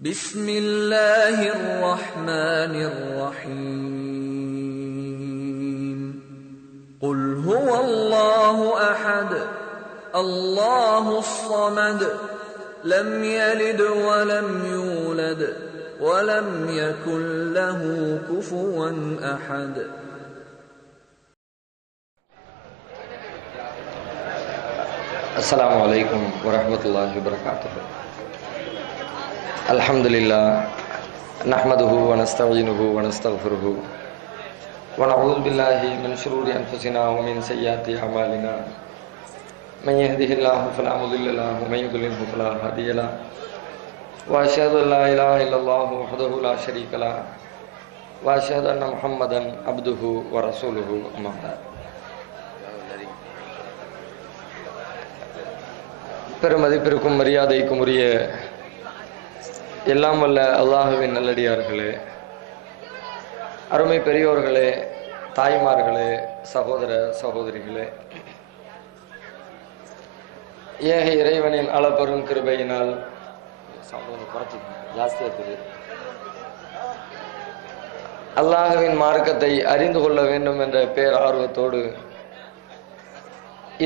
بسم الله الرحمن الرحيم قل هو الله أحد الله الصمد لم يلد ولم يولد ولم يكن له كفوا أحد. السلام عليكم ورحمة الله وبركاته. الحمد لله نحمده ونستعينه ونستغفره ونعوذ بالله من شرور أنفسنا ومن سيئات أعمالنا من يهده الله فلا مضل له ومن يضلله فلا هادي له وأشهد أن لا إله إلا الله وحده لا شريك له وأشهد أن محمدا عبده ورسوله أما بعد. பெருமதிப்பிற்கும் மரியாதைக்கும் உரிய எல்லாம் வல்ல அல்லாஹுவின் நல்லடியார்களே, அருமை பெரியோர்களே, தாய்மார்களே, சகோதர சகோதரிகளே, ஏக இறைவனின் அளப்பெரும் கிருபையினால் அல்லாஹுவின் மார்க்கத்தை அறிந்து கொள்ள வேண்டும் என்ற பேரார்வத்தோடு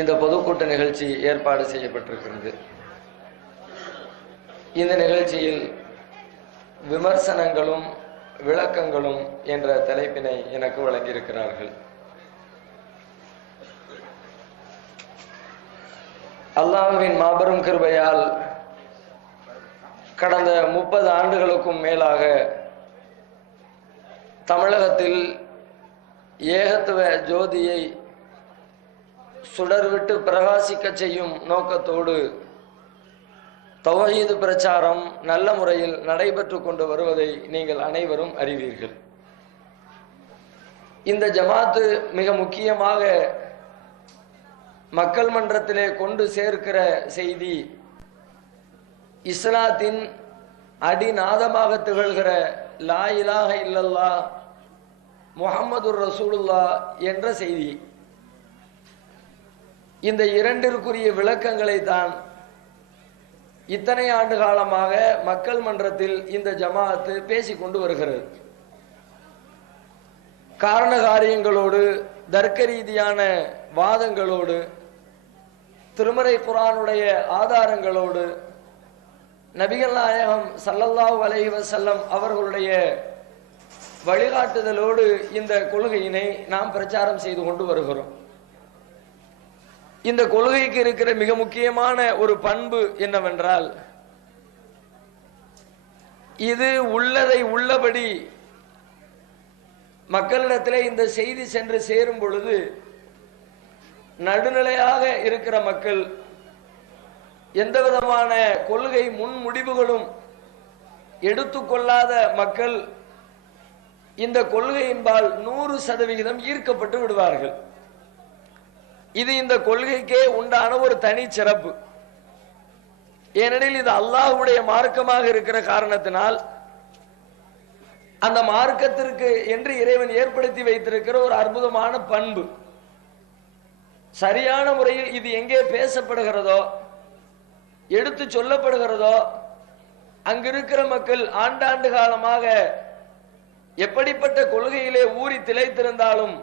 இந்த பொதுக்கூட்ட நிகழ்ச்சி ஏற்பாடு செய்யப்பட்டிருக்கிறது. இந்த நிகழ்ச்சியில் விமர்சனங்களும் விளக்கங்களும் என்ற தலைப்பினை எனக்கு வழங்கியிருக்கிறார்கள். அல்லாஹ்வின் மாபெரும் கிருபையால் கடந்த 30 ஆண்டுகளுக்கும் மேலாக தமிழகத்தில் ஏகத்துவ ஜோதியை சுடர்விட்டு பிரகாசிக்க செய்யும் நோக்கத்தோடு தௌஹீது பிரச்சாரம் நல்ல முறையில் நடைபெற்று கொண்டு வருவதை நீங்கள் அனைவரும் அறிவீர்கள். இந்த ஜமாத்து மிக முக்கியமாக மக்கள் மன்றத்திலே கொண்டு சேர்க்கிற செய்தி இஸ்லாத்தின் அடிநாதமாக திகழ்கிற லா இலாஹ இல்லல்லாஹ் முஹம்மதுர் ரசூலுல்லாஹ் என்ற செய்தி. இந்த இரண்டிற்குரிய விளக்கங்களை தான் இத்தனை ஆண்டு காலமாக மக்கள் மன்றத்தில் இந்த ஜமாஅத்து பேசிக்கொண்டு வருகிறது. காரண காரியங்களோடு, தர்க்க ரீதியான வாதங்களோடு, திருமறை குர்ஆனுடைய ஆதாரங்களோடு, நபிகள் நாயகம் ஸல்லல்லாஹு அலைஹி வஸல்லம் அவர்களுடைய வழிகாட்டுதலோடு இந்த கொள்கையினை நாம் பிரச்சாரம் செய்து கொண்டு வருகிறோம். இந்த கொள்கைக்கு இருக்கிற மிக முக்கியமான ஒரு பண்பு என்னவென்றால், இது உள்ளதை உள்ளபடி மக்களிடத்திலே இந்த செய்தி சென்று சேரும் பொழுது நடுநிலையாக இருக்கிற மக்கள், எந்த விதமான கொள்கை முன்முடிவுகளும் எடுத்துக்கொள்ளாத மக்கள் இந்த கொள்கையின்பால் 100% ஈர்க்கப்பட்டு விடுவார்கள். இது இந்த கொள்கைக்கே உண்டான ஒரு தனி சிறப்பு. ஏனெனில் இது அல்லாஹ்வுடைய மார்க்கமாக இருக்கிற காரணத்தினால் அந்த மார்க்கத்திற்கு என்று இறைவன் ஏற்படுத்தி வைத்திருக்கிற ஒரு அற்புதமான பண்பு. சரியான முறையில் இது எங்கே பேசப்படுகிறதோ, எடுத்து சொல்லப்படுகிறதோ, அங்கிருக்கிற மக்கள் ஆண்டாண்டு காலமாக எப்படிப்பட்ட கொள்கையிலே ஊறி திளைத்திருந்தாலும்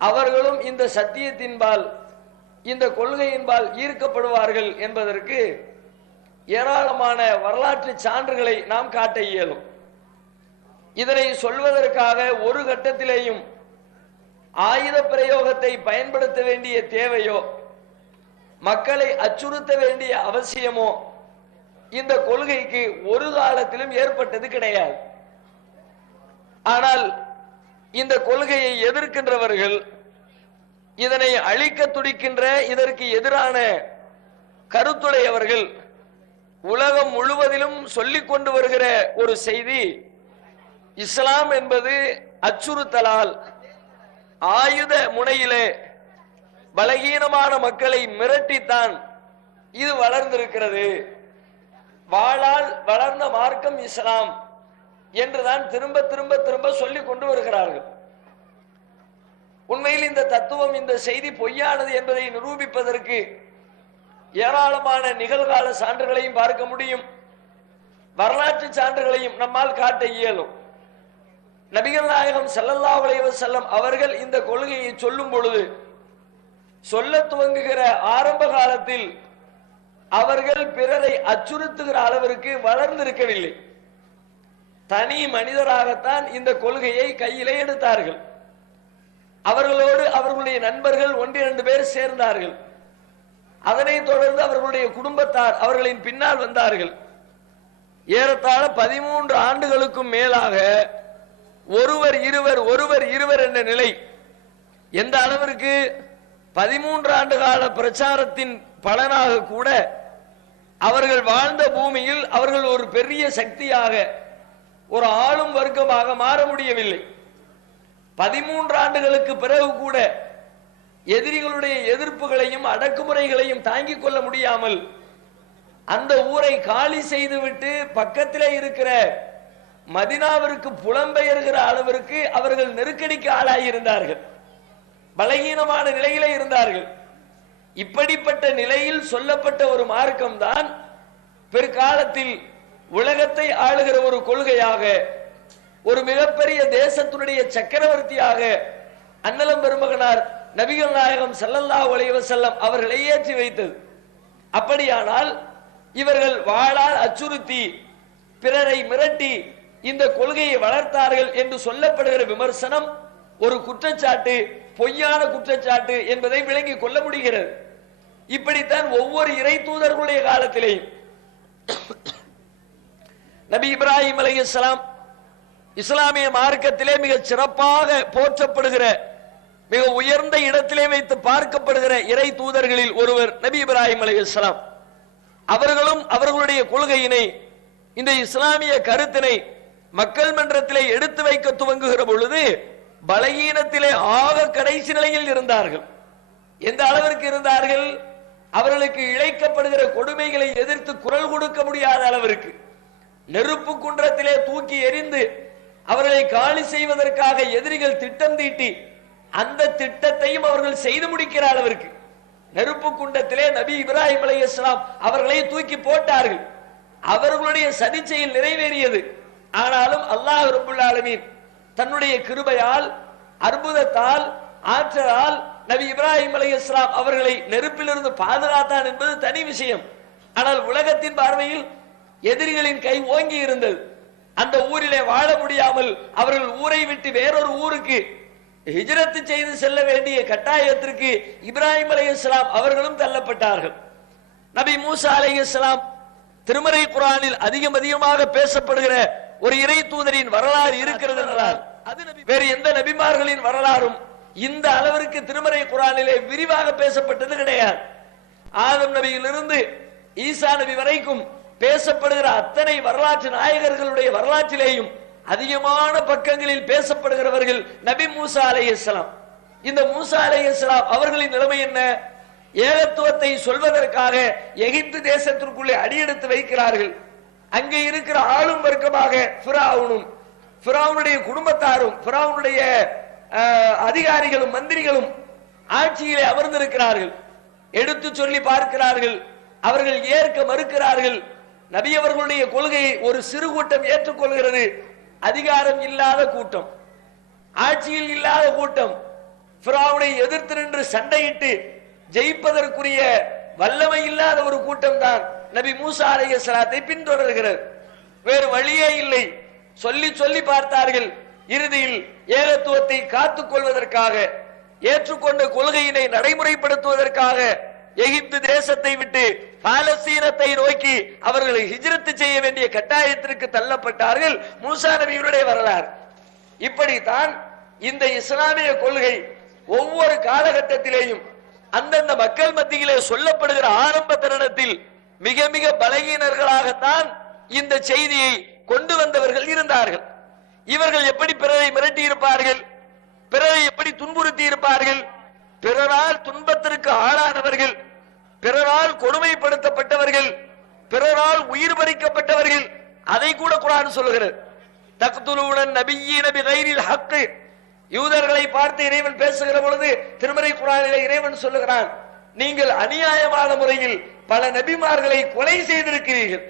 அவர்களும் இந்த சத்தியத்தின்பால், இந்த கொள்கையின்பால் ஈர்க்கப்படுவார்கள் என்பதற்கு ஏராளமான வரலாற்று சான்றுகளை நாம் காட்ட இயலும். இதனை சொல்வதற்காக ஒரு கட்டத்திலேயும் ஆயுத பிரயோகத்தை பயன்படுத்த வேண்டிய தேவையோ, மக்களை அச்சுறுத்த வேண்டிய அவசியமோ இந்த கொள்கைக்கு ஒரு காலத்திலும் ஏற்பட்டது கிடையாது. ஆனால் இந்த கொள்கையை எதிர்க்கின்றவர்கள், இதனை அழிக்க துடிக்கின்ற, இதற்கு எதிரான கருத்துடையவர்கள் உலகம் முழுவதிலும் சொல்லிக் கொண்டு வருகிற ஒரு செய்தி, இஸ்லாம் என்பது அச்சுறுத்தலால், ஆயுத முனையிலே பலகீனமான மக்களை மிரட்டித்தான் இது வளர்ந்திருக்கிறது. வாளால் வளர்ந்த மார்க்கம் இஸ்லாம் என்றுதான் திரும்ப திரும்ப திரும்ப சொல்லிக் கொண்டு வருகிறார்கள். உண்மையில் இந்த தத்துவம், இந்த செய்தி பொய்யானது என்பதை நிரூபிப்பதற்கு ஏராளமான நிகழ்கால சான்றுகளையும் பார்க்க முடியும். வரலாற்று சான்றுகளையும் நம்மால் காட்ட இயலும். நபிகள் நாயகம் ஸல்லல்லாஹு அலைஹி வஸல்லம் அவர்கள் இந்த கொள்கையை சொல்லும் பொழுது, சொல்ல துவங்குகிற ஆரம்ப காலத்தில் அவர்கள் பிறரை அச்சுறுத்துகிற அளவிற்கு வளர்ந்திருக்கவில்லை. தனி மனிதராகத்தான் இந்த கொள்கையை கையிலே எடுத்தார்கள். அவர்களோடு அவர்களுடைய நண்பர்கள் 1-2 பேர் சேர்ந்தார்கள். அதனைத் தொடர்ந்து அவர்களுடைய குடும்பத்தார் அவர்களின் பின்னால் வந்தார்கள். ஏறத்தாழ 13 ஆண்டுகளுக்கும் மேலாக ஒருவர் இருவர் என்ற நிலை. எந்த அளவிற்கு 13 ஆண்டு கால பிரச்சாரத்தின் பலனாக கூட அவர்கள் வாழ்ந்த பூமியில் அவர்கள் ஒரு பெரிய சக்தியாக, ஒரு ஆளும் வர்க்கமாக மாற முடியவில்லை. 13 ஆண்டுகளுக்கு பிறகு கூட எதிரிகளுடைய எதிர்ப்புகளையும் அடக்குமுறைகளையும் தாங்கிக் கொள்ள முடியாமல் அந்த ஊரை காலி செய்துவிட்டு பக்கத்திலே இருக்கிற மதினாவிற்கு புலம்பெயர்கிற அளவிற்கு அவர்கள் நெருக்கடிக்கு ஆளாயிருந்தார்கள். பலகீனமான நிலையிலே இருந்தார்கள். இப்படிப்பட்ட நிலையில் சொல்லப்பட்ட ஒரு மார்க்கம் தான் பிற்காலத்தில் உலகத்தை ஆளுகிற ஒரு கொள்கையாக, ஒரு மிகப்பெரிய தேசத்தினுடைய சக்கரவர்த்தியாக அன்னலம் பெருமகனார் நபிகள் நாயகம் ஸல்லல்லாஹு அலைஹி வஸல்லம் அவர்களை ஏற்றி வைத்தது. அப்படியானால் இவர்கள் வாளால் அச்சுறுத்தி பிறரை மிரட்டி இந்த கொள்கையை வளர்த்தார்கள் என்று சொல்லப்படுகிற விமர்சனம் ஒரு குற்றச்சாட்டு, பொய்யான குற்றச்சாட்டு என்பதை விளங்கிக் கொள்ள முடிகிறது. இப்படித்தான் ஒவ்வொரு இறை தூதர்களுடைய காலத்திலேயும் நபி இப்ராஹிம் அலைஹிஸ்ஸலாம் இஸ்லாமிய மார்க்கத்திலே மிக சிறப்பாக போற்றப்படுகிற, மிக உயர்ந்த இடத்திலே வைத்து பார்க்கப்படுகிற இறை தூதர்களில் ஒருவர் நபி இப்ராஹிம் அலைஹிஸ்ஸலாம். அவர்களும் அவர்களுடைய கொள்கையினை, இந்த இஸ்லாமிய கருத்தினை மக்கள் மன்றத்திலே எடுத்து வைக்க துவங்குகிற பொழுது பலகீனத்திலே ஆக கடைசி நிலையில் இருந்தார்கள். எந்த அளவிற்கு இருந்தார்கள்? அவர்களுக்கு இழைக்கப்படுகிற கொடுமைகளை எதிர்த்து குரல் கொடுக்க முடியாத அளவிற்கு நெருப்பு குன்றத்திலே தூக்கி எறிந்து அவர்களை காலி செய்வதற்காக எதிரிகள் திட்டம் தீட்டி அந்த திட்டத்தையும் அவர்கள் செய்து முடிக்கிற அளவிற்கு நெருப்பு குண்டத்திலே நபி இப்ராஹிம் அலைஹிஸ்ஸலாம் அவர்களை தூக்கி போட்டார்கள். அவர்களுடைய சதி செயல் நிறைவேறியது. ஆனாலும் அல்லாஹ் ரப்பல் ஆலமீன் தன்னுடைய கிருபையால், அற்புதத்தால், ஆற்றலால் நபி இப்ராஹிம் அலைஹிஸ்ஸலாம் அவர்களை நெருப்பிலிருந்து பாதுகாத்தான் என்பது தனி விஷயம். ஆனால் உலகத்தின் பார்வையில் எதிரிகளின் கை ஓங்கி இருந்தது. அந்த ஊரிலே வாழ முடியாமல் அவர்கள் ஊரை விட்டு வேறொரு ஊருக்கு ஹிஜ்ரத் செய்து செல்ல வேண்டிய கட்டாயத்திற்கு இப்ராஹிம் அலைஹிஸ்ஸலாம் அவர்களும் தள்ளப்பட்டார்கள். நபி மூசா அலைஹிஸ்ஸலாம் திருமறை குர்ஆனில் அதிகமாக பேசப்படுகிற ஒரு இறை தூதரின் வரலாறு இருக்கிறது என்றால் அது வேறு எந்த நபிமார்களின் வரலாறும் இந்த அளவிற்கு திருமறை குர்ஆனிலே விரிவாக பேசப்பட்டது கிடையாது. ஆதம் நபியிலிருந்து ஈசா நபி வரைக்கும் பேசப்படுகிற அத்தனை வரலாற்று நாயகர்களுடைய வரலாற்றிலேயும் அதிகமான பக்கங்களில் பேசப்படுகிறவர்கள் நபி மூசா அலைஹிஸ்ஸலாம். இந்த மூசா அலைஹிஸ்ஸலாம் அவர்களின் நிலைமை என்ன? ஏகத்துவத்தை சொல்வதற்காக எகிப்து தேசத்திற்குள்ளே அடியெடுத்து வைக்கிறார்கள். அங்கே இருக்கிற ஆளும் வர்க்கமாக ஃபிரௌனுடைய குடும்பத்தாரும் ஃபிரௌனுடைய அதிகாரிகளும் மந்திரிகளும் ஆட்சியிலே அமர்ந்திருக்கிறார்கள். எடுத்து சொல்லி பார்க்கிறார்கள், அவர்கள் ஏற்க மறுக்கிறார்கள். நபி அவர்களுடைய கொள்கையை ஒரு சிறு கூட்டம் ஏற்றுக்கொள்கிறது. அதிகாரம் இல்லாத கூட்டம், ஆட்சியில் இல்லாத கூட்டம், ஃபிரௌனை எதிர்த்து நின்று சண்டையிட்டு ஜெயிப்பதற்குரிய வல்லமை இல்லாத ஒரு கூட்டம் தான் நபி மூசா அலைஹிஸ்ஸலாத்தை பின்தொடர்கிறது. வேறு வழியே இல்லை. சொல்லி சொல்லி பார்த்தார்கள். இறுதியில் ஏகத்துவத்தை காத்துக் கொள்வதற்காக, ஏற்றுக்கொண்ட கொள்கையினை நடைமுறைப்படுத்துவதற்காக எகிப்து தேசத்தை விட்டு பாலஸ்தீனத்தை நோக்கி அவர்கள் ஹிஜ்ரத் செய்ய வேண்டிய கட்டாயத்திற்கு தள்ளப்பட்டார்கள். மூசா நபியுடைய வரலாறு இப்படித்தான். இந்த இஸ்லாமிய கொள்கை ஒவ்வொரு காலகட்டத்திலேயும் அந்தந்த மக்கள் மத்தியிலே சொல்லப்படுகிற ஆரம்ப தருணத்தில் மிக மிக பலகீனர்களாகத்தான் இந்த செய்தியை கொண்டு வந்தவர்கள் இருந்தார்கள். இவர்கள் எப்படி பிறரை மிரட்டி இருப்பார்கள்? பிறரை எப்படி துன்புறுத்தி இருப்பார்கள்? பிறரால் துன்பத்திற்கு ஆளானவர்கள், பிறரால் கொடுமைப்படுத்தப்பட்டவர்கள், பிறரால் உயிர் பறிக்கப்பட்டவர்கள். அதை கூட குர்ஆன் சொல்கிறது. தக்துலூன நபிய்யீன பிகைரில் ஹக். யூதர்களை பார்த்து இறைவன் பேசுகிற பொழுது திருமறை குர்ஆனிலே இறைவன் சொல்லுகிறான், நீங்கள் அநியாயமான முறையில் பல நபிமார்களை கொலை செய்திருக்கிறீர்கள்.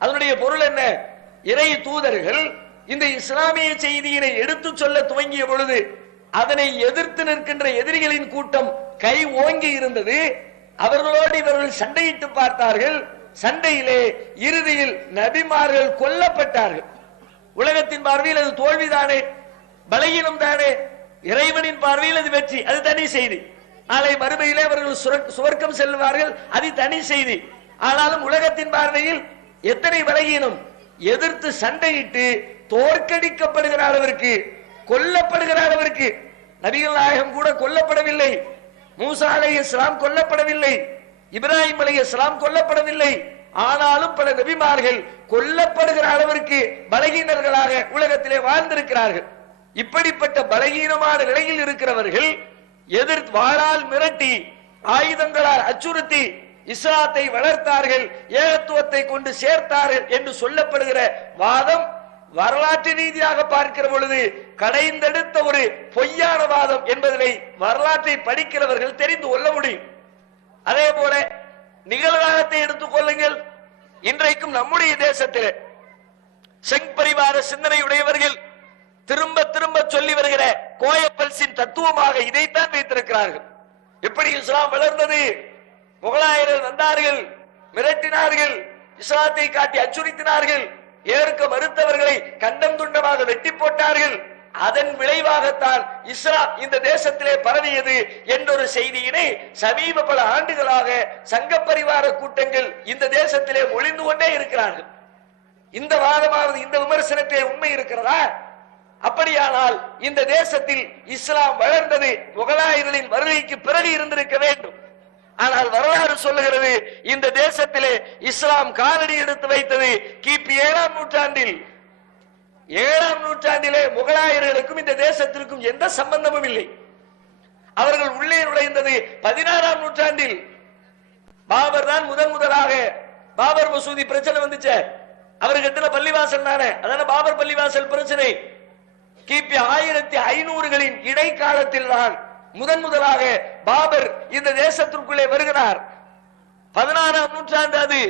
அதனுடைய பொருள் என்ன? இறை தூதர்கள் இந்த இஸ்லாமிய செய்தியினை எடுத்து சொல்ல துவங்கிய பொழுது அதனை எதிர்த்து நிற்கின்ற எதிரிகளின் கூட்டம் கை ஓங்கி இருந்தது. அவர்களோடு இவர்கள் சண்டையிட்டு பார்த்தார்கள். சண்டையிலே இறுதியில் நபிமார்கள் கொல்லப்பட்டார்கள். உலகத்தின் பார்வையில் அது தோல்விதானே, பலகீனம் தானே. இறைவனின் பார்வையில் அது வெற்றி, அது தனி செய்தி. நாளை மறுமையிலே அவர்கள் சுவர்க்கம் செல்வார்கள், அது தனி செய்தி. ஆனாலும் உலகத்தின் பார்வையில் எத்தனை பலகீனம். எதிர்த்து சண்டையிட்டு தோற்கடிக்கப்படுகிற அளவிற்கு, கொல்லப்படுகிற அளவிற்கு. நபிகள் நாயகம் கூட கொல்லப்படவில்லை, மூசா அலைஹிஸ்ஸலாம் கொல்லப்படவில்லை, இப்ராஹிம் அலைஹிஸ்ஸலாம் கொல்லப்படவில்லை. ஆனாலும் பல நபிமார்கள் கொல்லப்படுகிற அளவிற்கு பலகீனர்களாக உலகத்திலே வாழ்ந்திருக்கிறார்கள். இப்படிப்பட்ட பலகீனமான நிலையில் இருக்கிறவர்கள் எதிர்த்து வாளால் மிரட்டி, ஆயுதங்களால் அச்சுறுத்தி இஸ்லாத்தை வளர்த்தார்கள், ஏகத்துவத்தை கொண்டு சேர்த்தார்கள் என்று சொல்லப்படுகிற வாதம் வரலாற்று ரீதியாக பார்க்கிற பொழுது கடைந்தெடுத்த ஒரு பொய்யான வாதம் என்பதை வரலாற்றை படிக்கிறவர்கள் தெரிந்து கொள்ள முடியும். அதே போல நிகழ்காலத்தை எடுத்துக் கொள்ளுங்கள். இன்றைக்கும் நம்முடைய தேசத்தில் செங்பரிவார சிந்தனையுடையவர்கள் திரும்ப திரும்ப சொல்லி வருகிற கோயப்பல்சின் தத்துவமாக இதைத்தான் வைத்திருக்கிறார்கள். எப்படி இஸ்லாம் வளர்ந்தது? முகலாயர்கள் வந்தார்கள், மிரட்டினார்கள், இஸ்லாத்தை காட்டி அச்சுறுத்தினார்கள், ஏற்க மறுத்தவர்களை கண்டம் துண்டமாக வெட்டி போட்டார்கள். அதன் விளைவாகத்தான் இஸ்லாம் இந்த தேசத்திலே பரவியது என்றொரு செய்தியினை சமீப பல ஆண்டுகளாக சங்க பரிவார கூட்டங்கள் இந்த தேசத்திலே ஒளிந்து கொண்டே இருக்கிறார்கள். இந்த வாதமாவது, இந்த விமர்சனத்திலே உண்மை இருக்கிறதா? அப்படியானால் இந்த தேசத்தில் இஸ்லாம் வளர்ந்தது முகலாயர்களின் வருகைக்கு பிறகு இருந்திருக்க வேண்டும். ஆனால் வரலாறு சொல்லுகிறது இந்த தேசத்திலே இஸ்லாம் காலடி எடுத்து வைத்தது கிபி 7ஆம் நூற்றாண்டில். 7ஆம் நூற்றாண்டிலே முகலாயர்களுக்கும் இந்த தேசத்திற்கும் எந்த சம்பந்தமும் இல்லை. அவர்கள் உள்ளே நுழைந்தது 16ஆம் நூற்றாண்டில். பாபர் தான் முதலாக பாபர் மசூதி பிரச்சனை வந்துச்சு. அவருக்கு எத்தனை பள்ளிவாசல் தானே, அதான பாபர் பள்ளிவாசல் பிரச்சனை. கிபி 1500களின் இடைக்காலத்தில் தான் முதலாக பாபர் இந்த தேசத்திற்குள்ளே வருகிறார். 16ஆம் நூற்றாண்டு அது.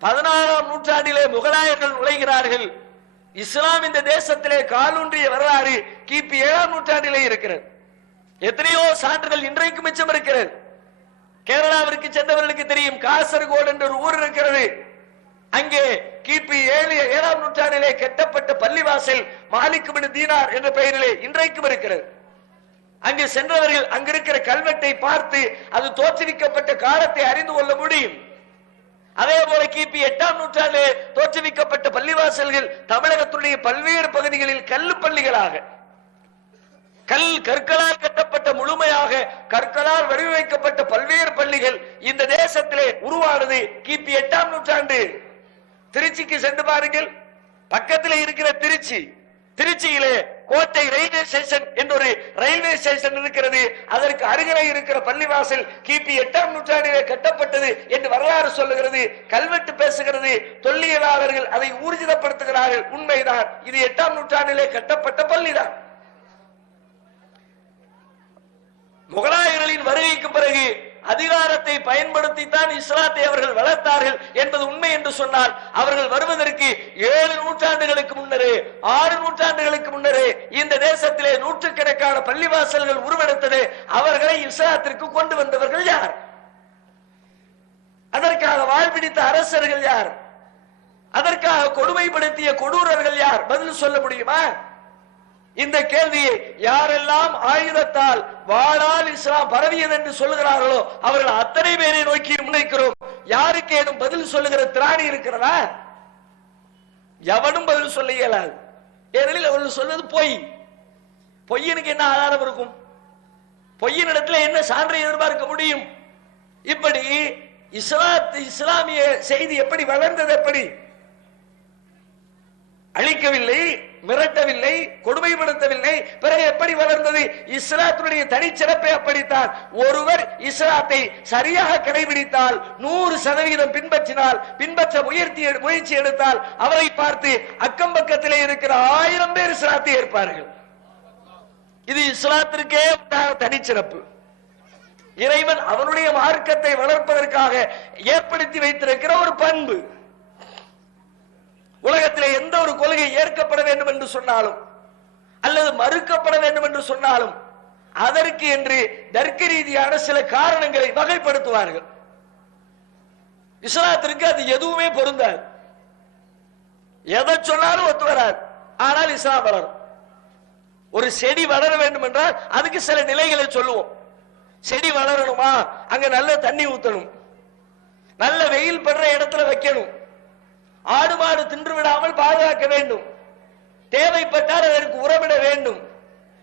16ஆம் நூற்றாண்டிலே முகலாயர்கள் நுழைகிறார்கள். இஸ்லாம் இந்த தேசத்திலே காலூன்றிய வரலாறு கிபி 7ஆம் நூற்றாண்டிலே இருக்கிறது. எத்தனையோ சான்றுகள் இன்றைக்கு மிச்சம் இருக்கிறது. கேரளாவிற்கு சென்றவர்களுக்கு தெரியும், காசர்கோடு என்ற ஒரு ஊர் இருக்கிறது. அங்கே கிபி 7ஆம் நூற்றாண்டிலே கட்டப்பட்ட பள்ளிவாசல் மாலிக் பின் தீனார் என்ற பெயரிலே இன்றைக்கும் இருக்கிறது. அங்கு சென்றவர்கள் அங்கிருக்கிற கல்வெட்டை பார்த்து அது தோற்றுவிக்கப்பட்ட காலத்தை அறிந்து கொள்ள முடியும். அதே போல கிபி 8ஆம் நூற்றாண்டிலே தோற்றுவிக்கப்பட்ட பள்ளிவாசல்கள் தமிழகத்துடைய பல்வேறு பகுதிகளில் கல்லு பள்ளிகளாக, கற்களால் கட்டப்பட்ட, முழுமையாக கற்களால் வடிவமைக்கப்பட்ட பல்வேறு பள்ளிகள் இந்த தேசத்திலே உருவானது கிபி 8ஆம் நூற்றாண்டு. திருச்சிக்கு சென்று பாருங்கள், பக்கத்தில் இருக்கிற திருச்சியிலே கோட்டை ரயில்வே ஸ்டேஷன் என்ற ஒரு ரயில்வே ஸ்டேஷன் இருக்கிறது. அதற்கு அருகிலே இருக்கிற பள்ளிவாசல் கிபி 8ஆம் நூற்றாண்டிலே கட்டப்பட்டது என்று வரலாறு சொல்லுகிறது, கல்வெட்டு பேசுகிறது. தொல்லியலாளர்கள் அதை ஊர்ஜிதப்படுத்துகிறார்கள். உண்மைதான், இது 8ஆம் நூற்றாண்டிலே கட்டப்பட்ட பள்ளிதான். முகலாயர்களின் வருகைக்கு பிறகு அதிகாரத்தை பயன்படுத்தித்தான் இஸ்லாத்தை அவர்கள் வளர்த்தார்கள் என்பது உண்மை என்று சொன்னால், அவர்கள் வருவதற்கு 7 நூற்றாண்டுகளுக்கு முன்னரே, 6 நூற்றாண்டுகளுக்கு முன்னரே இந்த தேசத்திலே நூற்றுக்கணக்கான பள்ளிவாசல்கள் உருவெடுத்தது. அவர்களை இஸ்லாத்திற்கு கொண்டு வந்தவர்கள் யார்? அதற்காக வாழ்பிடித்த அரசர்கள் யார்? அதற்காக கொடுமைப்படுத்திய கொடூரர்கள் யார்? பதில் சொல்ல முடியுமா? இந்த கேள்வியை யாரெல்லாம் ஆயுதத்தால் வாளால் இஸ்லாம் பரவியது என்று சொல்லுகிறார்களோ அவர்கள் அத்தனை பேரை நோக்கி முன்வைக்கிறோம். யாருக்கு ஏதும் பதில் சொல்லுகிற திராணி இருக்கிறதா? எவனும் பதில் சொல்ல இயலாது. ஏனெனில் அவர்கள் சொல்வது பொய். பொய்யனுக்கு என்ன ஆதாரம் இருக்கும்? பொய்யின் இடத்துல என்ன சான்றை எதிர்பார்க்க முடியும்? இப்படி இஸ்லாமிய செய்தி எப்படி வளர்ந்தது? எப்படி அழிக்கவில்லை, மிரட்டவில்லை, கொடுமைப்படுத்தவில்லை. பிறகு எப்படி வளர்ந்தது? இஸ்லாத்துடைய தனிச்சிறப்பை அப்படித்தான். ஒருவர் இஸ்லாத்தை சரியாக கடைபிடித்தால், 100% பின்பற்றினால், பின்பற்ற முயற்சி எடுத்தால், அவரை பார்த்து அக்கம் பக்கத்திலே இருக்கிற 1000 பேர் இஸ்லாத்தை ஏற்பார்கள். இது இஸ்லாத்திற்கே தனிச்சிறப்பு. இறைவன் அவனுடைய மார்க்கத்தை வளர்ப்பதற்காக ஏற்படுத்தி வைத்திருக்கிற ஒரு பண்பு. உலகத்திலே எந்த ஒரு கொள்கை ஏற்கப்பட வேண்டும் என்று சொன்னாலும் அல்லது மறுக்கப்பட வேண்டும் என்று சொன்னாலும் அதற்கு என்று தர்க்க ரீதியான சில காரணங்களை வகைப்படுத்துவார்கள். இஸ்லாத்திற்கு அது எதுவுமே பொருந்தாது. எதை சொன்னாலும் ஒத்து வராது. ஆனால் இஸ்லாம் வளரும். ஒரு செடி வளர வேண்டும் என்றால் அதுக்கு சில நிலைகளை சொல்லுவோம். செடி வளரணுமா, அங்க நல்ல தண்ணி ஊத்தணும், நல்ல வெயில் படுற இடத்துல வைக்கணும், ஆடு மாடு தின்று விடாமல் பாதுகாக்க வேண்டும், தேவைப்பட்டால் அதற்கு உரமிட வேண்டும்.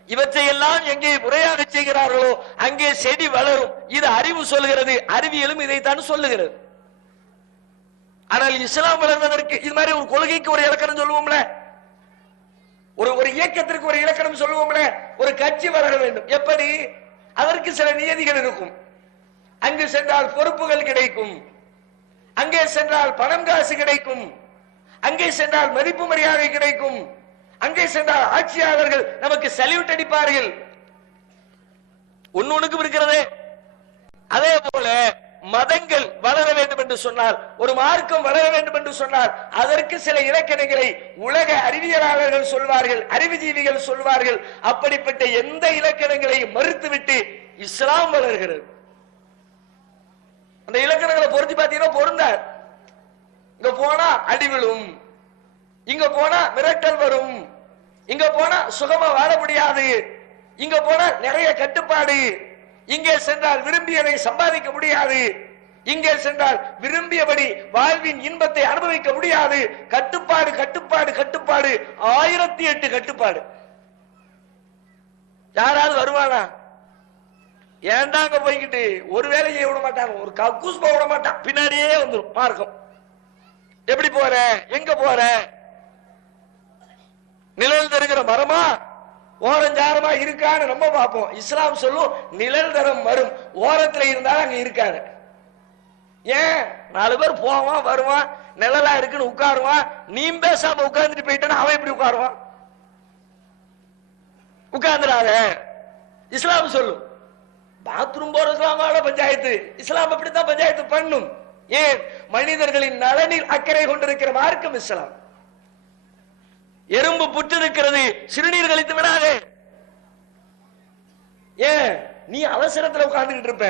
இவற்றை எல்லாம் எங்கே முறையாக செய்கிறார்களோ அங்கே செடி வளரும். இது அறிவு சொல்கிறது, அறிவியலும் இதைத்தான் சொல்லுகிறது. ஆனால் இஸ்லாம் வளர்வதற்கு இது மாதிரி ஒரு கொள்கைக்கு ஒரு இலக்கணம் சொல்லுவோம்ல, ஒரு இயக்கத்திற்கு ஒரு இலக்கணம் சொல்லுவோம்ல. ஒரு கட்சி வளர வேண்டும், எப்படி? அதற்கு சில நியதிகள் இருக்கும். அங்கு சென்றால் பொறுப்புகள் கிடைக்கும், அங்கே சென்றால் பணம் காசு கிடைக்கும், அங்கே சென்றால் மதிப்பு மரியாதை கிடைக்கும், அங்கே சென்றால் ஆட்சியாளர்கள் நமக்கு சல்யூட் அடிப்பார்கள். ஒன்னொன்னுக்கும் இருக்கிறது. அதே போல மதங்கள் வளர வேண்டும் என்று சொன்னால், ஒரு மார்க்கம் வளர வேண்டும் என்று சொன்னால் அதற்கு சில இலக்கணங்களை உலக அறிவியலாளர்கள் சொல்வார்கள், அறிவுஜீவிகள் சொல்வார்கள். அப்படிப்பட்ட எந்த இலக்கணங்களையும் மறுத்துவிட்டு இஸ்லாம் வளர்கிறது. அந்த இலக்கணங்களை பொருத்தி பார்த்தீங்கன்னா பொருந்தார். இங்க போனா அடி விழும், இங்க போனா மிரட்டல் வரும், இங்க போனா சுகமா வாழ முடியாது, இங்க போனா நிறைய கட்டுப்பாடு, இங்கே சென்றால் விரும்பியதை சம்பாதிக்க முடியாது, இங்கே சென்றால் விரும்பியபடி வாழ்வின் இன்பத்தை அனுபவிக்க முடியாது. கட்டுப்பாடு கட்டுப்பாடு கட்டுப்பாடு, 1008 கட்டுப்பாடு. யாராவது வருவானா? ஏண்டாங்க போய்கிட்டு ஒரு வேலையை செய்ய விட மாட்டாங்க, ஒரு கக்கூஸ் போக விட மாட்டான், பின்னாடியே வந்துடும் மார்க்கம். எப்படி போற, எங்க போற? நிழல் தருகிற மரமா ஓரஞ்சாரமா இருக்கான்னு நம்ம பார்ப்போம். இஸ்லாம் சொல்லும் நிழல் தரம் வரும், ஓரத்துல இருந்தாலும் அங்க இருக்காது. ஏன்? 4 பேர் போவான் வருவான், நிழலா இருக்குன்னு உட்காருவான். நீ பேசாம உட்கார்ந்துட்டு போயிட்டானா அவன் எப்படி உட்காருவான்? உட்கார்ந்துடாத. இஸ்லாம் சொல்லும். பாத்ரூம் போறதுலாம் பஞ்சாயத்து. இஸ்லாம் அப்படித்தான் பஞ்சாயத்து பண்ணும். ஏன்? மனிதர்களின் நலனில் அக்கறை கொண்டிருக்கிற மார்க்கம் இஸ்லாம். எறும்பு புற்று இருக்கிறது, சிறுநீர் கழித்து விடாதே. ஏன்? நீ அவசரத்துல உட்கார்ந்துகிட்டு இருப்ப,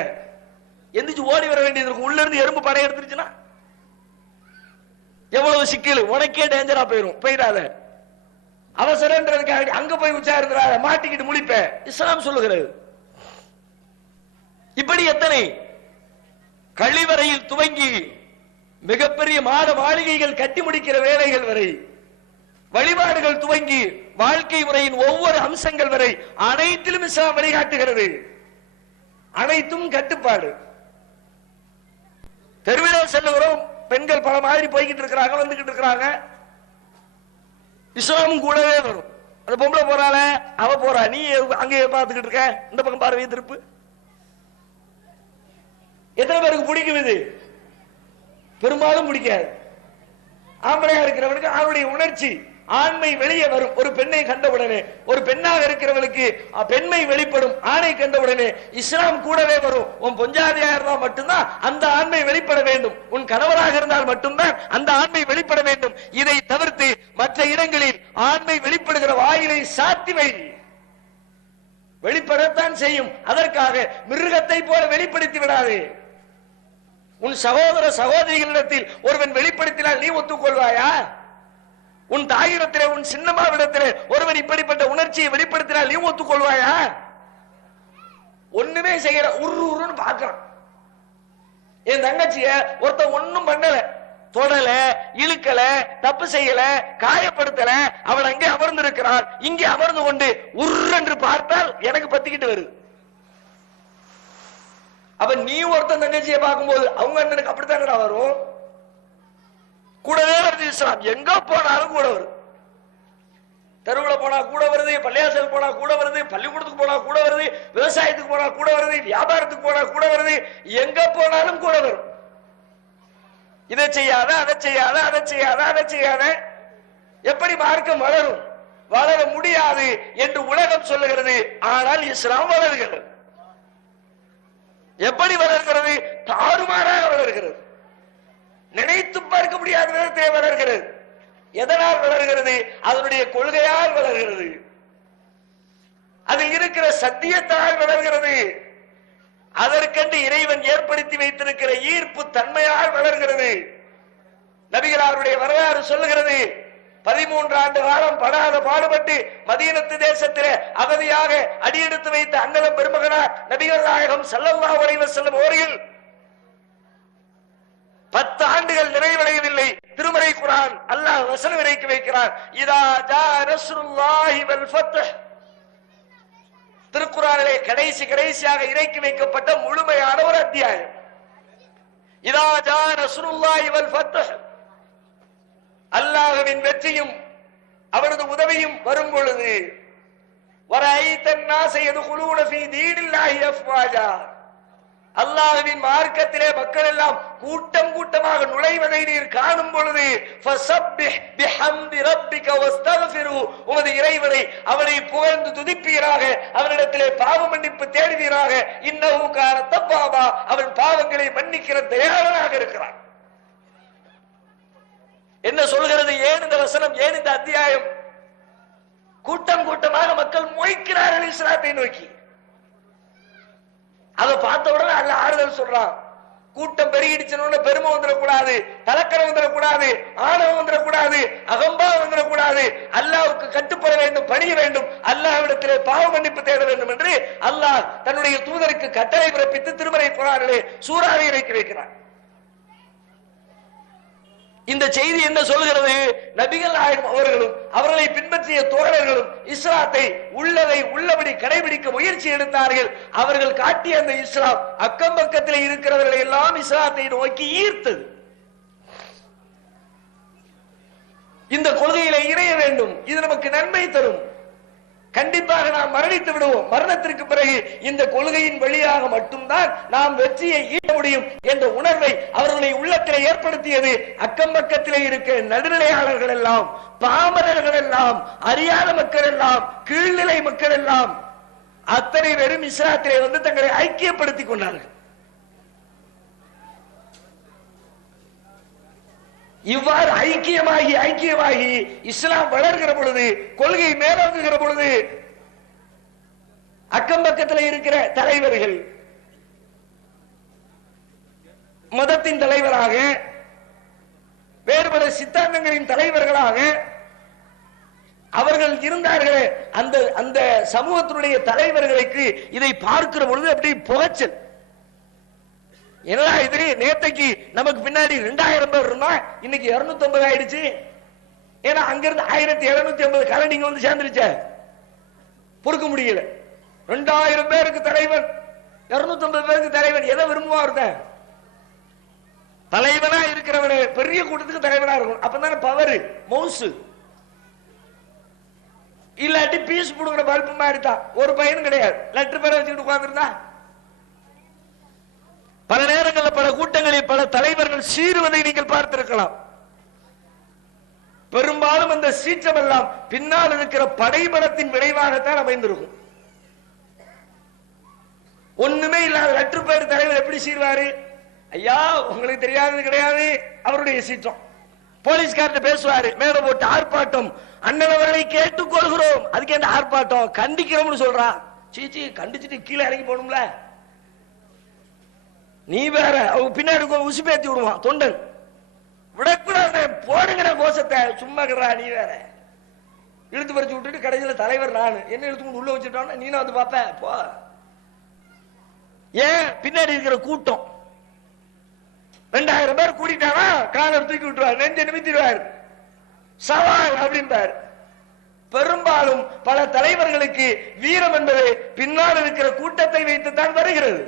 எந்திரிச்சு ஓடி வர வேண்டியது இருக்கும். உள்ள இருந்து எறும்பு படை எடுத்துருச்சுன்னா எவ்வளவு சிக்கல், உனக்கே டேஞ்சரா போயிடாத. அவசரன்றதுக்காக அங்க போய் உச்சாருந்துடாத, மாட்டிக்கிட்டு முழிப்ப. இஸ்லாம் சொல்லுகிறது. இப்படி எத்தனை கழிவறையில் துவங்கி மிகப்பெரிய மாட மாளிகைகள் கட்டி முடிக்கிற வேலைகள் வரை, வழிபாடுகள் துவங்கி வாழ்க்கை முறையின் ஒவ்வொரு அம்சங்கள் வரை அனைத்திலும் இஸ்லாம் வழிகாட்டுகிறது. அனைத்தும் கட்டுப்பாடு. தெருவிலே செல்லுகிறோம், பெண்கள் பல மாதிரி போய்கிட்டு இருக்கிறாங்க, வந்துகிட்டு இருக்கிறாங்க. இஸ்லாமும் கூடவே வரும். அந்த பொம்பளை போறாள, அவ போறா, நீ அங்கே பார்த்துக்கிட்டு இருக்க, இந்த பக்கம் பார்வையை திருப்பு. எத்தனை பேருக்கு பிடிக்கும் இது? பெரும்பாலும் பிடிக்காது. ஆம்பளையா இருக்கிறவனுக்கு அவனுடைய உணர்ச்சி ஆண்மை வெளியே வரும். ஒரு பெண்ணை கண்டவுடனே, ஒரு பெண்ணாக இருக்கிறவளுக்கு பெண்மை வெளிப்படும். ஆணை கண்டவுடனே இஸ்லாம் கூடவே வரும். உன் பொஞ்சாதியா இருந்தால் மட்டும்தான் அந்த ஆண்மை வெளிப்பட வேண்டும், உன் கணவராக இருந்தால் மட்டும்தான் அந்த ஆண்மை வெளிப்பட வேண்டும். இதை தவிர்த்து மற்ற இடங்களில் ஆண்மை வெளிப்படுகிற வாயிலை சாத்தி வை. வெளிப்படத்தான் செய்யும். அதற்காக மிருகத்தை போல வெளிப்படுத்தி விடாதே. உன் சகோதர சகோதரிகளிடத்தில் ஒருவன் வெளிப்படுத்தினால் நீ ஒத்துக்கொள்வாயா? உன் தாயிடத்திலே, உன் சின்னம்மாவிடத்திலே ஒருவன் இப்படிப்பட்ட உணர்ச்சியை வெளிப்படுத்தினால் நீ ஒத்துக்கொள்வாயா? ஒண்ணுமே செய்யற, உருன்னு பாக்குறான். என் தங்கச்சிய ஒருத்த ஒண்ணும் பண்ணல, தொடல, இழுக்கல, தப்பு செய்யல, காயப்படுத்தல, அவன் அங்கே அமர்ந்து இருக்கிறான். இங்கே அமர்ந்து கொண்டு உரு என்று பார்த்தால் எனக்கு பத்திக்கிட்டு வருது. அப்ப நீ ஒருத்தன் தங்கச்சியை பார்க்கும்போது அவங்க அண்ணனுக்கு அப்படித்தானடா வரும். கூடவே வருது இஸ்லாம். எங்க போனாலும் கூட வருது. தெருவுல போனா கூட வருது, பள்ளியாசல் போனா கூட வருது, பள்ளிக்கூடத்துக்கு போனா கூட வருது, விவசாயத்துக்கு போனா கூட வருது, வியாபாரத்துக்கு போனா கூட வருது, எங்க போனாலும் கூட வரும். இதை செய்யாத, அதை செய்யாத, அதை செய்யாத, அதை செய்யாத. எப்படி மார்க்கம் வளரும்? வளர முடியாது என்று உலகம் சொல்லுகிறது. ஆனால் இஸ்லாம் வளர்கிறது. எப்படி வளர்கிறது? தாறுமாறாக வளர்கிறது. நினைத்து பார்க்க முடியாத விதத்தை வளர்கிறது. எதனால் வளர்கிறது? அதனுடைய கொள்கையால் வளர்கிறது, அதில் இருக்கிற சத்தியத்தால் வளர்கிறது, அதற்கென்று இறைவன் ஏற்படுத்தி வைத்திருக்கிற ஈர்ப்பு தன்மையால் வளர்கிறது. நபிகளாருடைய வரலாறு சொல்லுகிறது, 13 ஆண்டு காலம் படாத பாடுபட்டு மதீனத்து தேசத்திலே அகதியாக அடியெடுத்து வைத்த அண்ணலம் பெருமகனார் நபிகள் நாயகம் ஸல்லல்லாஹு அலைஹி வஸல்லம் அவர்கள் 10 ஆண்டுகள் நிறைவடையவில்லை. திருமறை குர்ஆன் அல்லாஹ் வசனம் இறக்கி வைக்கிறார், இதா ஜா நஸ்ருல்லாஹி வல் ஃபத்ஹ். திருக்குர்ஆனிலே கடைசியாக இறக்கி வைக்கப்பட்ட முழுமையான ஒரு அத்தியாயம். இதா ஜா நஸ்ருல்லாஹி வல் ஃபத்ஹ், அல்லாஹ்வின் வெற்றியும் அவரது உதவியும் வரும் பொழுது, வரைத்தன் நாஸ யதுகுலூன ஃபீ தீனில்லாஹி அஃப்வாஜா, அல்லாஹ்வின் மார்க்கத்திலே மக்கள் எல்லாம் கூட்டம் கூட்டமாக நுழைவதை நீர் காணும் பொழுது, ஃபஸப்பிஹ் பிஹம்தி ரப்பிக வஸ்தக்ஃபிரு, உமது இறைவனை அவனை புகழ்ந்து துதிப்பீராக, அவனிடத்திலே பாவ மன்னிப்பு தேடுவீராக, இன்னஹு கான தவ்வாபா, அவன் பாவங்களை மன்னிக்கிற தயாளனாக இருக்கிறான். என்ன சொல்கிறது? ஏன் இந்த வசனம், ஏன் இந்த அத்தியாயம்? கூட்டம் கூட்டமாக மக்கள் மொய்க்கிறார்கள் இஸ்லாத்தை நோக்கி. அதை பார்த்த உடனே அல்ல ஆறுதல் சொல்றான், கூட்டம் பெருகிடுச்சுன்னு பெருமை வந்துடக்கூடாது, தலக்கரம் வந்துடக்கூடாது, ஆணவம் வந்துடக்கூடாது, அகம்பாவம் வந்துடக்கூடாது, அல்லாஹ்வுக்கு கட்டுப்பட வேண்டும், பணிய வேண்டும், அல்லாஹ்விடத்திலே பாவ மன்னிப்பு தேட வேண்டும் என்று அல்லாஹ் தன்னுடைய தூதருக்கு கட்டளை பிறப்பித்து திருமறை குர்ஆனிலே சூறாவை இறக்கி வைக்கிறார். இந்த செய்தி என்ன சொல்கிறது? நபிகள் நாயகம் அவர்களும் அவர்களை பின்பற்றிய தோழர்களும் இஸ்லாத்தை உள்ளதை உள்ளபடி கடைபிடிக்க முயற்சி எடுத்தார்கள். அவர்கள் காட்டிய அந்த இஸ்லாம் அக்கம் பக்கத்தில் இருக்கிறவர்களை எல்லாம் இஸ்லாத்தை நோக்கி ஈர்த்தது. இந்த கொள்கையில இணைய வேண்டும், இது நமக்கு நன்மை தரும். கண்டிப்பாக நாம் மரணித்து விடுவோம், மரணத்திற்கு பிறகு இந்த கொள்கையின் வழியாக மட்டும்தான் நாம் வெற்றியை ஈட்ட முடியும் என்ற உணர்வை அவர்களை உள்ளத்திலே ஏற்படுத்தியது. அக்கம் பக்கத்திலே இருக்க நடுநிலையாளர்கள் எல்லாம், பாமரர்கள் எல்லாம், அறியாத மக்கள் எல்லாம், கீழ்நிலை மக்கள் எல்லாம் அத்தனை பேரும் இஸ்லாத்திலே வந்து தங்களை ஐக்கியப்படுத்திக் கொண்டார்கள். இவ்வாறு ஐக்கியமாகி இஸ்லாம் வளர்கிற பொழுது, கொள்கை மேலோங்குகிற பொழுது, அக்கம் பக்கத்தில் இருக்கிற தலைவர்கள், மதத்தின் தலைவராக, வேறுபட சித்தாந்தங்களின் தலைவர்களாக அவர்கள் இருந்தார்களே, அந்த சமூகத்தினுடைய தலைவர்களுக்கு இதை பார்க்கிற பொழுது அப்படி புகைச்சல். என்னடா இது, நேத்தைக்கு நமக்கு பின்னாடி 2000 பேர் இருந்தா இன்னைக்கு 250 ஆயிடுச்சு. ஏன்னா அங்கிருந்து 1750 கரண்டிங்க வந்து சேர்ந்துருச்ச, பொறுக்க முடியல. 2000 பேருக்கு தலைவன், 250 பேருக்கு தலைவன். எதை விரும்புவா இருந்தேன்? தலைவனா இருக்கிறவனே பெரிய கூட்டத்துக்கு தலைவனா இருக்கும். அப்பதானே பவர், மவுசு. இல்லாட்டி பீஸ் புடுங்கிற பல்பு மாதிரி தான். ஒரு பையனும் கிடையாது, லெட்டர் பேரை வச்சுக்கிட்டு உட்கார்ந்துருந்தா. பல நேரங்களில் பல கூட்டங்களில் பல தலைவர்கள் சீறுவதை நீங்கள் பார்த்திருக்கலாம். பெரும்பாலும் அந்த சீற்றம் எல்லாம் பின்னால் இருக்கிற படைபலத்தின் விளைவாகத்தான் அமைந்திருக்கும். ஒண்ணுமே இல்லாத லெட்டர் பேர் தலைவர் எப்படி சீர்வாரு? ஐயா உங்களுக்கு தெரியாதது கிடையாது, அவருடைய சீற்றம். போலீஸ்கார்ட்ட பேசுவாரு, மேல போட்டு ஆர்ப்பாட்டம், அண்ணன் அவர்களை கேட்டுக்கொள்கிறோம். அதுக்கு என்ன ஆர்ப்பாட்டம்? கண்டிக்கிறோம்னு சொல்றான். சீச்சி, கண்டிச்சுட்டு கீழே இறங்கி போகணும்ல. நீ வேற, அவங்க பின்னாடி உசு பேத்தி விடுவான் தொண்டன். விடக்கூடாது, போடுங்கிற கோஷத்தை. சும்மா கிடா, நீ வேற. இழுத்து பறிச்சு விட்டுட்டு கடைசியில் தலைவர் நான் என்ன இழுத்து உள்ள வச்சுட்டான். நீனும் வந்து பார்ப்ப போ. ஏன்? பின்னாடி இருக்கிற கூட்டம் 2000 பேர் கூட்டிட்டானா காலர் தூக்கி விட்டுருவார், நெஞ்ச நிமித்திடுவார், சவால் அப்படின்பார். பெரும்பாலும் பல தலைவர்களுக்கு வீரம் என்பது பின்னால் இருக்கிற கூட்டத்தை வைத்துத்தான் வருகிறது.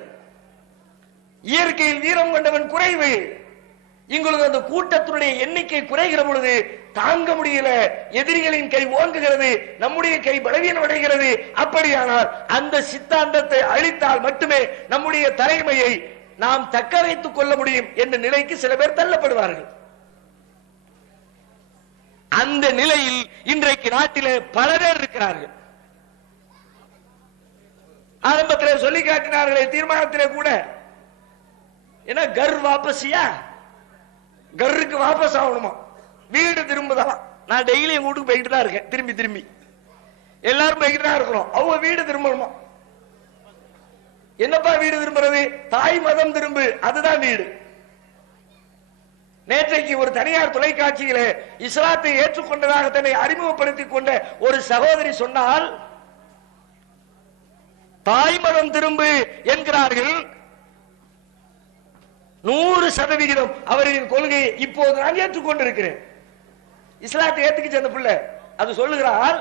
இயற்கையில் வீரம் கொண்டவன் குறைவு. இங்குள்ள அந்த கூட்டத்தினுடைய எண்ணிக்கை குறைகிற பொழுது தாங்க முடியல, எதிரிகளின் கை ஓங்குகிறது, நம்முடைய கை பலவீனம் அடைகிறது. அப்படியானால் அந்த சித்தாந்தத்தை அழித்தால் மட்டுமே நம்முடைய தலைமையை நாம் தக்க வைத்துக் கொள்ள முடியும் என்ற நிலைக்கு சில பேர் தள்ளப்படுவார்கள். அந்த நிலையில் இன்றைக்கு நாட்டிலே பல பேர் இருக்கிறார்கள். ஆரம்பத்திலே சொல்லி காட்டினார்களே தீர்மானத்திலே கூட, என்ன கர் வாபசியா, கருக்கு வாபஸ் ஆகணுமா, வீடு திரும்புதலாம். நான் டெய்லி எங்க வீட்டுக்கு போய்கிட்டு தான் இருக்கேன், திரும்பி திரும்பி எல்லாரும் போய்கிட்டு தான் இருக்கிறோம். அவங்க வீடு திரும்பணுமா? என்னப்பா வீடு திரும்புறது? தாய் மதம் திரும்பு, அதுதான் வீடு. நேற்றைக்கு ஒரு தனியார் தொலைக்காட்சியில இஸ்லாத்தை ஏற்றுக்கொண்டதாக தன்னை அறிமுகப்படுத்திக் கொண்ட ஒரு சகோதரி சொன்னால், தாய் மதம் திரும்பு என்கிறார்கள். 100% அவர்களின் கொள்கையை இப்போது நான் ஏற்றுக்கொண்டிருக்கிறேன். இஸ்லாத்தை ஏத்துக்கிச்சு அந்த பிள்ளை. அது சொல்லுகிறார்,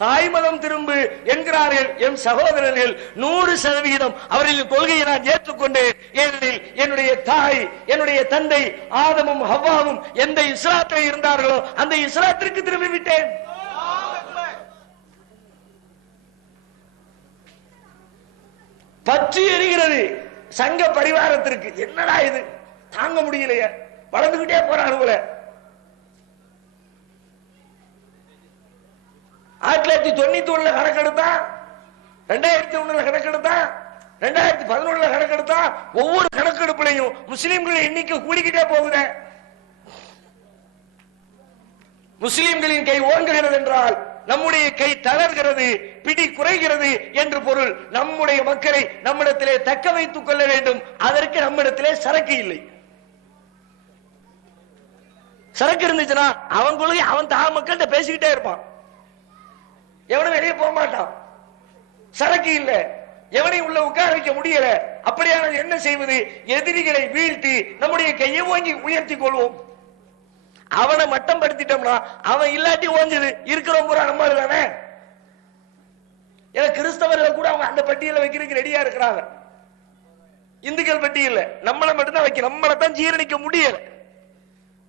தாய் மதம் திரும்பு என்கிறார்கள் என் சகோதரர்கள். 100% அவர்களின் கொள்கையை நான் ஏற்றுக்கொண்டேன். ஏனெனில் என்னுடைய தாய், என்னுடைய தந்தை ஆதமும் ஹவ்வாவும் எந்த இஸ்லாத்தில் இருந்தார்களோ அந்த இஸ்லாத்திற்கு திரும்பி விட்டேன். பற்றி எரிகிறது சங்க பரிவாரத்திற்கு. என்னடா இது, தாங்க முடியலையே, வளர்ந்துகிட்டே போறானுங்கள. 1991 கணக்கெடுத்தா, 2001 கணக்கெடுத்தா, 2011 கணக்கெடுத்தா, ஒவ்வொரு கணக்கெடுப்புலையும் முஸ்லிம்களின் எண்ணிக்கை கூடிக்கிட்டே போகுது. முஸ்லிம்களின் கை ஓங்குகிறது என்றால் நம்முடைய கை தளர்கிறது, பிடி குறைகிறது என்று பொருள். நம்முடைய மக்களை நம்மிடத்திலே தக்க வைத்துக் கொள்ள வேண்டும். அதற்கு நம்மிடத்திலே சரக்கு இல்லை. சரக்கு இருந்துச்சுன்னா அவன் கொள்கை அவன் தான் மக்கள்கிட்ட பேசிக்கிட்டே இருப்பான், எவனும் வெளியே போக மாட்டான். சரக்கு இல்ல, எவனையும் உள்ள உட்கார வைக்க முடியல. அப்படியான என்ன செய்வது? எதிரிகளை வீழ்த்தி நம்முடைய கையை ஓங்கி உயர்த்தி கொள்வோம். அவனை மட்டம் படுத்திட்டோம்னா அவன் இல்லாட்டி ஓஞ்சது இருக்கிறோம் பூரா நம்ம தானே. ஏன்னா கிறிஸ்தவர்கள் கூட அவங்க அந்த பட்டியலை வைக்கிறதுக்கு ரெடியா இருக்கிறாங்க. இந்துக்கள் பட்டியல நம்மளை மட்டும்தான் வைக்க, நம்மளை தான் ஜீரணிக்க முடியல.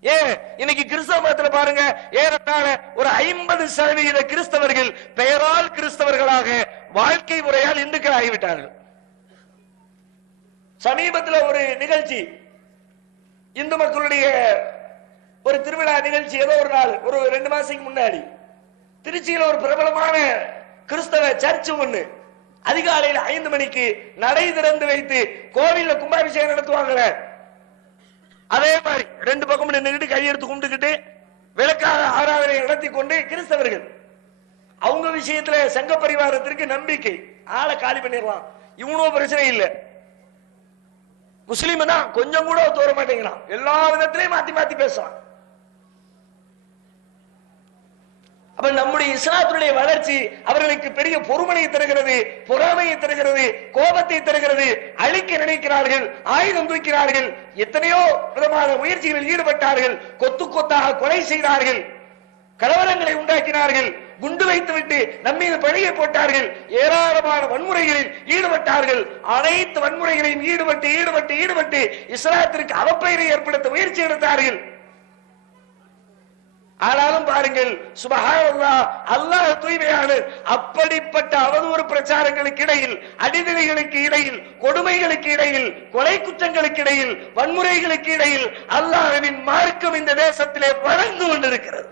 ஏன் இன்னைக்கு கிறிஸ்தவ மதத்துல பாருங்க, ஏறத்தாழ ஒரு 50% கிறிஸ்தவர்கள் பெயரால் கிறிஸ்தவர்களாக வாழ்க்கை முறையால் இந்துக்கள் ஆகிவிட்டார்கள். சமீபத்தில் ஒரு நிகழ்ச்சி, இந்து மக்களுடைய ஒரு திருவிழா நிகழ்ச்சி, ஏதோ ஒரு நாள், ஒரு 2 மாசத்துக்கு முன்னாடி திருச்சியில் ஒரு பிரபலமான கிறிஸ்தவ சர்ச் ஒண்ணு அதிகாலையில் 5 மணிக்கு நடை திறந்து வைத்து கோவில்ல கும்பாபிஷேகம் நடத்துவாங்க. அதே மாதிரி 2 பக்கம் நின்றுகிட்டு கையெடுத்து கும்பிட்டுக்கிட்டு விளக்காக ஆராதனை நடத்தி கொண்டு கிறிஸ்தவர்கள். அவங்க விஷயத்துல சங்க பரிவாரத்திற்கு நம்பிக்கை, ஆளை காலி பண்ணிடலாம், இவனோ பிரச்சனை இல்லை. முஸ்லீம் தான் கொஞ்சம் கூட தோற மாட்டேங்கிறான், எல்லா விதத்திலையும் மாத்தி மாத்தி பேசுறான். அப்ப நம்முடைய இஸ்லாத்துடைய வளர்ச்சி அவர்களுக்கு பெரிய பொறுமையை தருகிறது, பொறாமையை தருகிறது, கோபத்தை தருகிறது. அழிக்க நினைக்கிறார்கள், ஆயுதம் தூக்கிறார்கள், எத்தனையோ விதமான முயற்சிகளில் ஈடுபட்டார்கள், கொத்து கொத்தாக கொலை செய்தார்கள், கலவரங்களை உண்டாக்கினார்கள், குண்டு வைத்துவிட்டு நம்மீது பழியை போட்டார்கள், ஏராளமான வன்முறைகளில் ஈடுபட்டார்கள். அனைத்து வன்முறைகளையும் ஈடுபட்டு ஈடுபட்டு ஈடுபட்டு இஸ்லாத்திற்கு அவப்பெயரை ஏற்படுத்த முயற்சி எடுத்தார்கள். ஆனாலும் பாருங்கள், சுப்ஹானல்லாஹ், அல்லாஹ் தூய்மையான. அப்படிப்பட்ட அவதூறு பிரச்சாரங்களுக்கு இடையில், அடிதடிகளுக்கு இடையில், கொடுமைகளுக்கு இடையில், கொலை குற்றங்களுக்கு இடையில், வன்முறைகளுக்கு இடையில் அல்லாஹ்வின் மார்க்கம் இந்த தேசத்திலே வளர்ந்து கொண்டிருக்கிறது.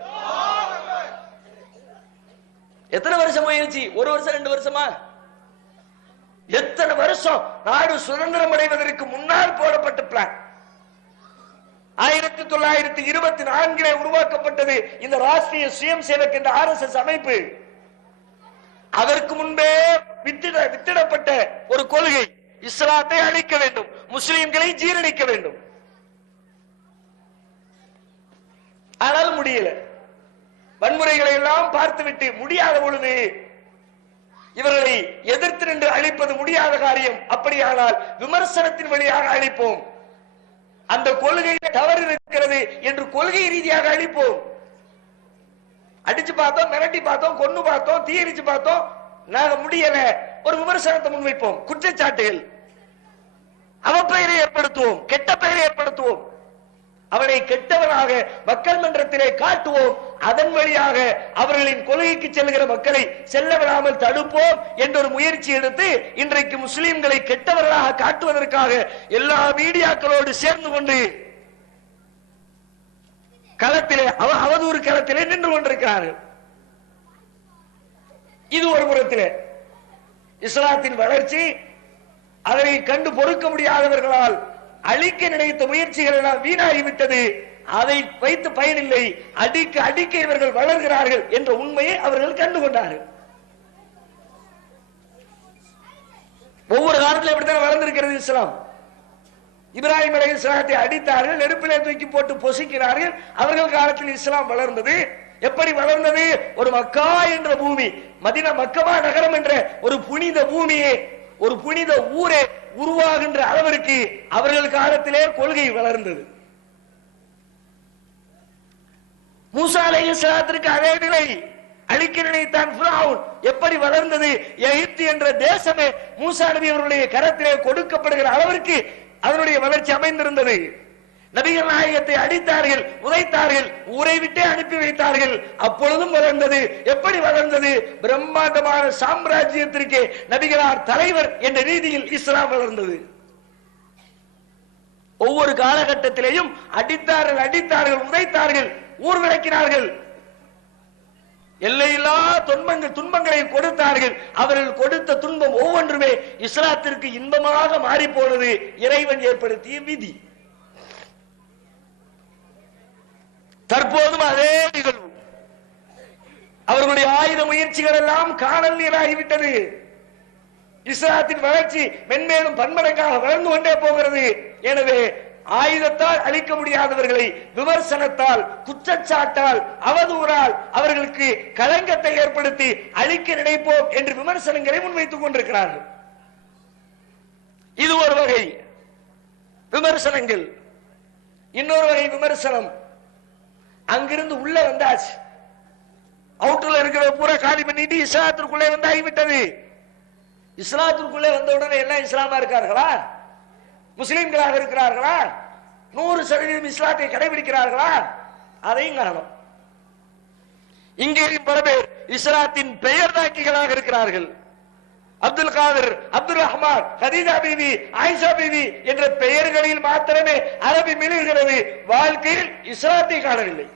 எத்தனை வருஷம் முயற்சி? 1 வருஷம் 2 வருஷமா? எத்தனை வருஷம்? நாடு சுதந்திரம் அடைவதற்கு முன்னால் போடப்பட்ட பிளான். 1924 உருவாக்கப்பட்டது இந்த ராஷ்டிரிய சுயம் சேவக் என்ற RSS அமைப்பு. அதற்கு முன்பே வித்திடப்பட்ட ஒரு கொள்கை, இஸ்லாத்தை அழிக்க வேண்டும், முஸ்லிம்களை ஜீரணிக்க வேண்டும். ஆனால் முடியல. வன்முறைகளை எல்லாம் பார்த்துவிட்டு முடியாத பொழுது இவர்களை எதிர்த்து நின்று அழிப்பது முடியாத காரியம். அப்படியானால் விமர்சனத்தின் வழியாக அழிப்போம். அந்த கொள்கையை தவறு இருக்கிறது என்று கொள்கை ரீதியாக அழிப்போம். அடிச்சு பார்த்தோம், மிரட்டி பார்த்தோம், கொன்னு பார்த்தோம், தீயரிச்சு பார்த்தோம், நாங்க முடியல, ஒரு விமர்சனத்தை முன்வைப்போம். குற்றச்சாட்டுகள், அவப்பெயரை ஏற்படுத்துவோம், கெட்ட பெயரை ஏற்படுத்துவோம், அவனை கெட்டவனாக மக்கள் மன்றத்திலே காட்டுவோம். அதன் வழியாக அவர்களின் கொள்கைக்கு செல்கிற மக்களை செல்ல விடாமல் தடுப்போம் என்ற ஒரு முயற்சி எடுத்து இன்றைக்கு முஸ்லிம்களை கெட்டவர்களாக காட்டுவதற்காக எல்லா மீடியாக்களோடு சேர்ந்து கொண்டு களத்திலே அவதூறு களத்திலே நின்று கொண்டிருக்கிறார்கள். இது ஒரு புறத்திலே இஸ்லாத்தின் வளர்ச்சி, அதனை கண்டு பொறுக்க முடியாதவர்களால் அழிக்க நினைத்த முயற்சிகள் எல்லாம் வீணாகிவிட்டது. அதை வைத்து பயனில்லை, அடிக்க அடிக்க இவர்கள் வளர்கிறார்கள் என்ற உண்மையை அவர்கள் கண்டுகொண்டார்கள். ஒவ்வொரு காலத்தில் எப்படித்தான் வளர்ந்திருக்கிறது இஸ்லாம். இப்ராஹிம் அலைஹிஸ்ஸலாத்தை அடித்தார்கள், நெருப்பிலே தூக்கி போட்டு பொசுக்கிறார்கள். அவர்கள் காலத்தில் இஸ்லாம் வளர்ந்தது. எப்படி வளர்ந்தது? ஒரு மக்கா என்ற பூமி, மதீனா மக்கமா நகரம் என்ற ஒரு புனித பூமியே, ஒரு புனித ஊரே உருவாகின்ற அளவிற்கு அவர்கள் காலத்திலே கொள்கை வளர்ந்தது. மூசா அலைஹிஸ்ஸலாத்திற்கு அதே நிலை. அழிக்க நினைத்தான் ஃபிரௌன். எப்படி வளர்ந்தது? எகிப்து என்ற தேசமே மூசா நபி அவர்களுடைய கரத்திலே கொடுக்கப்படுகிற அளவிற்கு அதனுடைய வளர்ச்சி அமைந்திருந்தது. நபிகள் நாயகத்தை அடித்தார்கள், உதைத்தார்கள், ஊரை விட்டே அனுப்பி வைத்தார்கள். அப்பொழுதும் வளர்ந்தது. எப்படி வளர்ந்தது? பிரம்மாண்டமான சாம்ராஜ்யத்திற்கு நபிகளார் தலைவர் என்ற ரீதியில் இஸ்லாம் வளர்ந்தது. ஒவ்வொரு காலகட்டத்திலேயும் அடித்தார்கள், அடித்தார்கள், உதைத்தார்கள், ஊர் விளக்கினார்கள், எல்லையில்லா துன்பங்களை கொடுத்தார்கள். அவர்கள் கொடுத்த துன்பம் ஒவ்வொன்றுமே இஸ்லாத்திற்கு இன்பமாக மாறி போனது. இறைவன் ஏற்படுத்திய விதி. தற்போதும் அதே நிகழ்வு. அவர்களுடைய ஆயுத முயற்சிகள் எல்லாம் காணல் நீராகிவிட்டது. இஸ்லாத்தின் வளர்ச்சி மென்மேலும் பன்மடங்காக வளர்ந்து கொண்டே போகிறது. எனவே ஆயுதத்தால் அழிக்க முடியாதவர்களை விமர்சனத்தால், குற்றச்சாட்டால், அவதூறால் அவர்களுக்கு களங்கத்தை ஏற்படுத்தி அழிக்க நினைப்போம் என்று விமர்சனங்களை முன்வைத்துக் கொண்டிருக்கிறார்கள். இது ஒரு வகை விமர்சனங்கள். இன்னொரு வகை விமர்சனம், அங்கிருந்து உள்ள வந்தாச்சு, அவுட்டர்ல இருக்கிற பூரா காலி பண்ணிட்டு இஸ்லாத்திற்குள்ளே வந்தாகிவிட்டது. இஸ்லாத்திற்குள்ளே வந்தவுடனே எல்லாம் இஸ்லாமா இருக்கார்களா? முஸ்லிம்களாக இருக்கிறார்களா? 100% இஸ்லாத்தை கடைபிடிக்கிறார்களா? அதையும் காணும். இங்கேயும் பல பேர் இஸ்லாத்தின் பெயர் தாக்கிகளாக இருக்கிறார்கள். அப்துல் காதர், அப்துல் ரஹ்மான், கதீஜா பீவி, ஆயிஷா பீவி என்ற பெயர்களில் மாத்திரமே அரபி மிளிர்கிறது. வாழ்க்கையில் இஸ்லாத்தை காணவில்லை.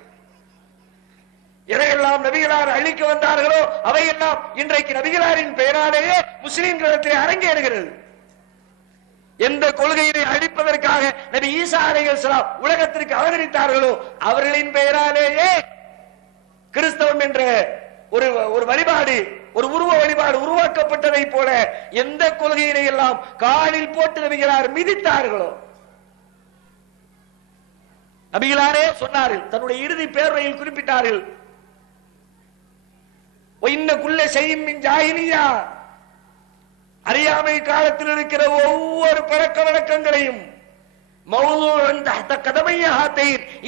எதையெல்லாம் நபிகளார் அழிக்க வந்தார்களோ அவையெல்லாம் இன்றைக்கு நபிகளாரின் பெயராலேயே முஸ்லிம்களிடத்திலே அரங்கேறுகிறது. எந்த கொள்கையை அழிப்பதற்காக நபி ஈசா அலைஹிஸ்ஸலாம் உலகத்திற்கு அவதரித்தார்களோ அவர்களின் பெயராலேயே கிறிஸ்தவம் என்ற ஒரு வழிபாடு, ஒரு உருவ வழிபாடு உருவாக்கப்பட்டதை போல எந்த கொள்கையினை எல்லாம் காலில் போட்டு நபிகளார் மிதித்தார்களோ, நபிகளாரே சொன்னார்கள், தன்னுடைய இறுதி பேருரையில் குறிப்பிட்டார்கள், இன்னக்குள்ள செய்யும் ஜாஹிலியா, அறியாமை காலத்தில் இருக்கிற ஒவ்வொரு பழக்க வழக்கங்களையும்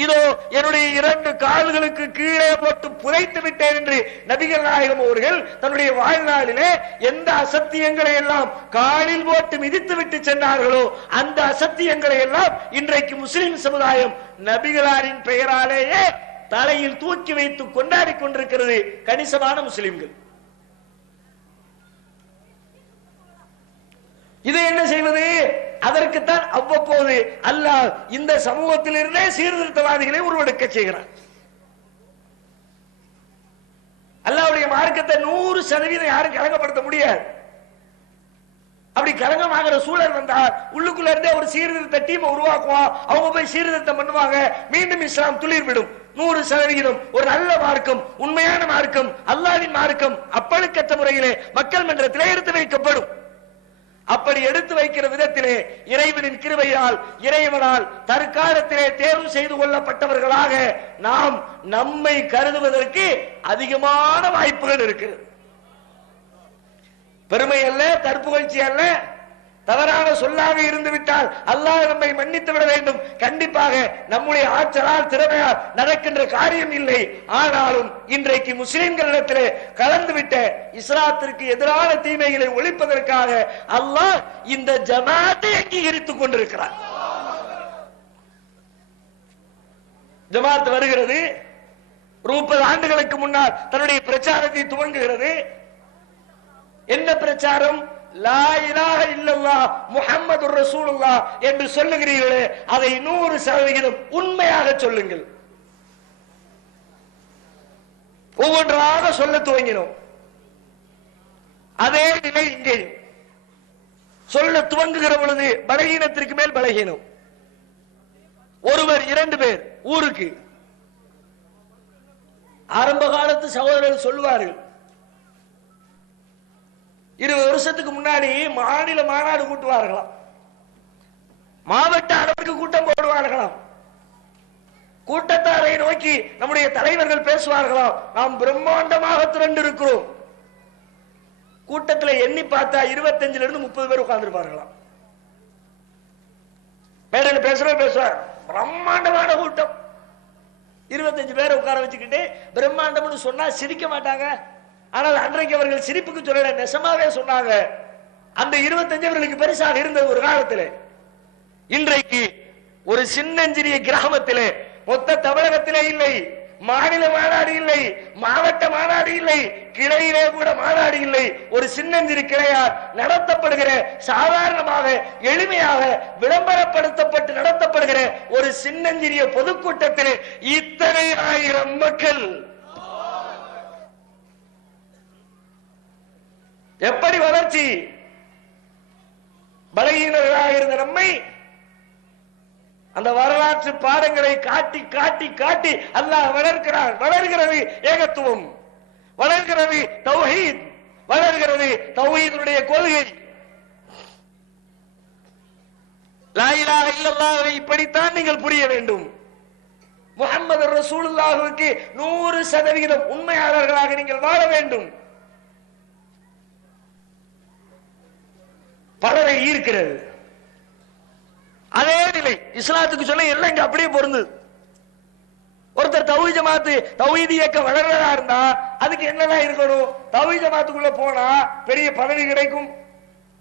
இதோ என்னுடைய 2 கால்களுக்கு கீழே போட்டு புதைத்து விட்டேன் என்று நபிகள் நாயகம் அவர்கள் தன்னுடைய வாழ்நாளிலே எந்த அசத்தியங்களை எல்லாம் காலில் போட்டு மிதித்து விட்டு சென்றார்களோ அந்த அசத்தியங்களை எல்லாம் இன்றைக்கு முஸ்லிம் சமுதாயம் நபிகளாரின் பெயராலேயே தலையில் தூக்கி வைத்து கொண்டாடி கொண்டிருக்கிறது கணிசமான முஸ்லிம்கள். இதை என்ன செய்வது? அதற்குத்தான் அவ்வப்போது அல்லாஹ் இந்த சமூகத்திலிருந்தே சீர்திருத்தவாதிகளை உருவெடுக்க செய்கிறார். அல்லாஹ்வுடைய மார்க்கத்தை 100% யாரும் கலங்கப்படுத்த முடியாது. அப்படி கலங்கமாகிற சூழல் வந்தால் உள்ளுக்குள்ள இருந்தே ஒரு சீர்திருத்த டீம் உருவாக்குவான். அவங்க போய் சீர்திருத்தம் பண்ணுவாங்க. மீண்டும் இஸ்லாம் துளிர்விடும். 100% ஒரு நல்ல மார்க்கம், உண்மையான மார்க்கம், அல்லாஹ்வின் மார்க்கம் அப்பழுக்கற்ற முறையிலே மக்கள் மன்றத்திலே எடுத்து வைக்கப்படும். அப்படி எடுத்து வைக்கிற விதத்திலே இறைவனின் கிருபையால், இறைவனால் தற்காலத்திலே தேர்வு செய்து கொள்ளப்பட்டவர்களாக நாம் நம்மை கருதுவதற்கு அதிகமான வாய்ப்புகள் இருக்கிறது. பெருமை அல்ல, தற்புகழ்ச்சி அல்ல, தவறான சொல்லாக இருந்து விட்டால் அல்லாஹ் நம்மை மன்னித்து விட வேண்டும். கண்டிப்பாக நம்முடைய ஆற்றலால், திறமையால் நடக்கின்ற காரியம் இல்லை. ஆனாலும் இன்றைக்கு முஸ்லிம்களிடத்திலே கலந்துவிட்ட இஸ்லாத்திற்கு எதிரான தீமைகளை ஒழிப்பதற்காக அல்லாஹ் இந்த ஜமாத்தை அங்கீகரித்துக் கொண்டிருக்கிறார். ஜமாத் வருகிறது, 30 ஆண்டுகளுக்கு முன்னால் தன்னுடைய பிரச்சாரத்தை துவங்குகிறது. என்ன பிரச்சாரம்? லா இலாஹ இல்லல்லாஹ் முஹம்மதுர் ரசூலுல்லாஹ் என்று சொல்லுகிறீர்களே, அதை 100% உண்மையாக சொல்லுங்கள். ஒவ்வொன்றாக சொல்ல துவங்கினோம். அதே நிலை இங்கே சொல்ல துவங்குகிற பொழுது பலகீனத்திற்கு மேல் பலகீனம். ஒருவர் 2 பேர் ஊருக்கு. ஆரம்ப காலத்து சகோதரர்கள் சொல்லுவார்கள், 20 வருஷத்துக்கு முன்னாடி மாநில மாநாடு கூட்டுவார்களாம், மாவட்ட அளவுக்கு கூட்டம் போடுவார்களாம். கூட்டத்தாரை நோக்கி நம்முடைய தலைவர்கள் பேசுவார்களாம், நாம் பிரம்மாண்டமாக திரண்டிருக்கிறோம். கூட்டத்தில் எண்ணி பார்த்தா 25 இருந்து 30 பேர் உட்கார்ந்துருப்பார்களாம். மேடையில் பேசுவார், பிரம்மாண்டமான கூட்டம். 25 பேரை உட்கார வச்சுக்கிட்டு பிரம்மாண்டம்னு சொன்னா சிரிக்க மாட்டாங்க. ஆனால் அன்றைக்கு அவர்கள் சிரிப்புக்கு சொல்லல, நெசமாவே சொன்னாங்க. அந்த 25 அவர்களுக்கு பெருசாக இருந்தது ஒரு காலத்தில். இன்றைக்கு ஒரு சின்னஞ்சிறிய கிராமத்திலே, மொத்த தமிழகத்திலே இல்லை, மாநில மாநாடு இல்லை, மாவட்ட மாநாடு இல்லை, கிளையிலே கூட மாநாடு இல்லை, ஒரு சின்னஞ்சிறு கிளையால் நடத்தப்படுகிற, சாதாரணமாக எளிமையாக விளம்பரப்படுத்தப்பட்டு நடத்தப்படுகிற ஒரு சின்னஞ்சிறிய பொதுக்கூட்டத்தில் இத்தனை ஆயிரம் மக்கள். எப்படி வளர்ச்சி! பலகீனர்களாக இருந்த நம்மை அந்த வரலாற்று பாடங்களை காட்டி காட்டி காட்டி அல்லாஹ் வளர்க்கிறார். வளர்கிறது ஏகத்துவம், வளர்கிறது தௌஹீத், வளர்கிறது தௌஹீதுடைய கொள்கை. லா இலாஹ இல்லல்லாஹ் இப்படித்தான் நீங்கள் புரிய வேண்டும். முஹம்மது ரசூலுல்லாஹ்வுக்கு 100% உண்மையாளர்களாக நீங்கள் வாழ வேண்டும். பலரை ஈர்க்கிறது. அதே நிலை இஸ்லாத்துக்கு சொல்ல எல்லாம் இங்க அப்படியே பொருந்தது. ஒருத்தர் தௌஹீத் ஜமாத் தௌஹீத் இயக்கம் வளர்றதா இருந்தா அதுக்கு என்னெல்லாம் இருக்கணும்? தௌஹீத் ஜமாத்துக்குள்ள போனா பெரிய பதவி கிடைக்கும்,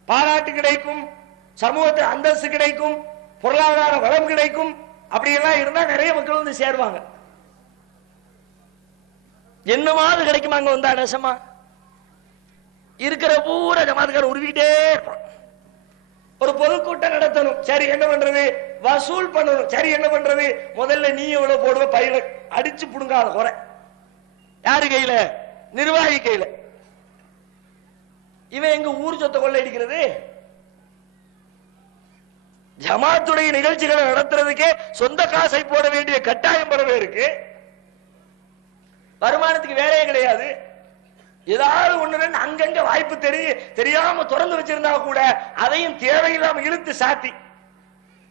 பாராட்டு கிடைக்கும், சமூகத்தில் அந்தஸ்து கிடைக்கும், பொருளாதார வளம் கிடைக்கும். அப்படி எல்லாம் இருந்தா நிறைய மக்கள் வந்து சேருவாங்க. என்னமாவது கிடைக்குமா? அங்க வந்தா நெசமா இருக்கிற பூரா ஜமாத்துக்காரர் உருவிக்கிட்டே இருப்பான். ஒரு பொதுக்கூட்டம் நடத்தணும், சரி என்ன பண்றது? வசூல் பண்ணணும், சரி என்ன பண்றது? முதல்ல நீ எவ்வளவு போடுவ? பையில அடிச்சு புடுங்காத குறை யாரு கையில? நிர்வாகி கையில. இவன் எங்க ஊர் சொத்தை கொள்ளையடிக்கிறது? ஜமாத்துடைய நிகழ்ச்சிகளை நடத்துறதுக்கே சொந்த காசை போட வேண்டிய கட்டாயம் படவே இருக்கு. வருமானத்துக்கு வேலையே கிடையாது. ஏதாவது ஒண்ணு அங்கங்க வாய்ப்பு தெரியாம திறந்து வச்சிருந்தா கூட அதையும் தேவையில்லாம இழுத்து சாத்தி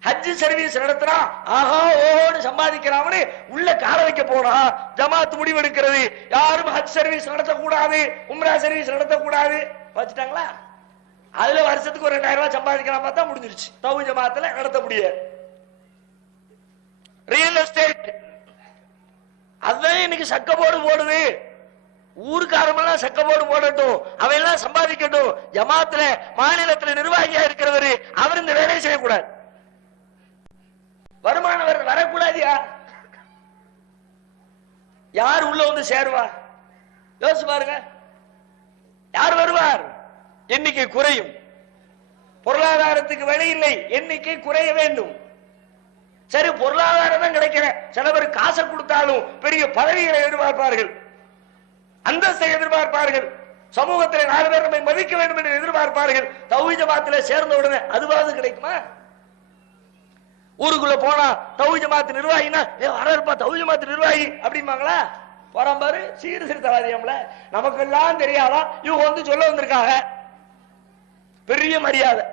ஹஜ் சர்வீஸ் நடத்துறா, ஆஹா ஓன்னு சம்பாதிக்கிறான்னு உள்ள கால வைக்க போனா ஜமாத் முடிவெடுக்கிறது, யாரும் ஹஜ் சர்வீஸ் நடத்தக்கூடாது, உம்ரா சர்வீஸ் நடத்தக்கூடாது வச்சுட்டாங்களா? அதுல வருஷத்துக்கு ஒரு 2000 ரூபாய் சம்பாதிக்கலாம் பார்த்தா முடிஞ்சிருச்சு. தௌஹீத் ஜமாத்துல நடத்த முடியாது. ரியல் எஸ்டேட் அதான் இன்னைக்கு சக்கப்போடு போடுது. ஊருக்காரமெல்லாம் சக்கப்போடு போடட்டும், அவையெல்லாம் சம்பாதிக்கட்டும். ஜமாத்துல மாநிலத்தில் நிர்வாகியா இருக்கிறவரு அவர் இந்த வேலையை செய்யக்கூடாது. வருமானம் வரக்கூடாதியா? யார் உள்ள வந்து சேருவா? யோசிச்சு பாருங்க. யார் வருவார்? எண்ணிக்கை குறையும். பொருளாதாரத்துக்கு வழி இல்லை, எண்ணிக்கை குறைய வேண்டும். சரி, பொருளாதாரம் தான் கிடைக்கிற. சில பேர் காசை கொடுத்தாலும் பெரிய பதவிகளை எதிர்பார்ப்பார்கள், அந்தஸ்தை எதிர்பார்ப்பார்கள், சமூகத்தில் 4 பேர் நம்மை மதிக்க வேண்டும் என்று எதிர்பார்ப்பார்கள். தௌஹீத் ஜமாத்தில் சேர்ந்த உடனே அதுவாது கிடைக்குமா? ஊருக்குள்ள போனா தௌஹீத் ஜமாத் நிர்வாகினா வரப்பா தௌஹீத் ஜமாத் நிர்வாகி அப்படிம்பாங்களா? போறான் பாரு, சீர்திருத்தவாதியம்ல. நமக்கெல்லாம் தெரியாதா? இவங்க வந்து சொல்ல வந்திருக்காங்க. பெரிய மரியாதை.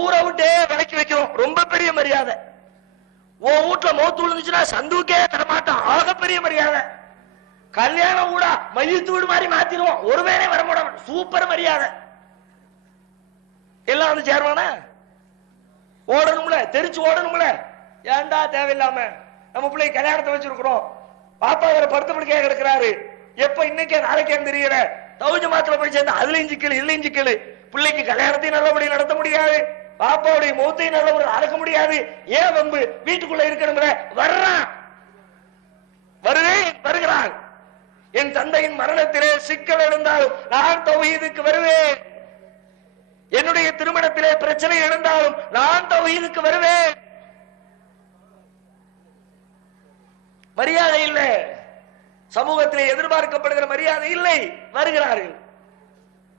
ஊரை விட்டே விலைக்கு வைக்கிறோம், ரொம்ப பெரிய மரியாதை. உன் வீட்டுல மௌத்து விழுந்துச்சுன்னா சந்துக்கே தரமாட்டான், ஆக பெரிய மரியாதை. கல்யாணம் கூட மையத்து வீடு மாதிரி மாத்திடுவோம், ஒருவேளை வரமாட, சூப்பர் மரியாதை. எல்லாம் வந்து சேருவானா? ஓடணும்ல, தெரிச்சு ஓடணும்ல. ஏண்டா தேவையில்லாம நம்ம பிள்ளை கல்யாணத்தை வச்சிருக்கிறோம், பாப்பா அவரை படுத்த படுக்கையா கிடக்கிறாரு, எப்ப இன்னைக்கே நாளைக்கே தெரியல. தௌஹீத் ஜமாத்துல போய் சேர்ந்து அதுல இஞ்சிக்கல் இல்ல இஞ்சிக்கல். பிள்ளைக்கு கல்யாணத்தையும் நல்லபடியாக நடத்த முடியாது, பாப்பாவுடைய மௌத்தையும் நல்லபடியாக அடக்க முடியாது. ஏன் வம்பு? வீட்டுக்குள்ள இருக்கணுங்கிற வர்றான், வருகிறான். என் தந்தையின் மரணத்திலே சிக்கல் இருந்தாலும் நான் தௌஹீதுக்கு வருவேன். என்னுடைய திருமணத்திலே பிரச்சனை இருந்தாலும் நான் தௌஹீதுக்கு வருவேன். மரியாதை இல்லை, சமூகத்திலே எதிர்பார்க்கப்படுகிற மரியாதை இல்லை, வருகிறார்கள்.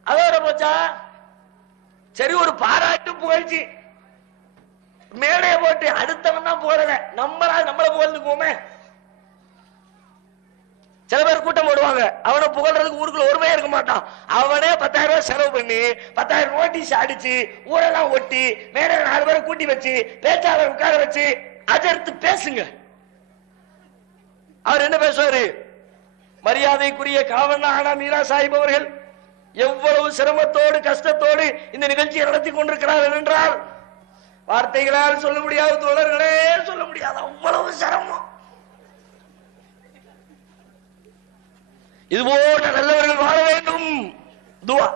அதோட போச்சா? சரி, ஒரு பாராட்டு புகழ்ச்சி. மேடைய போட்டு அடுத்தவன் தான் போடல, நம்மள புகழ்ந்துக்குவோமே. சில பேர் கூட்டம் போடுவாங்க, அவனை புகழ்றதுக்கு ஊருக்குள்ள ஒருமையா இருக்க மாட்டான். அவனே 10,000 ரூபாய் செலவு பண்ணி 10,000 நோட்டீஸ் அடிச்சு ஊரெல்லாம் ஒட்டி மேல 4 பேரை கூட்டி வச்சு பேச்சாளர் உட்கார வச்சு அஜர்த்து பேசுங்க. அவர் என்ன பேசுவாரு? மரியாதைக்குரிய காவண்ணா ஆனா மீரா சாஹிப் அவர்கள் எவ்வளவு சிரமத்தோடு கஷ்டத்தோடு இந்த நிகழ்ச்சியை நடத்தி கொண்டிருக்கிறார்கள் என்றால் வார்த்தைகளால் சொல்ல முடியாத, தோழர்களே சொல்ல முடியாது, அவ்வளவு சிரமம். இது போன்ற நல்லவர்கள் வாழ வேண்டும். துவா.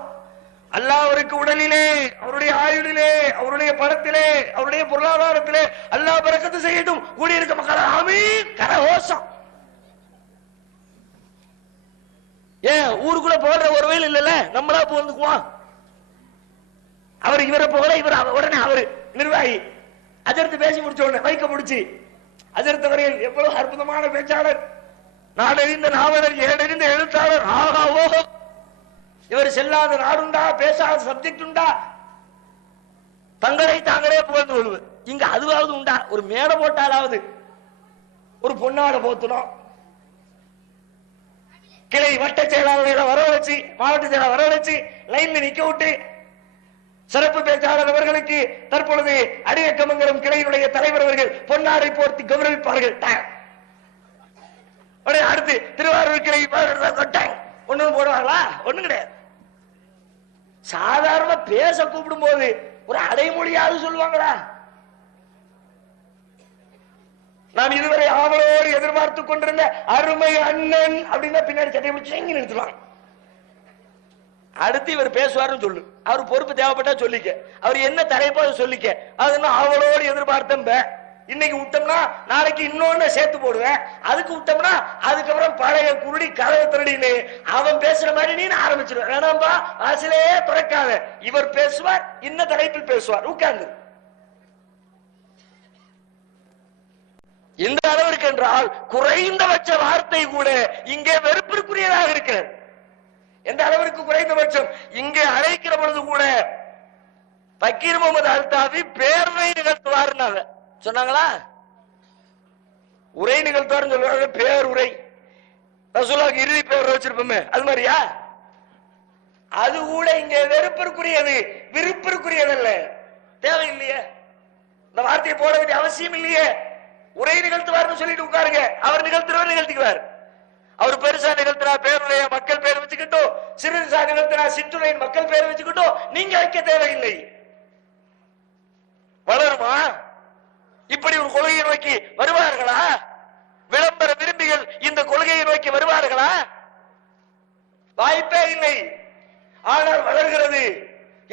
அல்லாஹ் அவருக்கு உடலிலே, அவருடைய ஆயுளிலே, அவருடைய பணத்திலே, அவருடைய பொருளாதாரத்திலே அல்லாஹ் பரக்கத்து செய்யட்டும். கூடியிருக்க மக்கள் ஆமீன் கரகோஷம். ஏன் ஊருக்குள்ள போடுற ஒரு வயல் இல்லல்ல, நம்மளா போந்துக்குவோம். அவர் இவரை போல இவர் உடனே அவரு நிர்வாகி அஜர்த்து பேசி முடிச்ச உடனே வைக்க முடிச்சு அஜர்த்து அவர்கள் எவ்வளவு அற்புதமான பேச்சாளர், நாடறிந்த நாவலர், ஏடறிந்த எழுத்தாளர். ஆகா ஓஹோ, இவர் செல்லாத நாடுண்டா, பேசாத சப்ஜெக்ட் உண்டா, தங்களை தாங்களே புகழ்ந்து கொள்வது. இங்க அதுவாவது உண்டா? ஒரு மேடை போட்டாலாவது ஒரு பொன்னாட போத்தணும், கிளை வட்ட செயலாளர்களை வரவழைச்சு, மாவட்ட செயலாளர் வரவழைச்சு லைன்ல நிக்க விட்டு சிறப்பு பேச்சாளர் அவர்களுக்கு தற்பொழுது அடியக்கமங்கலம் கிளையினுடைய தலைவர் அவர்கள் பொன்னாடை போர்த்தி கௌரவிப்பார்கள். அடுத்து திருவாரூர் கிளை ஒண்ணு போடுவாங்களா? ஒண்ணும் கிடையாது. சாதாரண பேச கூப்பிடும் போது ஒரு அடைமொழியாவது சொல்லுவாங்களா? நாம் இதுவரை ஆவலோடு எதிர்பார்த்து கொண்டிருந்த அருமை அண்ணன் அப்படின்னா பின்னாடி சட்டை பிடிச்சி எங்க நிறுத்துவாங்க. அடுத்து இவர் பேசுவாருன்னு சொல்லு, அவர் பொறுப்பு தேவைப்பட்டா சொல்லிக்க, அவர் என்ன தலைப்போ சொல்லிக்க. அது ஆவலோடு எதிர்பார்த்தம்ப இன்னைக்கு விட்டோம்னா நாளைக்கு இன்னொன்னு சேர்த்து போடுவேன், அதுக்கு விட்டோம்னா அதுக்கப்புறம் பழைய குருடி கதவை திருடின்னு அவன் பேசுற மாதிரி நீ ஆரம்பிச்சிருவேன். வேணாம்பா, வாசலே திறக்காத. இவர் பேசுவார், இன்ன தலைப்பில் பேசுவார், உட்கார்ந்து. இந்த அளவிற்கு என்றால் குறைந்தபட்ச வார்த்தை கூட இங்கே வெறுப்பிற்குரியதாக இருக்கிறது. எந்த அளவிற்கு குறைந்தபட்சம் இங்கே அழைக்கிற பொழுது கூட பக்கீர் முகமது அல்தாஃபி பேரை நிகழ்த்துவார் சொன்னாங்களா? உரை நிகழ்த்துவார் சொல்லுவாங்க, பேருரை. ரசூலுல்லாஹ்வுக்கு இறுதி பேர் வச்சிருப்போமே, அது மாதிரியா? அது கூட இங்கே வெறுப்பிற்குரியது, விருப்பிற்குரியதல்ல. தேவையில்லையே, இந்த வார்த்தையை போட வேண்டிய அவசியம் இல்லையே. உரை நிகழ்த்துவார்னு சொல்லிட்டு உட்காருங்க, அவர் நிகழ்த்துறவர் நிகழ்த்திக்குவார். அவர் பெருசா நிகழ்த்தினா பேருடைய மக்கள் பேர் வச்சுக்கிட்டோம், சிறுசா நிகழ்த்தினா சிற்றுரையின் மக்கள் பேர் வச்சுக்கிட்டோம், நீங்க வைக்க தேவையில்லை. வளருமா? இப்படி ஒரு கொள்கையை நோக்கி வருவார்களா? விளம்பர விரும்பிகள் இந்த கொள்கையை நோக்கி வருவார்களா? வாய்ப்பே இல்லை. ஆனால் வளர்கிறது.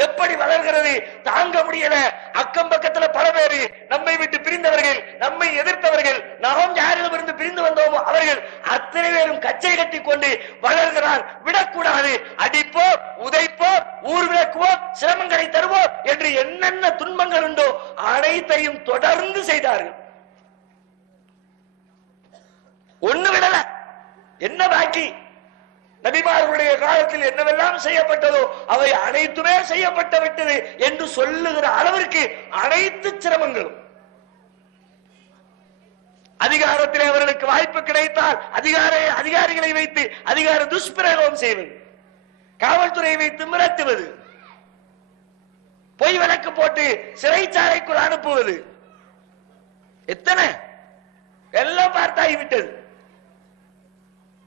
எப்படி வளர்கிறது? தாங்க முடியல. அக்கம் பக்கத்துல பல பேரு நம்மை விட்டு பிரிந்தவர்கள், நம்மை எதிர்த்தவர்கள், நாம் யாரிடமிருந்து பிரிந்து வந்தோமோ அவர்கள் அத்தனை பேரும் கச்சை கட்டி கொண்டு வளர்கிறார். விடக்கூடாது. அடிப்போம், உதைப்போம், ஊர் விளக்குவோம், சிரமங்களை தருவோம் என்று என்னென்ன துன்பங்கள் உண்டோ அனைத்தையும் தொடர்ந்து செய்தார்கள். ஒண்ணு விடல. என்ன பாக்கி? நபிமார்களுடைய காலத்தில் என்னவெல்லாம் செய்யப்பட்டதோ அவை அனைத்துமே செய்யப்பட்டு விட்டது என்று சொல்லுகிற அளவிற்கு அனைத்து சிரமங்களும். அதிகாரத்திலே அவர்களுக்கு வாய்ப்பு கிடைத்தால் அதிகாரிகளை வைத்து அதிகார துஷ்பிரயோகம் செய்வது, காவல்துறையை வைத்து மிரட்டுவது, பொய் வழக்கு போட்டு சிறைச்சாலைக்குள் அனுப்புவது, எத்தனை எல்லாம் பார்த்தாகிவிட்டது.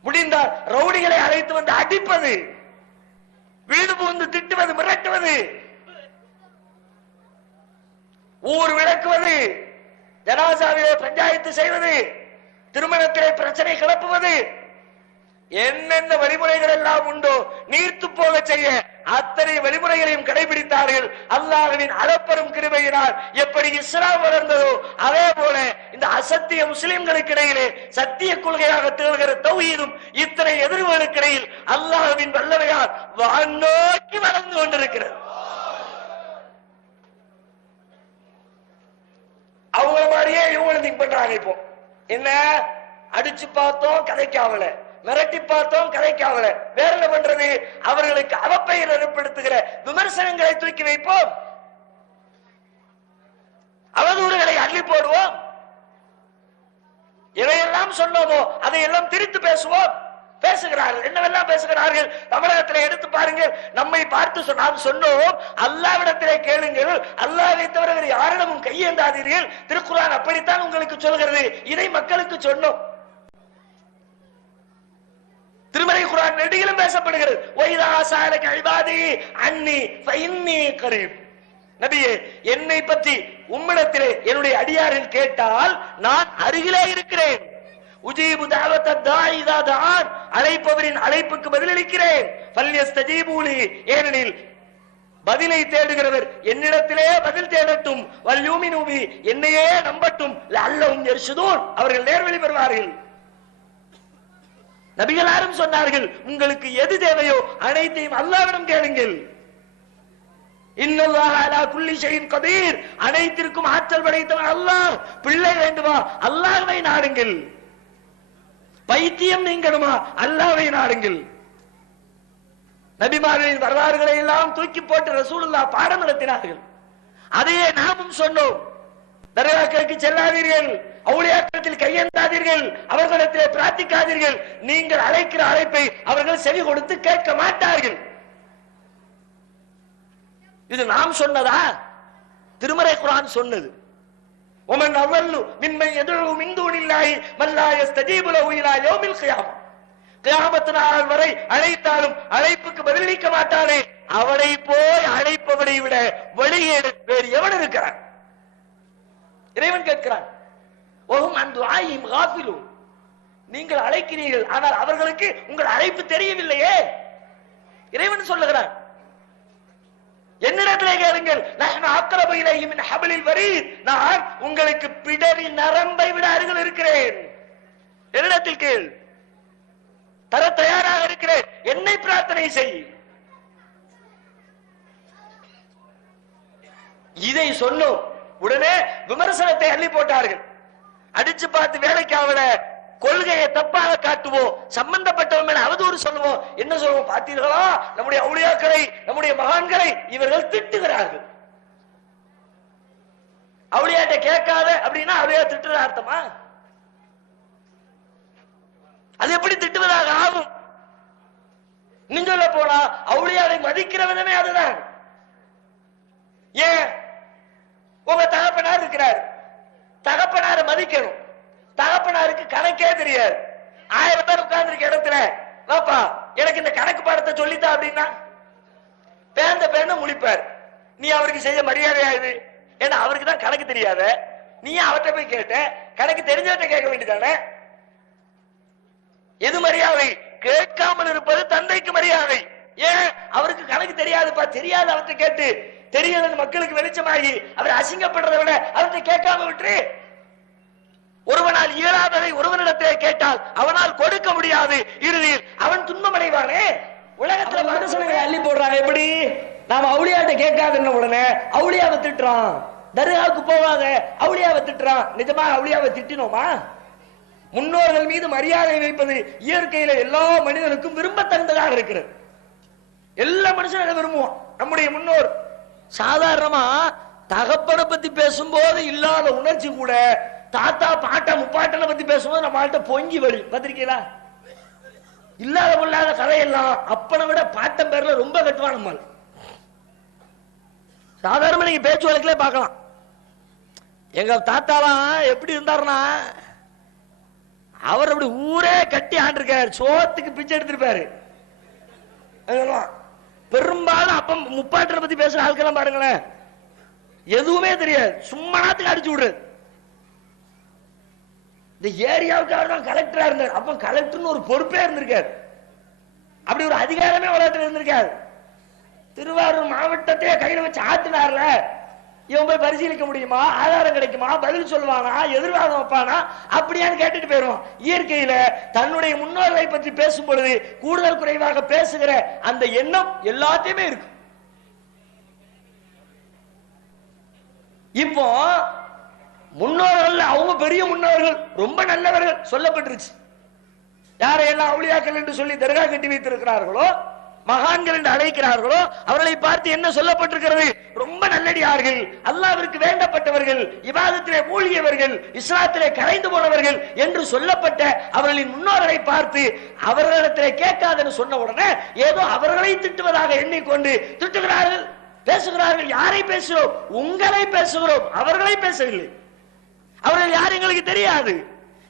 முடிந்தால் ரவுடிகளை அழைத்து வந்து அடிப்பது, வீடு புகுந்து திட்டுவது, மிரட்டுவது, ஊர் விளக்குவது, ஜனாசாவிலே பஞ்சாயத்து செய்வது, திருமணத்திலே பிரச்சனை கிளப்புவது, என்னென்ன வழிமுறைகள் எல்லாம் உண்டோ நீர்த்து போக செய்ய அத்தனை வழிமுறைகளையும் கடைபிடித்தார்கள். அல்லாஹ்வின் அளப்பெரும் கிருபையினால் எப்படி இஸ்லாம் வளர்ந்ததோ அதே போல இந்த அசத்திய முஸ்லிம்களுக்கு இடையிலே சத்திய கொள்கையாக திகழ்கிற தௌஹீதும் இத்தனை எதிர்வுகளுக்கு இடையில் அல்லாஹ்வின் வல்லமையால் வானோக்கி வளர்ந்து கொண்டிருக்கிறது. அவங்கள மாதிரியே இவங்களும் திங்க் பண்றாங்க. இப்போ என்ன அடிச்சு பார்த்தோம் கதைக்காவல, மிரட்டி பார்த்தோம் கதைக்காவல, வேற என்ன பண்றது? அவர்களுக்கு அவப்பெயர் ஏற்படுத்துகிற விமர்சனங்களை தூக்கி வைப்போம். அவதூறுகளை அள்ளி போடுவோம். எதையெல்லாம் சொன்னோமோ அதையெல்லாம் திரித்து பேசுவோம். பேசுகிறார்கள், என்னவெல்லாம் பேசுகிறார்கள். தமிழகத்தில் எடுத்து பாருங்கள். நம்மை பார்த்து நாம் சொன்னோம், அல்லாஹ்விடத்திலே கேளுங்கள், அல்லாஹ்வை தவிர வேறு யாரிடமும் கையேந்தாதீர்கள், திருக்குர்ஆன் அப்படித்தான் உங்களுக்கு சொல்கிறது. இதை மக்களுக்கு சொன்னோம். திருமறை குர்ஆன் நெடுகிலும் பேசப்படுகிறது. வைதா ஸஅலக இபாதி அன்னி ஃபஇன்னி கரீப். நபியே, என்னை பற்றி உம்மிடத்திலே என்னுடைய அடியார்கள் கேட்டால் நான் அருகிலே இருக்கிறேன். உஜீபு தஅவத தாஇ இதா தஆன், அழைப்பவரின் அழைப்புக்கு பதிலளிக்கிறேன். ஃபல்யஸ்தஜீபூலி, ஏனெனில் பதிலை தேடுகிறவர் என்னிடத்திலே பதில் தேடட்டும். வல்யூமினு பி, என்னையே நம்பட்டும். லஅல்லஹும் யர்ஷுதூன், அவர்கள் நேர்வழி பெறுவார்கள். நபிகளாரும் சொன்னார்கள், உங்களுக்கு எது தேவையோ அனைத்தையும் அல்லாஹ்விடம் கேளுங்கள். இன்னல்லாஹ அலா குல்லி ஷைஇன் கதீர், அனைத்திற்கும் ஆற்றல் படைத்தவன் அல்லாஹ். பிள்ளை வேண்டுமா, அல்லாஹ்வை நாடுங்கள். பைத்தியம் நீங்கணுமா, அல்லாஹ்வை நாடுங்கள். நபிமார்களின் வரலாறுகளை எல்லாம் தூக்கி போட்டு ரசூலுல்லாஹ் பாடம் நடத்தினார்கள். அதையே நாமும் சொன்னோம். தர்காக்களுக்கு செல்லாதீர்கள், அவுலியாக்களிடத்தில் கையேந்தாதீர்கள், அவர்களிடத்திலே பிரார்த்திக்காதீர்கள். நீங்கள் அழைக்கிற அழைப்பை அவர்கள் செவி கொடுத்து கேட்க மாட்டார்கள். இது நாம் சொன்னதா? திருமறை குர்ஆன் சொன்னது. ومن أضل ممن يدعو من دون الله من لا يستجيب له إلى يوم القيامة. கியாமத் நாள் வரை அழைத்தாலும் அழைப்புக்கு பதிலளிக்க மாட்டானே, அவனை போய் அழைப்பவனை விட வெளியேறு வேறு எவன் இருக்கிறான்? இறைவன் கேட்கிறான். وهم عن دعائهم غافلون. நீங்கள் அழைக்கிறீர்கள், ஆனால் அவர்களுக்கு உங்கள் அழைப்பு தெரியவில்லையே. இறைவன் சொல்லுகிறான், என்னிடத்திலே கேளுங்கள். நஹ்னு அக்ரபு இலைஹி மின் ஹப்லில் வரீத், நான் உங்களுக்கு பிடரி நரம்பை விட அருகில் இருக்கிறேன். என்னிடத்தில் கேள், தர தயாராக இருக்கிறேன். என்னை பிரார்த்தனை செய். இதை சொன்னோம். உடனே விமர்சனத்தை அள்ளி போட்டார்கள். அடிச்சு பார்த்து வேலைக்கு ஆவல, கொள்கையை தப்பாக காட்டுவோம், சம்பந்தப்பட்டவன் மேல அவதூறு சொல்லுவோம். என்ன சொல்லுவோம்? பார்த்தீர்களா, நம்முடைய அவுலியாக்களை, நம்முடைய மகான்களை இவர்கள் திட்டுகிறார்கள். அவுலியாட்ட கேட்காத அப்படின்னா அவுலியா திட்டுற அர்த்தமா? அது எப்படி திட்டுவதாக ஆகும்? நீங்க சொல்ல போனா அவுலியாவை மதிக்கிற விதமே அதுதான். ஏன்? உங்க தகப்பனார் இருக்கிறார், தகப்பனாரை மதிக்கணும். தகப்பனாருக்கு கணக்கே தெரியாது. 1000 பேர் உட்கார்ந்து இருக்க இடத்துல, வாப்பா எனக்கு இந்த கணக்கு பாடத்தை சொல்லித்தா அப்படின்னா பேந்த பேந்த முழிப்பார். நீ அவருக்கு செய்ய மரியாதையா இது? ஏன்னா அவருக்கு தான் கணக்கு தெரியாத, நீ அவர்கிட்ட போய் கேட்ட, கணக்கு தெரிஞ்சவர்கிட்ட கேட்க வேண்டியதானே. எது மரியாதை? கேட்காமல் இருப்பது தந்தைக்கு மரியாதை. ஏன்? அவருக்கு கணக்கு தெரியாதுப்பா, தெரியாது அவர்கிட்ட கேட்டு, தெரியாத மக்களுக்கு வெளிச்சமாகி அவர் அசிங்கப்படுறதை விட அவர்கிட்ட கேட்காம விட்டு. ஒருவனால் இயலாததை ஒருவனிடத்திலே கேட்டால் அவனால் கொடுக்க முடியாது, இறுதியில் அவன் துன்பமடைவானே. உலகத்துல மனுஷனை அள்ளி போடுறாங்க. எப்படி? நாம அவுலியாட்ட கேட்காதுன்ன உடனே அவுலியாவை திட்டுறான், தர்காவுக்கு போவாத அவுலியாவை திட்டுறான். நிஜமா அவுலியாவை திட்டினோமா? முன்னோர்கள் மீது மரியாதை வைப்பது இயற்கையில எல்லா மனிதனுக்கும் விரும்பத்தகுந்ததாக இருக்கிறது. எல்லா மனுஷனும் விரும்புவோம். நம்முடைய முன்னோர் சாதாரணமா தகப்பனை பத்தி பேசும்போது இல்லாத உணர்ச்சி கூட தாத்தா பாட்டா முப்பாட்டனை பத்தி பேசும்போது நம்மள்ட்ட பொங்கி வழி. பார்த்திருக்கீங்களா? இல்லாத பொல்லாத கதையெல்லாம் அப்பனை விட பாட்டம் பேர்ல ரொம்ப கட்டுவான். நம்ம சாதாரண நீங்க பேச்சு வழக்கிலே பார்க்கலாம். எங்க தாத்தாலாம் எப்படி இருந்தாருன்னா, அவர் அப்படி ஊரே கட்டி ஆண்டிருக்காரு, சோத்துக்கு பிச்சை எடுத்திருப்பாரு. பெரும்பாலும் அப்ப முப்பாட்டனை பத்தி பேசுற ஆட்கள்லாம் பாருங்களேன், எதுவுமே தெரியாது, சும்மா நாத்துக்கு அடிச்சு விடுறது. இந்த ஏரியாவுக்கு அவர் தான் கலெக்டரா இருந்தார். அப்ப கலெக்டர்னு ஒரு பொறுப்பே இருந்திருக்காரு, அப்படி ஒரு அதிகாரமே உலகத்தில் இருந்திருக்காரு. திருவாரூர் மாவட்டத்தையே கையில வச்சு ஆத்தினார்ல, இவன் போய் பரிசீலிக்க முடியுமா? ஆதாரம் கிடைக்குமா? பதில் சொல்லுவானா? எதிர்வாதம் வைப்பானா? அப்படியான்னு கேட்டுட்டு போயிருவான். இயற்கையில தன்னுடைய முன்னோர்களை பற்றி பேசும் பொழுது கூடுதல் குறைவாக பேசுகிற அந்த எண்ணம் எல்லாத்தையுமே இருக்கு. இப்போ முன்னோர்கள் அவங்க பெரிய முன்னோர்கள், ரொம்ப நல்லவர்கள் சொல்லப்பட்டிருச்சு. யாரையெல்லாம் அவுலியாக்கள் என்று சொல்லி தர்கா கட்டி வைத்திருக்கிறார்களோ மகான்கள் என்று அழைக்கிறார்களோ அவர்களை பார்த்து என்ன சொல்லப்பட்டிருக்கிறது? ரொம்ப நல்லடியார்கள், அல்லாஹ்விற்கு வேண்டப்பட்டவர்கள், இபாதத்திலே மூழ்கியவர்கள், இஸ்லாத்திலே கரைந்து போனவர்கள் என்று சொல்லப்பட்ட அவர்களின் முன்னோர்களை பார்த்து அவர்களிடத்திலே கேட்காதன்னு சொன்ன உடனே ஏதோ அவர்களை திட்டுவதாக எண்ணிக்கொண்டு திட்டுகிறார்கள், பேசுகிறார்கள். யாரை பேசுகிறோம்? உங்களை பேசுகிறோம், அவர்களை பேசவில்லை. அவர்கள் யார் எங்களுக்கு தெரியாது.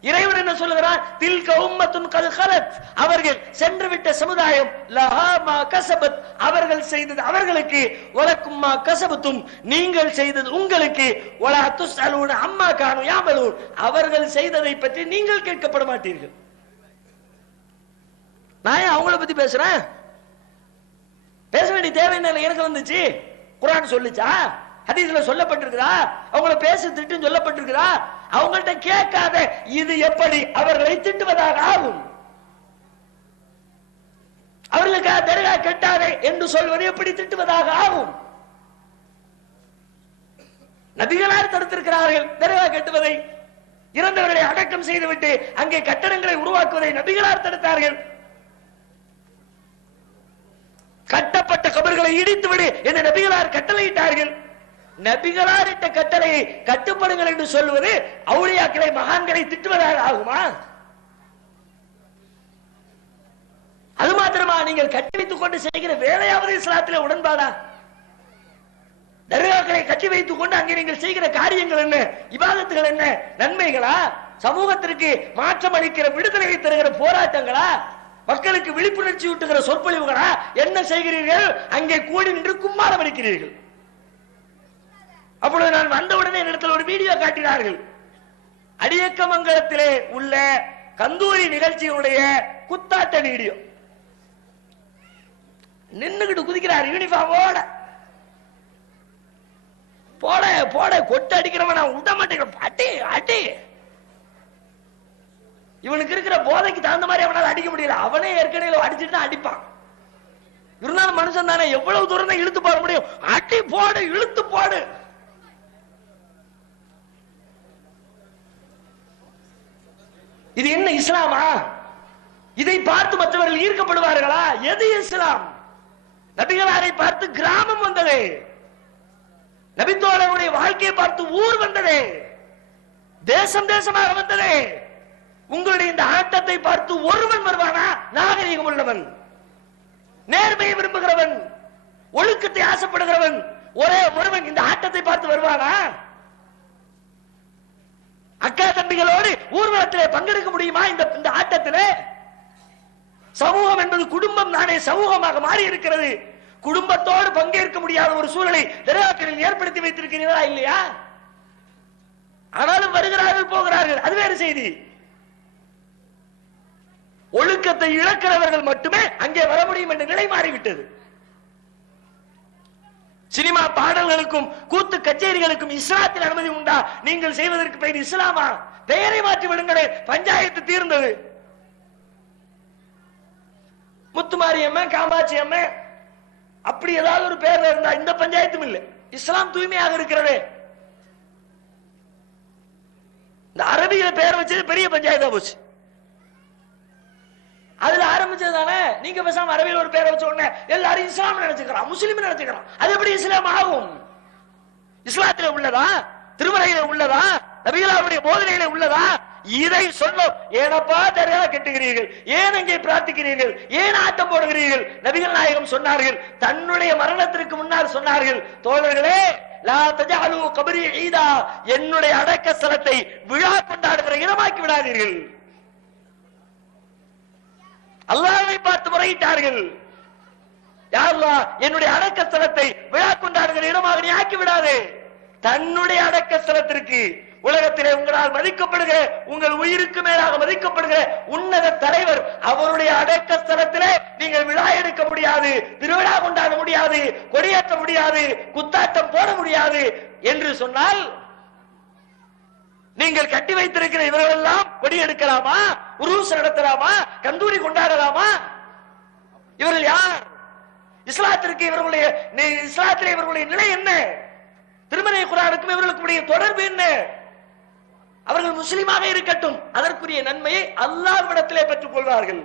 இறைவன் என்ன சொல்லுகிறான்? தில்க உம்மத்துன் கத் கலத், அவர்கள் சென்று விட்ட சமுதாயம், லஹா மா கஸபத், அவர்கள் செய்தது அவர்களுக்கு, வலக்கும் மா கஸபத்தும், நீங்கள் செய்தது உங்களுக்கு, வலா துஸ்அலூன அம்மா கானூ யாமலூன், அவர்கள் செய்ததை பற்றி நீங்கள் கேட்கப்பட மாட்டீர்கள். நான் அவங்கள பத்தி பேசுறேன்? பேச வேண்டிய தேவை என்ன எனக்கு வந்துச்சு? குர்ஆன் சொல்லுச்சா? ஹதீஸ்ல சொல்லப்பட்டிருக்கிறா? அவங்கள பேச திட்டுன்னு சொல்லப்பட்டிருக்கிறா? அவங்கள்ட்ட கேட்காத இது எப்படி அவர்களை திட்டுவதாக ஆகும்? அவர்களுக்கு தர்கா கட்டாதே என்று சொல்வது எப்படி திட்டுவதாக ஆகும்? நபிகளார் தடுத்திருக்கிறார்கள் தர்கா கட்டுவதை. இறந்தவர்களை அடக்கம் செய்துவிட்டு அங்கே கட்டடங்களை உருவாக்குவதை நபிகளார் தடுத்தார்கள். கட்டப்பட்ட கபர்களை இடித்து விடு என்று நபிகளார் கட்டளையிட்டார்கள். நபிகளார் இட்ட கட்டளையை கட்டுப்படுங்கள் என்று சொல்வது அவுலியாக்களை மகான்களை திட்டுவதாக ஆகுமா? அது மாத்திரமா? நீங்கள் கட்டி வைத்துக் கொண்டு செய்கிற வேலையாவது இஸ்லாத்திலே உடன்பாடா? தர்காக்களை கட்டி வைத்துக் கொண்டு அங்கே நீங்கள் செய்கிற காரியங்கள் என்ன? இபாதத்துகள் என்ன? நன்மைகளா? சமூகத்திற்கு மாற்றம் அளிக்கிற, விடுதலை தருகிற போராட்டங்களா? மக்களுக்கு விழிப்புணர்ச்சி ஊட்டுகிற சொற்பொழிவுகளா? என்ன செய்கிறீர்கள்? அங்கே கூடி நின்று கும்மாளம் அடிக்கிறீர்கள். அப்பொழுது நான் வந்தவுடனே என்னிடத்தில் ஒரு வீடியோ காட்டினார்கள். அடியக்கமங்கலத்திலே உள்ள கந்தூரி நிகழ்ச்சியினுடைய குத்தாட்ட வீடியோ. நின்னுகிட்டு குதிக்கிறார் யூனிஃபார்மோட. போட போட கொட்டு அடிக்கிறவன் நான் விட மாட்டேன். அடி அடி. இவனுக்கு இருக்கிற போதைக்கு தகுந்த மாதிரி அவனால அடிக்க முடியல. அவனே ஏற்கனவே அடிச்சுட்டு தான் அடிப்பான். இருந்தாலும் மனுஷன் தானே, எவ்வளவு தூரம் தான் இழுத்து போட முடியும்? அடி போடு, இழுத்து போடு. இது என்ன இஸ்லாமா? இதை பார்த்து மற்றவர்கள் ஈர்க்கப்படுவார்களா? எது இஸ்லாம்? நபிகளாரை பார்த்து கிராமம் வந்தது, நபித்தோழருடைய வாழ்க்கையை பார்த்து ஊர் வந்தது, தேசம் தேசமாக வந்தது. உங்களுடைய இந்த ஆட்டத்தை பார்த்து ஒருவன் வருவானா? நாகரீகம் உள்ளவன், நேர்மையை விரும்புகிறவன், ஒழுக்கத்தை ஆசைப்படுகிறவன் ஒரே ஒருவன் இந்த ஆட்டத்தை பார்த்து வருவானா? அக்கா தம்பிகளோடு ஊர்வலத்திலே பங்கெடுக்க முடியுமா? இந்த ஆட்டத்திலே சமூகம் என்பது குடும்பம் தானே சமூகமாக மாறி இருக்கிறது. குடும்பத்தோடு பங்கேற்க முடியாத ஒரு சூழலை தர்காக்களில் ஏற்படுத்தி வைத்திருக்கிறீர்களா இல்லையா? ஆனாலும் வருகிறார்கள், போகிறார்கள், அது வேறு செய்தி. ஒழுக்கத்தை இழக்கிறவர்கள் மட்டுமே அங்கே வர முடியும் என்ற நிலை மாறிவிட்டது. சினிமா பாடல்களுக்கும் கூத்து கச்சேரிகளுக்கும் இஸ்லாத்தில் அனுமதி உண்டா? நீங்கள் செய்வதற்கு பெயர் இஸ்லாமா? பெயரை மாற்றி விடுங்களே, பஞ்சாயத்து தீர்ந்தது. முத்துமாரியம்மன், காமாட்சி அம்மன் அப்படி ஏதாவது ஒரு பேர்ல இருந்தா இந்த பஞ்சாயத்தும் இல்லை. இஸ்லாம் தூய்மையாக இருக்கிறது. இந்த அரபியில பெயர் வச்சது பெரிய பஞ்சாயத்தா போச்சு. அதுல ஆரம்பிச்சது தானே. நீங்க பேசாம அரபியில் ஒரு பேரை வச்ச உடனே எல்லாரும் இஸ்லாம் நினைச்சுக்கிறான், முஸ்லிம் நினைச்சுக்கிறான். அது எப்படி இஸ்லாம் ஆகும்? இஸ்லாத்தில உள்ளதா? திருமறையில உள்ளதா? நபிகளாருடைய போதனையில உள்ளதா? இதை சொல்லும். ஏனப்பா தர்கா கட்டுகிறீர்கள்? ஏன் அங்கே பிரார்த்திக்கிறீர்கள்? ஏன் ஆட்டம் போடுகிறீர்கள்? நபிகள் நாயகம் சொன்னார்கள், தன்னுடைய மரணத்திற்கு முன்னால் சொன்னார்கள், தோழர்களே லா தஜஅலு கப்ரி ஈதா, என்னுடைய அடக்க ஸ்தலத்தை விழா கொண்டாடுகிற இடமாக்கி விடாதீர்கள். அல்லாஹ்வை பார்த்து முறையிட்டார்கள், யா அல்லாஹ், என்னுடைய அடக்க ஸ்தலத்தை விழா கொண்டாடுகிற இடமாக நீ ஆக்கி விடாதே. தன்னுடைய அடக்க ஸ்தலத்திற்கு, உலகத்திலே உங்களால் மதிக்கப்படுகிற, உங்கள் உயிருக்கு மேலாக மதிக்கப்படுகிற உன்னத தலைவர் அவருடைய அடக்க ஸ்தலத்திலே நீங்கள் விழா எடுக்க முடியாது, திருவிழா கொண்டாட முடியாது, கொடியேற்ற முடியாது, குத்தாட்டம் போட முடியாது என்று சொன்னால், நீங்கள் கட்டி வைத்திருக்கிற இவர்கள் எல்லாம் கொடி எடுக்கலாமா? உருஸ் நடத்தலாமா? கந்தூரி கொண்டாடலாமா? இவர்கள் யார்? இஸ்லாத்திற்கு இவர்களுடைய நிலை என்ன? திருமறை குர்ஆனுக்கும் இவர்களுக்குடைய தொடர்பு என்ன? அவர்கள் முஸ்லிமாக இருக்கட்டும், அதற்குரிய நன்மையை அல்லாஹ்விடத்திலே பெற்றுக் கொள்வார்கள்.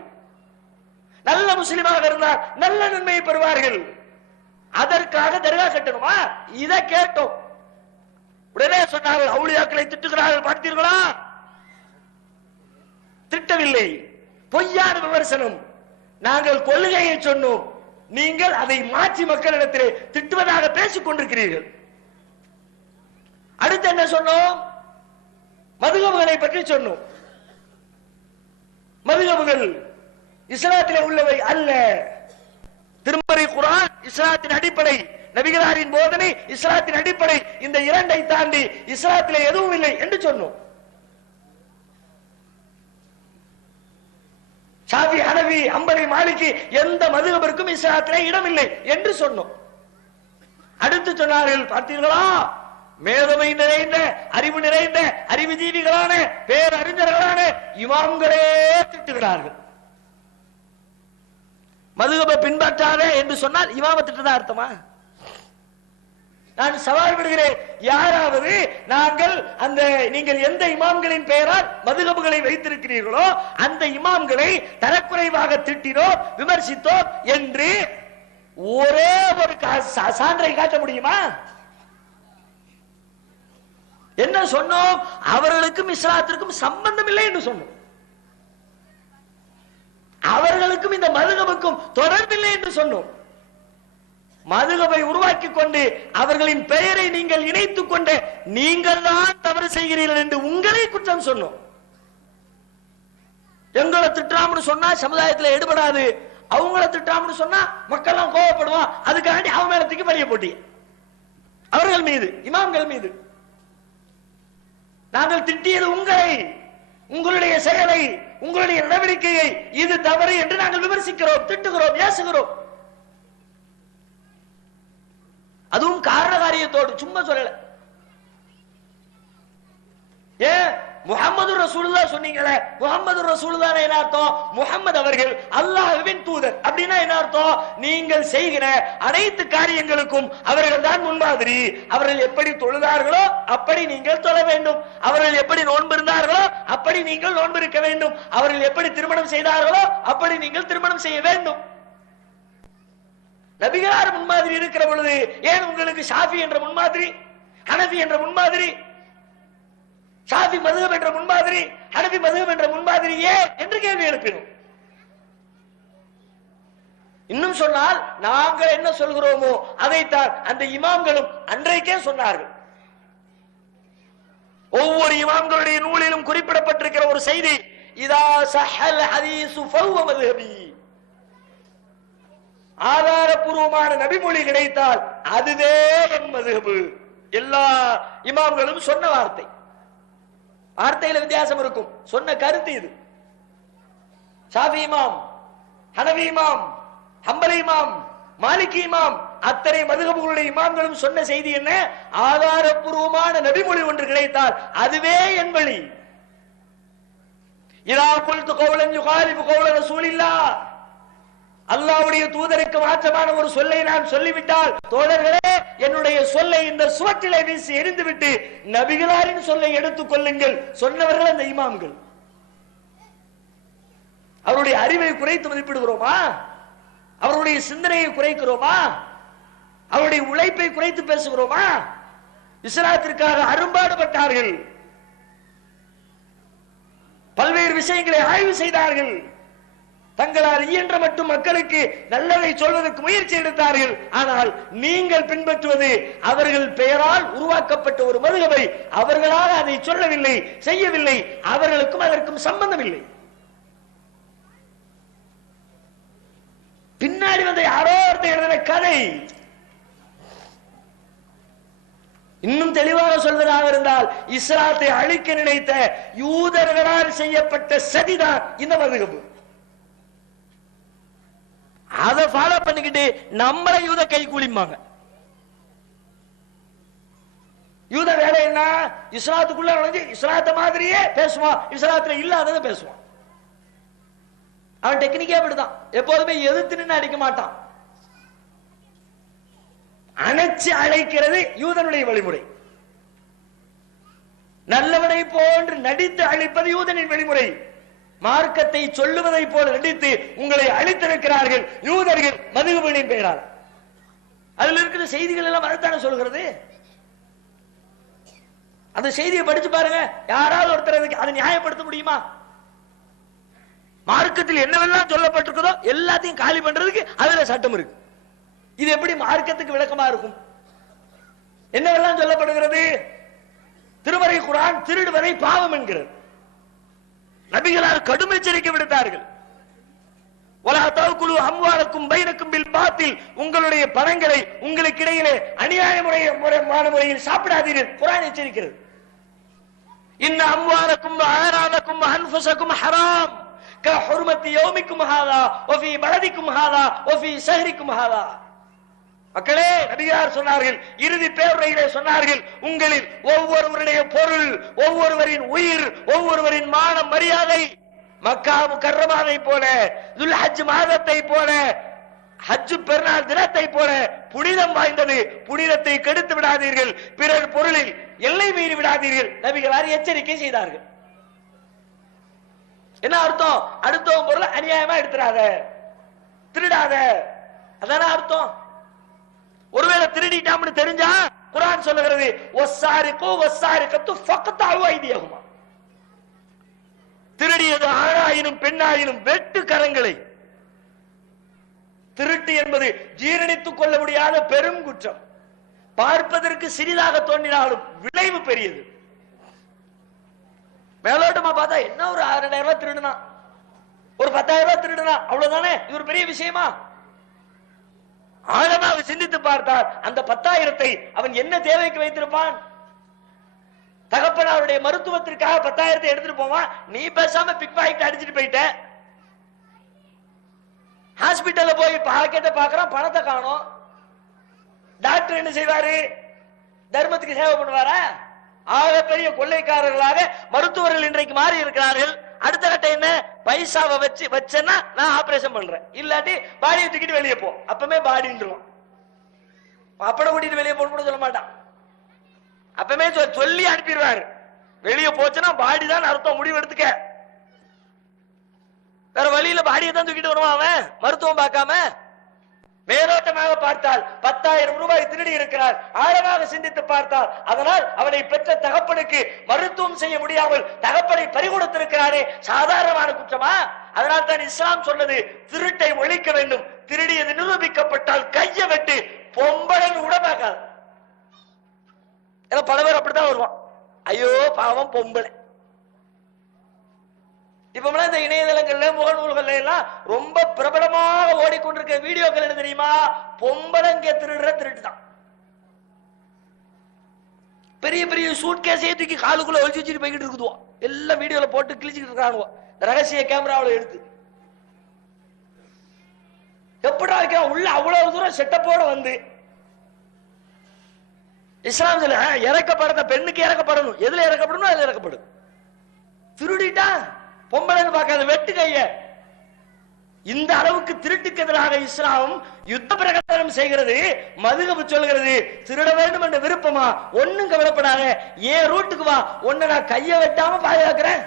நல்ல முஸ்லிமாக இருந்தால் நல்ல நன்மையை பெறுவார்கள். அதற்காக தர்கா கட்டணுமா? இதை கேட்டோம். உடனே சொன்னார்கள், அவுலியாக்களை திட்டுகிறார்கள் பார்த்தீர்களா? திட்டவில்லை, பொய்யான விமர்சனம். நாங்கள் கொள்கையை சொன்னோம், நீங்கள் அதை மாற்றி மக்களிடத்திலே திட்டுவதாக பேசிக் கொண்டிருக்கிறீர்கள். அடுத்து என்ன சொன்னோம்? மதுகபுகளை பற்றி சொன்னோம். மதுகபுகள் இஸ்லாத்திலே உள்ளவை அல்ல. திருமறை குர்ஆன் இஸ்லாத்தின் அடிப்படை, நபிகளாரின் போதனை இஸ்லாத்தின் அடிப்படை. இந்த இரண்டை தாண்டி இஸ்லாத்திலே எதுவும் இல்லை என்று சொன்னோம். ஷாஃபி, ஹனஃபி, ஹம்பலி, மாலிகி எந்த மதுஹபிற்கும் இஸ்லாத்திலே இடமில்லை என்று சொன்னோம். அடுத்து சொன்னார்கள், பார்த்தீர்களா, மேதமை நிறைந்த, அறிவு நிறைந்த, அறிவுஜீவிகளான, பேரறிஞர்களான இமாம்களே திட்டுகிறார்கள். மதுஹபை பின்பற்றாத என்று சொன்னால் இமாம திட்டுதான் அர்த்தமா? நான் சவால் விடுகிறேன், யாராவது நாங்கள் அந்த நீங்கள் எந்த இமாம்களின் பெயரால் மதுஹபுகளை வைத்திருக்கிறீர்களோ அந்த இமாம்களை தரக்குறைவாக திட்டினோம், விமர்சித்தோம் என்று ஒரே ஒரு சான்றை காட்ட முடியுமா? என்ன சொன்னோம்? அவர்களுக்கும் இஸ்லாத்திற்கும் சம்பந்தம் இல்லை என்று சொன்னோம். அவர்களுக்கும் இந்த மதுஹபுக்கும் தொடர்பில்லை என்று சொன்னோம். மதுஹபை உருவாக்கி கொண்டு அவர்களின் பெயரை நீங்கள் இணைத்துக் கொண்டு நீங்கள் தான் தவறு செய்கிறீர்கள் என்று உங்களை குற்றம் சொன்னோம். எங்களை திட்டாமனு சொன்னா சமுதாயத்தில் எடுபடாது, அவங்கள திட்டாமனு சொன்னா மக்கள் கோவப்படுவான், அதுக்காண்டி அவங்க மேல தூக்கி பழிய போட்டி அவர்கள் மீது, இமாம்கள் மீது. நாங்கள் திட்டியது உங்களை, உங்களுடைய செயலை, உங்களுடைய நடவடிக்கையை, இது தவறு என்று நாங்கள் விமர்சிக்கிறோம், திட்டுகிறோம், ஏசுகிறோம். அதுவும் காரண காரியத்தோடு, சும்மா சொல்லல. ஏன் முஹம்மது ரசூலுல்லாஹ் சொன்னீங்களே, முஹம்மது ரசூலுல்லாஹ் என்ன அர்த்தம்? முஹம்மது அவர்கள் அல்லாஹ்வின் தூதர். அப்படின்னா என்ன அர்த்தம்? நீங்கள் செய்கிற அனைத்து காரியங்களுக்கும் அவர்கள் தான் முன்மாதிரி. அவர்கள் எப்படி தொழுதார்களோ அப்படி நீங்கள் தொழ வேண்டும். அவர்கள் எப்படி நோன்பு இருந்தார்களோ அப்படி நீங்கள் நோன்பு இருக்க வேண்டும். அவர்கள் எப்படி திருமணம் செய்தார்களோ அப்படி நீங்கள் திருமணம் செய்ய வேண்டும். நபிகளார் முன்மாதிரி இருக்கிற பொழுது ஏன் உங்களுக்கு ஷாஃபி என்ற முன்மாதிரி, ஹனஃபி என்ற முன்மாதிரி, ஷாஃபி மதுஹப் என்ற முன்மாதிரி, ஹனஃபி மதுஹப் என்ற முன்மாதிரி ஏன் என்று கேள்வி எழுப்பினோம். இன்னும் சொன்னால் நாங்கள் என்ன சொல்கிறோமோ அதைத்தான் அந்த இமாம்களும் அன்றைக்கே சொன்னார்கள். ஒவ்வொரு இமாம்களுடைய நூலிலும் குறிப்பிடப்பட்டிருக்கிற ஒரு செய்தி, இதா ஸஹல் ஹதீஸு ஃபஹுவ மதுஹபி. ஆதாரபூர்வமான நபிமொழி கிடைத்தால் அதுவே என் மதுஹப். எல்லா இமாம்களும் சொன்ன வார்த்தை. வார்த்தையில வித்தியாசம் இருக்கும், சொன்ன கருத்து இது. ஷாஃபி இமாம், ஹனஃபி இமாம், ஹம்பலி இமாம், மாலிகி இமாம், அத்தனை மதுஹபுகளுடைய இமாம்களும் சொன்ன செய்தி என்ன? ஆதாரபூர்வமான நபிமொழி ஒன்று கிடைத்தால் அதுவே என் வழி. இதா குல்து கௌலன் யுகாலிபு கௌல ரசூலில்லாஹ், அல்லாஹ்வுடைய தூதருக்கு மாற்றமான ஒரு சொல்லை நான் சொல்லிவிட்டால் தோழர்களே, என்னுடைய சொல்லை இந்த சுவற்றிலே வீசி எரிந்துவிட்டு நபிகளாரின் சொல்லை எடுத்துக் கொள்ளுங்கள். சொன்னவர்கள் அந்த இமாம்கள். அவருடைய அறிவை குறைத்து மதிப்பிடுகிறோமா? அவருடைய சிந்தனையை குறைக்கிறோமா? அவருடைய உழைப்பை குறைத்து பேசுகிறோமா? இஸ்லாத்திற்காக அரும்பாடுபட்டார்கள், பல்வேறு விஷயங்களை ஆய்வு செய்தார்கள், தங்களால் இயன்ற மட்டும் மக்களுக்கு நல்லதை சொல்வதற்கு முயற்சி எடுத்தார்கள். ஆனால் நீங்கள் பின்பற்றுவது அவர்கள் பெயரால் உருவாக்கப்பட்ட ஒரு மதுஹபை. அவர்களால் அதை சொல்லவில்லை, செய்யவில்லை, அவர்களுக்கும் அதற்கும் சம்பந்தம் இல்லை. பின்னாடி வந்து யாரோ ஒருத்தர் எழுதின கதை. இன்னும் தெளிவாக சொல்வதாக இருந்தால், இஸ்லாத்தை அழிக்க நினைத்த யூதர்களால் செய்யப்பட்ட சதிதான் இந்த மதுஹப். அதை ஃபாலோ பண்ணிக்கிட்டு நம்மள யூத கை கூலிம்பாங்க. யூத வேலை என்ன? இஸ்லாத்துக்குள்ள நுழைஞ்சு இஸ்லாத்த மாதிரியே பேசுவான், இஸ்லாத்துல இல்லாததை பேசுவான். அவன் டெக்னிக்கே அப்படிதான், எப்போதுமே எதிர்த்து நின்று அடிக்க மாட்டான். அணைச்சு அழைக்கிறது யூதனுடைய வழிமுறை. நல்லவனை போன்று நடித்து அழைப்பது யூதனின் வழிமுறை. மார்க்கத்தை சொல்லுவதை போல நடித்து உங்களை அழித்திருக்கிறார்கள் யூதர்கள் மதுகுபனின் பெயரால். அதுல இருக்கிற செய்திகள் எல்லாம் வரத்தானே சொல்கிறது. அந்த செய்தியை படிச்சு பாருங்க. யாராவது ஒருத்தர் அதை நியாயப்படுத்த முடியுமா? மார்க்கத்தில் என்னவெல்லாம் சொல்லப்பட்டிருக்கிறதோ எல்லாத்தையும் காலி பண்றதுக்கு அதுல சட்டம் இருக்கு. இது எப்படி மார்க்கத்துக்கு விளக்கமா இருக்கும்? என்னவெல்லாம் சொல்லப்படுகிறது? திருமறை குர்ஆன் திருடுவதை பாவம் என்கிறது. நபிகளார் கடும் எச்சரிக்கை விடுத்தார்கள். வலா தஅகுலு அம்வாலக்கும் பைனக்கும் பில் பாத்தில், உங்களுடைய பணங்களை உங்களுக்கு இடையிலே அநியாயமான முறையில் சாப்பிடாதீர்கள். குர்ஆன் எச்சரிக்கிறது. இன்ன அம்வாலக்கும் வஅராலக்கும் வஅன்ஃபுஸக்கும் ஹராம் கஹுர்மத்தி யௌமிக்கும் ஹாதா வஃபீ பலதிக்கும் ஹாதா வஃபீ ஷஹரிக்கும் ஹாதா. மக்களே, நபியார் சொன்னார்கள், இறுதி பேருரையிலே சொன்னார்கள், உங்களில் ஒவ்வொருவருடைய பொருள், ஒவ்வொருவரின் உயிர், ஒவ்வொருவரின் மானம் மரியாதை மக்கா முக்கர்ரமாவை போல, துல்ஹஜ் மாதத்தை போல, ஹஜ் பெருநாள் தினத்தை போல புனிதம் வாய்ந்தது. புனிதத்தை கெடுத்து விடாதீர்கள், பிறர் பொருளில் எல்லை மீறி விடாதீர்கள். நபிகளார் எச்சரிக்கை செய்தார்கள். என்ன அர்த்தம்? அடுத்தவன் பொருள் அநியாயமா எடுத்துறாத, திருடாத, அதான அர்த்தம். ஒருவேளை திருடிட்டாம்னு தெரிஞ்சா குர்ஆன் சொல்லுகிறது, வஸ்ஸாரிகு வஸ்ஸாரிகத்து ஃபக்தஉ ஐதியஹுமா, திருடியது ஆணாயினும் பெண்ணாயினும் வெட்டு கரங்களை. திருட்டு என்பது ஜீரணித்துக் கொள்ள முடியாத பெரும் குற்றம். பார்ப்பதற்கு சிறிதாக தோன்றினாலும் விளைவு பெரியது. மேலோட்டமா பார்த்தா என்ன ஒரு 2000 ரூபாய் திருடுனா, ஒரு 10,000 ரூபாய் திருடுனா, அவ்வளவுதானே. இது ஒரு பெரிய விஷயமா? ஆழமாக சிந்தித்து பார்த்தால் அந்த 10,000-ஐ அவன் என்ன தேவைக்கு வைத்திருப்பான்? தகப்பனாருடைய மருத்துவத்திற்காக 10,000-ஐ எடுத்துட்டு போவான். நீ பேசாம பிக் பாக்கெட் அடிச்சுட்டு போயிட்ட. ஹாஸ்பிட்டல்ல போய் பாக்கெட்டை பாக்குறான், பணத்தை காணோம். டாக்டர் என்ன செய்வாரு? தர்மத்துக்கு சேவை பண்ணுவாரா? ஆக பெரிய கொள்ளைக்காரர்களாக மருத்துவர்கள் இன்றைக்கு மாறி இருக்கிறார்கள். அடுத்த கட்டம் என்ன? பைசாவை வச்சேன்னா நான் ஆபரேஷன் பண்றேன், இல்லாட்டி பாடியை தூக்கிட்டு வெளியே போ. அப்பமே பாடின்றுவோம். அப்பட கூட்டிட்டு வெளியே போன்னு கூட சொல்ல மாட்டான். அப்பமே சொல்லி அனுப்பிடுவாரு. வெளியே போச்சுன்னா பாடி தான் அர்த்தம், முடிவு எடுத்துக்க. வேற வழியில பாடியை தான் தூக்கிட்டு வருவான் அவன், மருத்துவம் பார்க்காம. மேலோட்டமாக பார்த்தால் 10,000 ரூபாய் திருடி இருக்கிறார். ஆழமாக சிந்தித்து பார்த்தால் அதனால் அவனை பெற்ற தகப்பனுக்கு மருத்துவம் செய்ய முடியாமல் தகப்பனை பறிகொடுத்திருக்கிறாரே, சாதாரணமான குற்றமா? அதனால் தான் இஸ்லாம் சொன்னது, திருட்டை ஒழிக்க வேண்டும். திருடியது நிரூபிக்கப்பட்டால் கையை வெட்டு, பொம்பளை கூட பார்க்காது. பல பேர் அப்படித்தான் வருவான், ஐயோ பாவம் பொம்பளை. இப்ப இந்த இணையதளங்கள்ல முகநூல்கள் எல்லாம் ரொம்ப பிரபலமாக ஓடிக்கொண்டிருக்க வீடியோக்கள் என்ன தெரியுமா? பொம்பளைங்க திருடுற திருட்டு தான். பெரிய பெரிய சூட் கேஸையே தூக்கி காலுக்குள்ள ஒழிச்சு வச்சுட்டு போய்கிட்டு இருக்குதுவோம். எல்லாம் வீடியோல போட்டு கிழிச்சுக்கிட்டு இருக்கானுவோ, ரகசிய கேமராவில் எடுத்து. எப்படா வைக்க உள்ள அவ்வளவு தூரம் செட்டப்போட வந்து இஸ்லாம் சொல்ல இறக்கப்பட பெண்ணுக்கு இறக்கப்படணும். எதுல இறக்கப்படணும் அதுல இறக்கப்படும். திருடிட்டா பொம்பளைன்னு பார்க்காத, வெட்டு கைய. இந்த அளவுக்கு திருட்டுக்கு எதிராக இஸ்லாம் யுத்த பிரகடனம் செய்கிறது. மதுகபு சொல்கிறது, திருட வேண்டும் என்ற விருப்பமா? ஒண்ணும் கவலைப்படாத, ஏன் ரூட்டுக்கு வா, ஒன்னு நான் கைய வெட்டாம பாதுகாக்கிறேன்.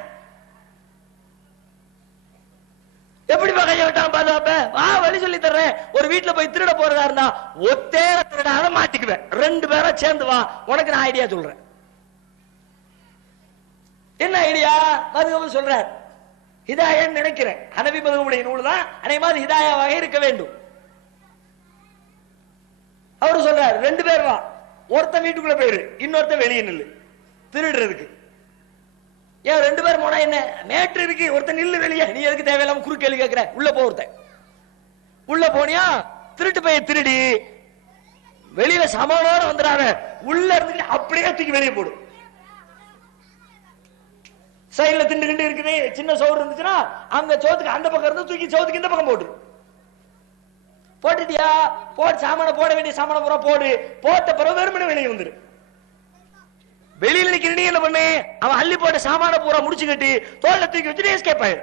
எப்படிப்பா கைய வெட்டாம பாதுகாப்ப? வா, வழி சொல்லி தர்றேன். ஒரு வீட்டுல போய் திருட போறதா இருந்தா ஒத்தேர திருடாத மாட்டிக்குவேன். 2 பேரா சேர்ந்து வா, உனக்கு நான் ஐடியா சொல்றேன். என்ன ஐடியா? மதுகபு சொல்றார். ஹிதாயன்னு நினைக்கிறேன். ஹனபி மதுஹபுடைய நூல் தான் அனைமாதிரி ஹிதாயாவாக இருக்க வேண்டும். அவரு சொல்றாரு, 2 பேர் வா, ஒருத்தன் வீட்டுக்குள்ள போயிரு, இன்னொருத்தன் வெளியே நில்லு திருடுறதுக்கு. ஏன் 2 பேர் போனா என்ன மேட்ரு இருக்கு? ஒருத்தன் நில்லு வெளியே, நீ எதுக்கு தேவையில்லாம குறுக்கேள்வி கேட்கிற? உள்ள போ. ஒருத்தன் உள்ள போனியா, திருட்டு போய் திருடி வெளியில சமானோட வந்துடாத, உள்ள இருந்து அப்படியே தூக்கி வெளியே போடு. சைடுல திண்டு கிண்டு இருக்குது, சின்ன சோறு இருந்துச்சுன்னா அங்க சோத்துக்கு அந்த பக்கம் இருந்து தூக்கி சோத்துக்கு இந்த பக்கம் போட்டு போட்டுட்டியா? போட்டு சாமான போட வேண்டிய சாமான பூரா போடு. போட்ட பிறகு வெறுமனே வெளியே வந்துரு. வெளியில நிக்கிற நீ என்ன பண்ணு? அவன் அள்ளி போட்ட சாமான பூரா முடிச்சு கட்டி தோல்ல தூக்கி வச்சுட்டு எஸ்கேப் ஆயிரு.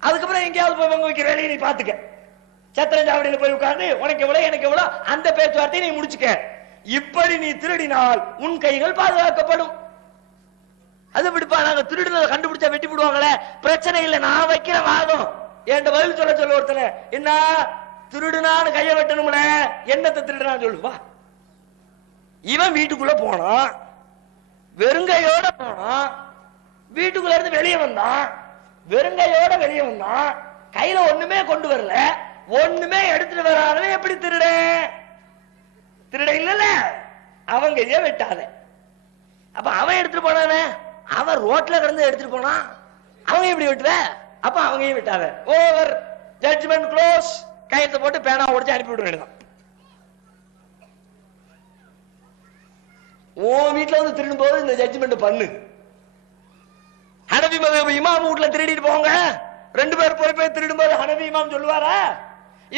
அதுக்கப்புறம் எங்கேயாவது போய் வாங்க வைக்கிற வேலையை நீ பாத்துக்க. சத்திரஞ்சாவடியில போய் உட்கார்ந்து உனக்கு எவ்வளவு எனக்கு எவ்வளவு அந்த பேச்சுவார்த்தையை நீ முடிச்சுக்க. இப்படி நீ திருடினால் உன் கைகள் பாதுகாக்கப்படும். அது எப்படிப்பா நாங்க திருடுனதை கண்டுபிடிச்சா வெட்டி விடுவாங்களே? பிரச்சனை இல்லை, நான் வைக்கிற வாதம் என்கிட்ட பதில் சொல்ல ஒருத்தன என்ன திருடுனான்னு கைய வெட்டணும்ல, என்னத்தை திருடுனான்னு சொல்லுவா. இவன் வீட்டுக்குள்ள போனான், வெறுங்கையோட போனான், வீட்டுக்குள்ள இருந்து வெளியே வந்தான், வெறுங்கையோட வெளியே வந்தான், கையில ஒண்ணுமே கொண்டு வரல, ஒண்ணுமே எடுத்துட்டு வராதவன் எப்படி திருட? திருட இல்ல, அவங்க கைய வெட்டாத. அப்ப அவன் எடுத்துட்டு போனானே, அவன் ரோட்ல கிடந்து எடுத்துட்டு போனான், அவங்க எப்படி வெட்டுவ? அப்ப அவங்க விட்டாத. ஓவர், ஜட்ஜ்மெண்ட் க்ளோஸ், கையெழுத்து போட்டு பேனா உடைச்சு அனுப்பி விட வேண்டியதான். உன் வீட்டுல வந்து திருடும் போது இந்த ஜட்ஜ்மெண்ட் பண்ணு. ஹனபி மதுஹப் இமாம் வீட்டுல திருடிட்டு போங்க, 2 பேர் போய் திருடும் போது ஹனபி இமாம் சொல்லுவாரா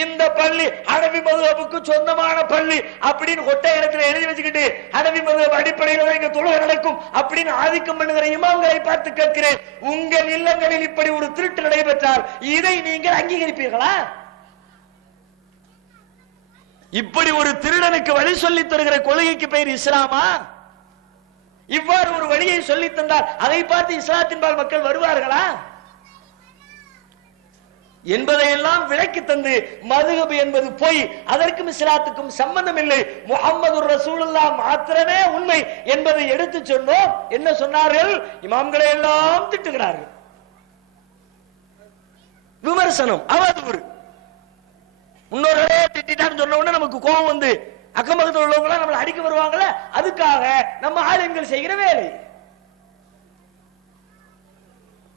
இந்த பள்ளி ஹனபி மதுஹப்புக்கு சொந்தமான பள்ளி அப்படின்னு கொட்டை இடத்துல எழுதி வச்சுக்கிட்டு ஹனபி மதுஹப் அடிப்படையில் இங்க தொழுகை நடக்கும் அப்படின்னு ஆதிக்கம் பண்ணுகிற இமாம்களை பார்த்து கேட்கிறேன், உங்கள் இல்லங்களில் இப்படி ஒரு திருட்டு நடைபெற்றால் இதை நீங்கள் அங்கீகரிப்பீர்களா? இப்படி ஒரு திருடனுக்கு வழி சொல்லி தருகிற கொள்கைக்கு பெயர் இஸ்லாமா? இவ்வாறு ஒரு வழியை சொல்லி தந்தால் அதை பார்த்து இஸ்லாத்தின்பால் மக்கள் வருவார்களா என்பதையெல்லாம் விளக்கி தந்து, மதுஹப் என்பது பொய், அதற்கும் இஸ்லாத்துக்கும் சம்பந்தம் இல்லை, முஹம்மது ரசூலுல்லாஹ் மாத்திரமே உண்மை என்பதை எடுத்து சொன்னோம். என்ன சொன்னார்கள்? இமாம்களை எல்லாம் திட்டுகிறார்கள், விமர்சனம், அவதூறு. முன்னோர்களே திட்டான்னு சொன்ன உடனே நமக்கு கோபம் வந்து அக்கம் பக்கத்தில் உள்ளவங்க நம்மளை அடிக்க வருவாங்கல்ல, அதுக்காக நம்ம ஆளுங்கள் செய்கிற வேலை.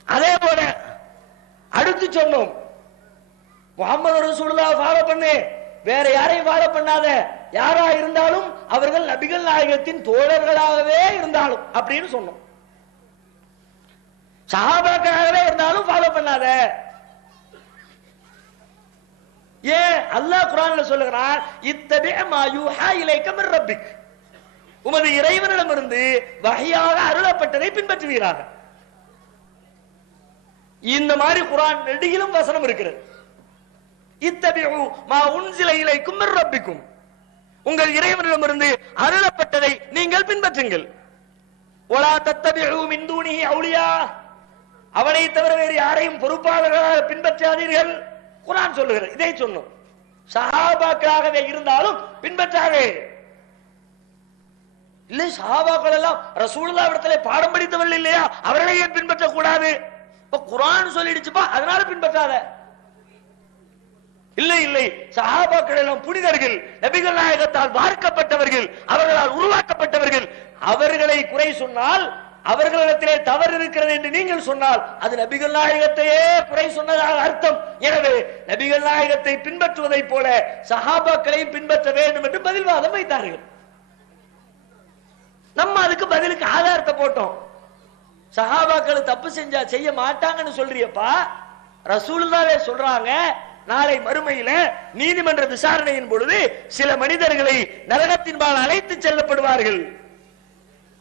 அதே போல அடுத்து சொன்னோம், முஹம்மது ரசூலுல்லாஹ் ஃபாலோ பண்ணு, வேற யாரையும் ஃபாலோ பண்ணாத, யாரா இருந்தாலும் அவர்கள் நபிகள் நாயகத்தின் தோழர்களாகவே இருந்தாலும் அப்படின்னு சொன்னோம். சஹாபாக்களாகவே இருந்தாலும் ஃபாலோ பண்ணாத. ஏன்? அல்லாஹ் குர்ஆன்ல சொல்லுகிறான், இத்தபி மா யூஹா இலைக மிர் ரப்பிக், உமது இறைவனிடமிருந்து வஹியாக அருளப்பட்டதை பின்பற்றுவீராக. இந்த மாதிரி குர்ஆன் நெடுகிலும் வசனம் இருக்கிறது. இத்தபிஉ மா உன்சில இலைக்கும் மிர் ரப்பிக்கும், உங்கள் இறைவனிடமிருந்து அருளப்பட்டதை நீங்கள் பின்பற்றுங்கள். வலா தத்தபிஉ மின் தூனிஹி அவுலியா, அவனை தவிர வேறு யாரையும் பொறுப்பாளர்களாக பின்பற்றாதீர்கள். குர்ஆன் சொல்லுகிறது. இதை சொன்னோம். சஹாபாக்களாகவே இருந்தாலும் பின்பற்றாதே. இல்லை, சஹாபாக்கள் எல்லாம் ரசூலுல்லாஹ் இடத்திலே பாடம் படித்தவர்கள் இல்லையா, அவர்களையே பின்பற்ற கூடாது. குர்ஆன் சொல்லிடுச்சுப்பா அதனால பின்பற்றாத. இல்லை இல்லை, சஹாபாக்கள் எல்லாம் புனிதர்கள், நபிகள் நாயகத்தால் வார்க்கப்பட்டவர்கள், அவர்களால் உருவாக்கப்பட்டவர்கள். அவர்களை குறை சொன்னால், அவர்களிடத்திலே தவறு இருக்கிறது என்று நீங்கள் சொன்னால் அது நபிகள் நாயகத்தையே குறை சொன்னதாக அர்த்தம். எனவே நபிகள் நாயகத்தை பின்பற்றுவதை போல சஹாபாக்களையும் பின்பற்ற வேண்டும் என்று பதில்வாதம் வைத்தார்கள். நம்ம அதுக்கு பதிலுக்கு ஆதாரத்தை போட்டோம். சஹாபாக்கள் தப்பு செஞ்சா செய்ய மாட்டாங்கன்னு சொல்றியப்பா, ரசூலுல்லாஹ்வே சொல்றாங்க, நாளை மறுமையில நீதிமன்ற விசாரணையின் பொழுது சில மனிதர்களை நரகத்தின்பால் அழைத்து செல்லப்படுவார்கள்.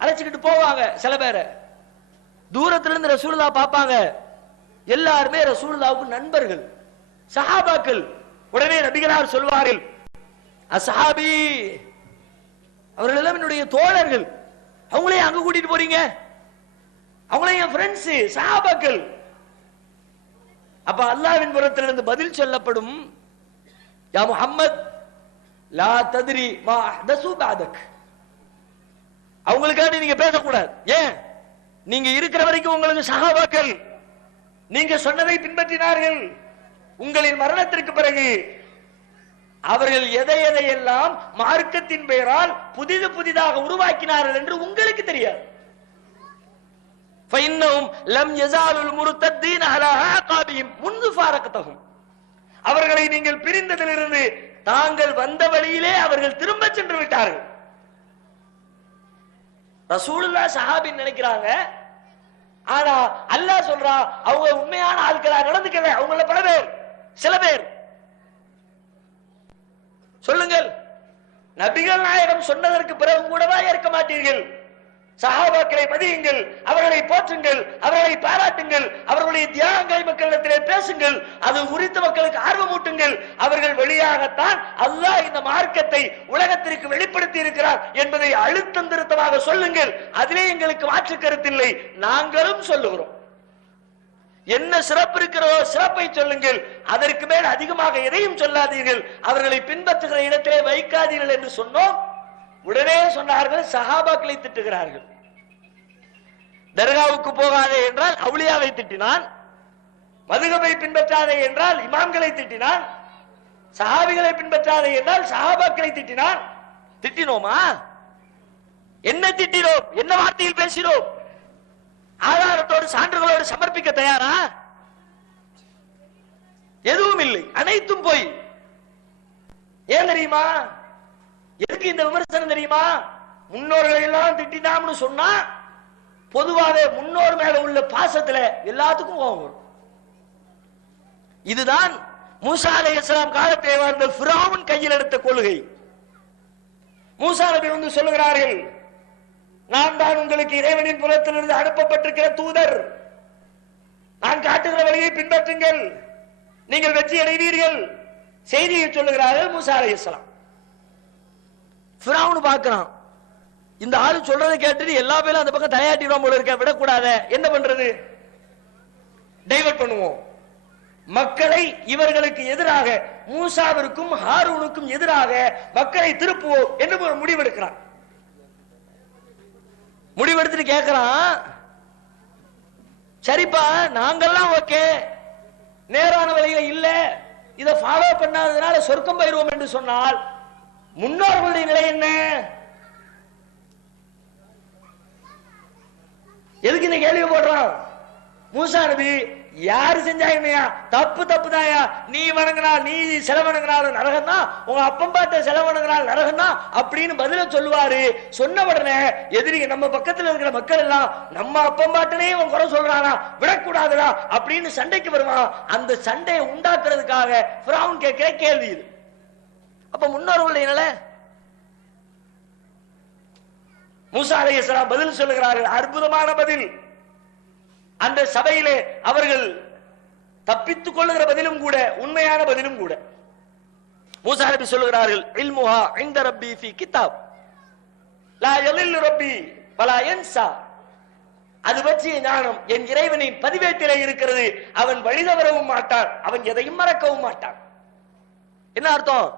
அழைச்சுக்கிட்டு போவாங்க. சில பேரை தூரத்திலிருந்து ரசூலுல்லாஹ் பார்ப்பாங்க. எல்லாருமே ரசூலுல்லாஹ்வுக்கு நண்பர்கள், சஹாபாக்கள். உடனே நபிகளார் சொல்வார்கள், அஸ்ஹாபி, அவர்கள் எல்லாம் என்னுடைய தோழர்கள், அவங்களையும் அங்க கூட்டிட்டு போறீங்க, அவங்களையும் என் ஃப்ரெண்ட்ஸ் சஹாபாக்கள். அப்ப அல்லாஹ்வின் புறத்திலிருந்து பதில் சொல்லப்படும், யா முஹம்மத் லா தத்ரி மா அஹ்தஸு பஅதக், அவங்களுக்காக நீங்க பேசக்கூடாது. ஏன்? நீங்க இருக்கிற வரைக்கும் உங்களுக்கு சஹாபாக்கள் நீங்க சொன்னதை பின்பற்றினார்கள். உங்களின் மரணத்திற்கு பிறகு அவர்கள் எதை எதையெல்லாம் மார்க்கத்தின் பெயரால் புதிதாக உருவாக்கினார்கள் என்று உங்களுக்கு தெரியாது. فإنهم لم يزالوا المرتدين على عقابهم منذ فارقتهم, அவர்களை நீங்கள் பிரிந்ததிலிருந்து தாங்கள் வந்த வழியிலே அவர்கள் திரும்ப சென்று விட்டார்கள். ரசூலுல்லாஹ் சஹாபின்னு நினைக்கிறாங்க, ஆனா அல்லாஹ் சொல்றா அவங்க உண்மையான ஆட்களா நடந்துக்கல. அவங்கள பல பேர், சில பேர் சொல்லுங்கள், நபிகள் நாயகம் சொன்னதற்கு பிறகு கூடவா ஏற்க மாட்டீர்கள்? சஹாபாக்களை மதியுங்கள், அவர்களை போற்றுங்கள், அவர்களை பாராட்டுங்கள், அவர்களுடைய தியாகங்களை மக்களிடத்திலே பேசுங்கள், அது குறித்த மக்களுக்கு ஆர்வமூட்டுங்கள். அவர்கள் வழியாகத்தான் அல்லாஹ் இந்த மார்க்கத்தை உலகத்திற்கு வெளிப்படுத்தி இருக்கிறார் என்பதை அழுத்தம் திருத்தமாக சொல்லுங்கள். அதிலே எங்களுக்கு மாற்று கருத்தில்லை, நாங்களும் சொல்லுகிறோம். என்ன சிறப்பு இருக்கிறதோ சிறப்பை சொல்லுங்கள், அதற்கு மேல் அதிகமாக எதையும் சொல்லாதீர்கள், அவர்களை பின்பற்றுகிற இடத்திலே வைக்காதீர்கள் என்று சொன்னோம். உடனே சொன்னார்கள், சஹாபாக்களை திட்டுகிறார்கள். தர்காவுக்கு போகாதே என்றால் அவுலியாவை திட்டினான், மதுகபை பின்பற்றாதே என்றால் இமாம்களை திட்டினான், சஹாபிகளை பின்பற்றாதே என்றால் சஹாபாக்களை திட்டினான். திட்டினோமா? என்ன திட்டினோம்? என்ன வார்த்தையில் பேசினோம்? ஆதாரத்தோடு சான்றுகளோடு சமர்ப்பிக்க தயாரா? எதுவும் இல்லை, அனைத்தும் போய். ஏன் தெரியுமா? எதுக்கு இந்த விமர்சனம் தெரியுமா? முன்னோர்களை எல்லாம் திட்டினாம்னு சொன்னா பொதுவாக முன்னோர் மேல உள்ள பாசத்துல எல்லாத்துக்கும் கோபம் வரும். இதுதான் மூசா அலைஹிஸ்ஸலாம் காலத்தை வாழ்ந்த ஃபிரௌன் கையில் எடுத்த கொள்கை. மூசா நபி வந்து சொல்லுகிறார்கள், நான் தான் உங்களுக்கு இறைவனின் புறத்திலிருந்து அனுப்பப்பட்டிருக்கிற தூதர், நான் காட்டுகிற வழியை பின்பற்றுங்கள், நீங்கள் வெற்றி அடைவீர்கள் செய்தியை சொல்லுகிறார்கள் மூசா அலைஹிஸ்ஸலாம். ஃபிரௌன் பார்க்கிறான், இந்த ஆளு சொல்றதை கேட்டுட்டு எல்லா பேரும் அந்த பக்கம் தலையாட்டிடுவோம் போல இருக்க, விடக்கூடாத, என்ன பண்றது? டைவர்ட் பண்ணுவோம், மக்களை இவர்களுக்கு எதிராக, மூசாவிற்கும் ஹாரூனுக்கும் எதிராக மக்களை திருப்புவோம் என்று ஒரு முடிவெடுக்கிறான். முடிவெடுத்துட்டு கேட்கிறான், சரிப்பா நாங்கெல்லாம் ஓகே, நேரான வழியில இல்ல, இதை ஃபாலோ பண்ணாததுனால சொர்க்கம் போயிடுவோம் என்று சொன்னால் முன்னோர்களுடைய நிலை என்ன? எதுக்கு இந்த கேள்வி போடுறான்? மூசா நபி, யாரு செஞ்சா என்னையா? தப்பு தப்பு தாயா, நீ வணங்கினால், நீ சிலை வணங்கினாலும் நரகம் தான், உங்க அப்பம் பார்த்த சிலை வணங்கினால் நரகம் தான் அப்படின்னு பதில சொல்லுவாரு. சொன்ன உடனே எதிரி நம்ம பக்கத்துல இருக்கிற மக்கள் எல்லாம், நம்ம அப்பம் பாட்டனே அவன் குறை சொல்றானா, விடக்கூடாதுடா அப்படின்னு சண்டைக்கு வருவான். அந்த சண்டையை உண்டாக்குறதுக்காக ஃபிரௌன் கேட்கிற கேள்வி இது. அப்ப முன்னோர்களுடைய நிலை. மூசா அலைஹிஸ்ஸலாம் பதில் சொல்லுகிறார்கள், அற்புதமான பதில். அந்த சபையிலே அவர்கள் தப்பித்துக் கொள்ளுகிற பதிலும் கூட, உண்மையான பதிலும் கூட. மூசா நபி சொல்லுகிறார்கள், இல்முஹா இன்த ரப்பி ஃபீ கிதாப் லா யலில்லு ரப்பி வலா யன்சா. அது பற்றிய ஞானம் என் இறைவனின் பதிவேட்டிலே இருக்கிறது, அவன் வழிதவறவும் மாட்டான், அவன் எதையும் மறக்கவும் மாட்டான். என்ன அர்த்தம்?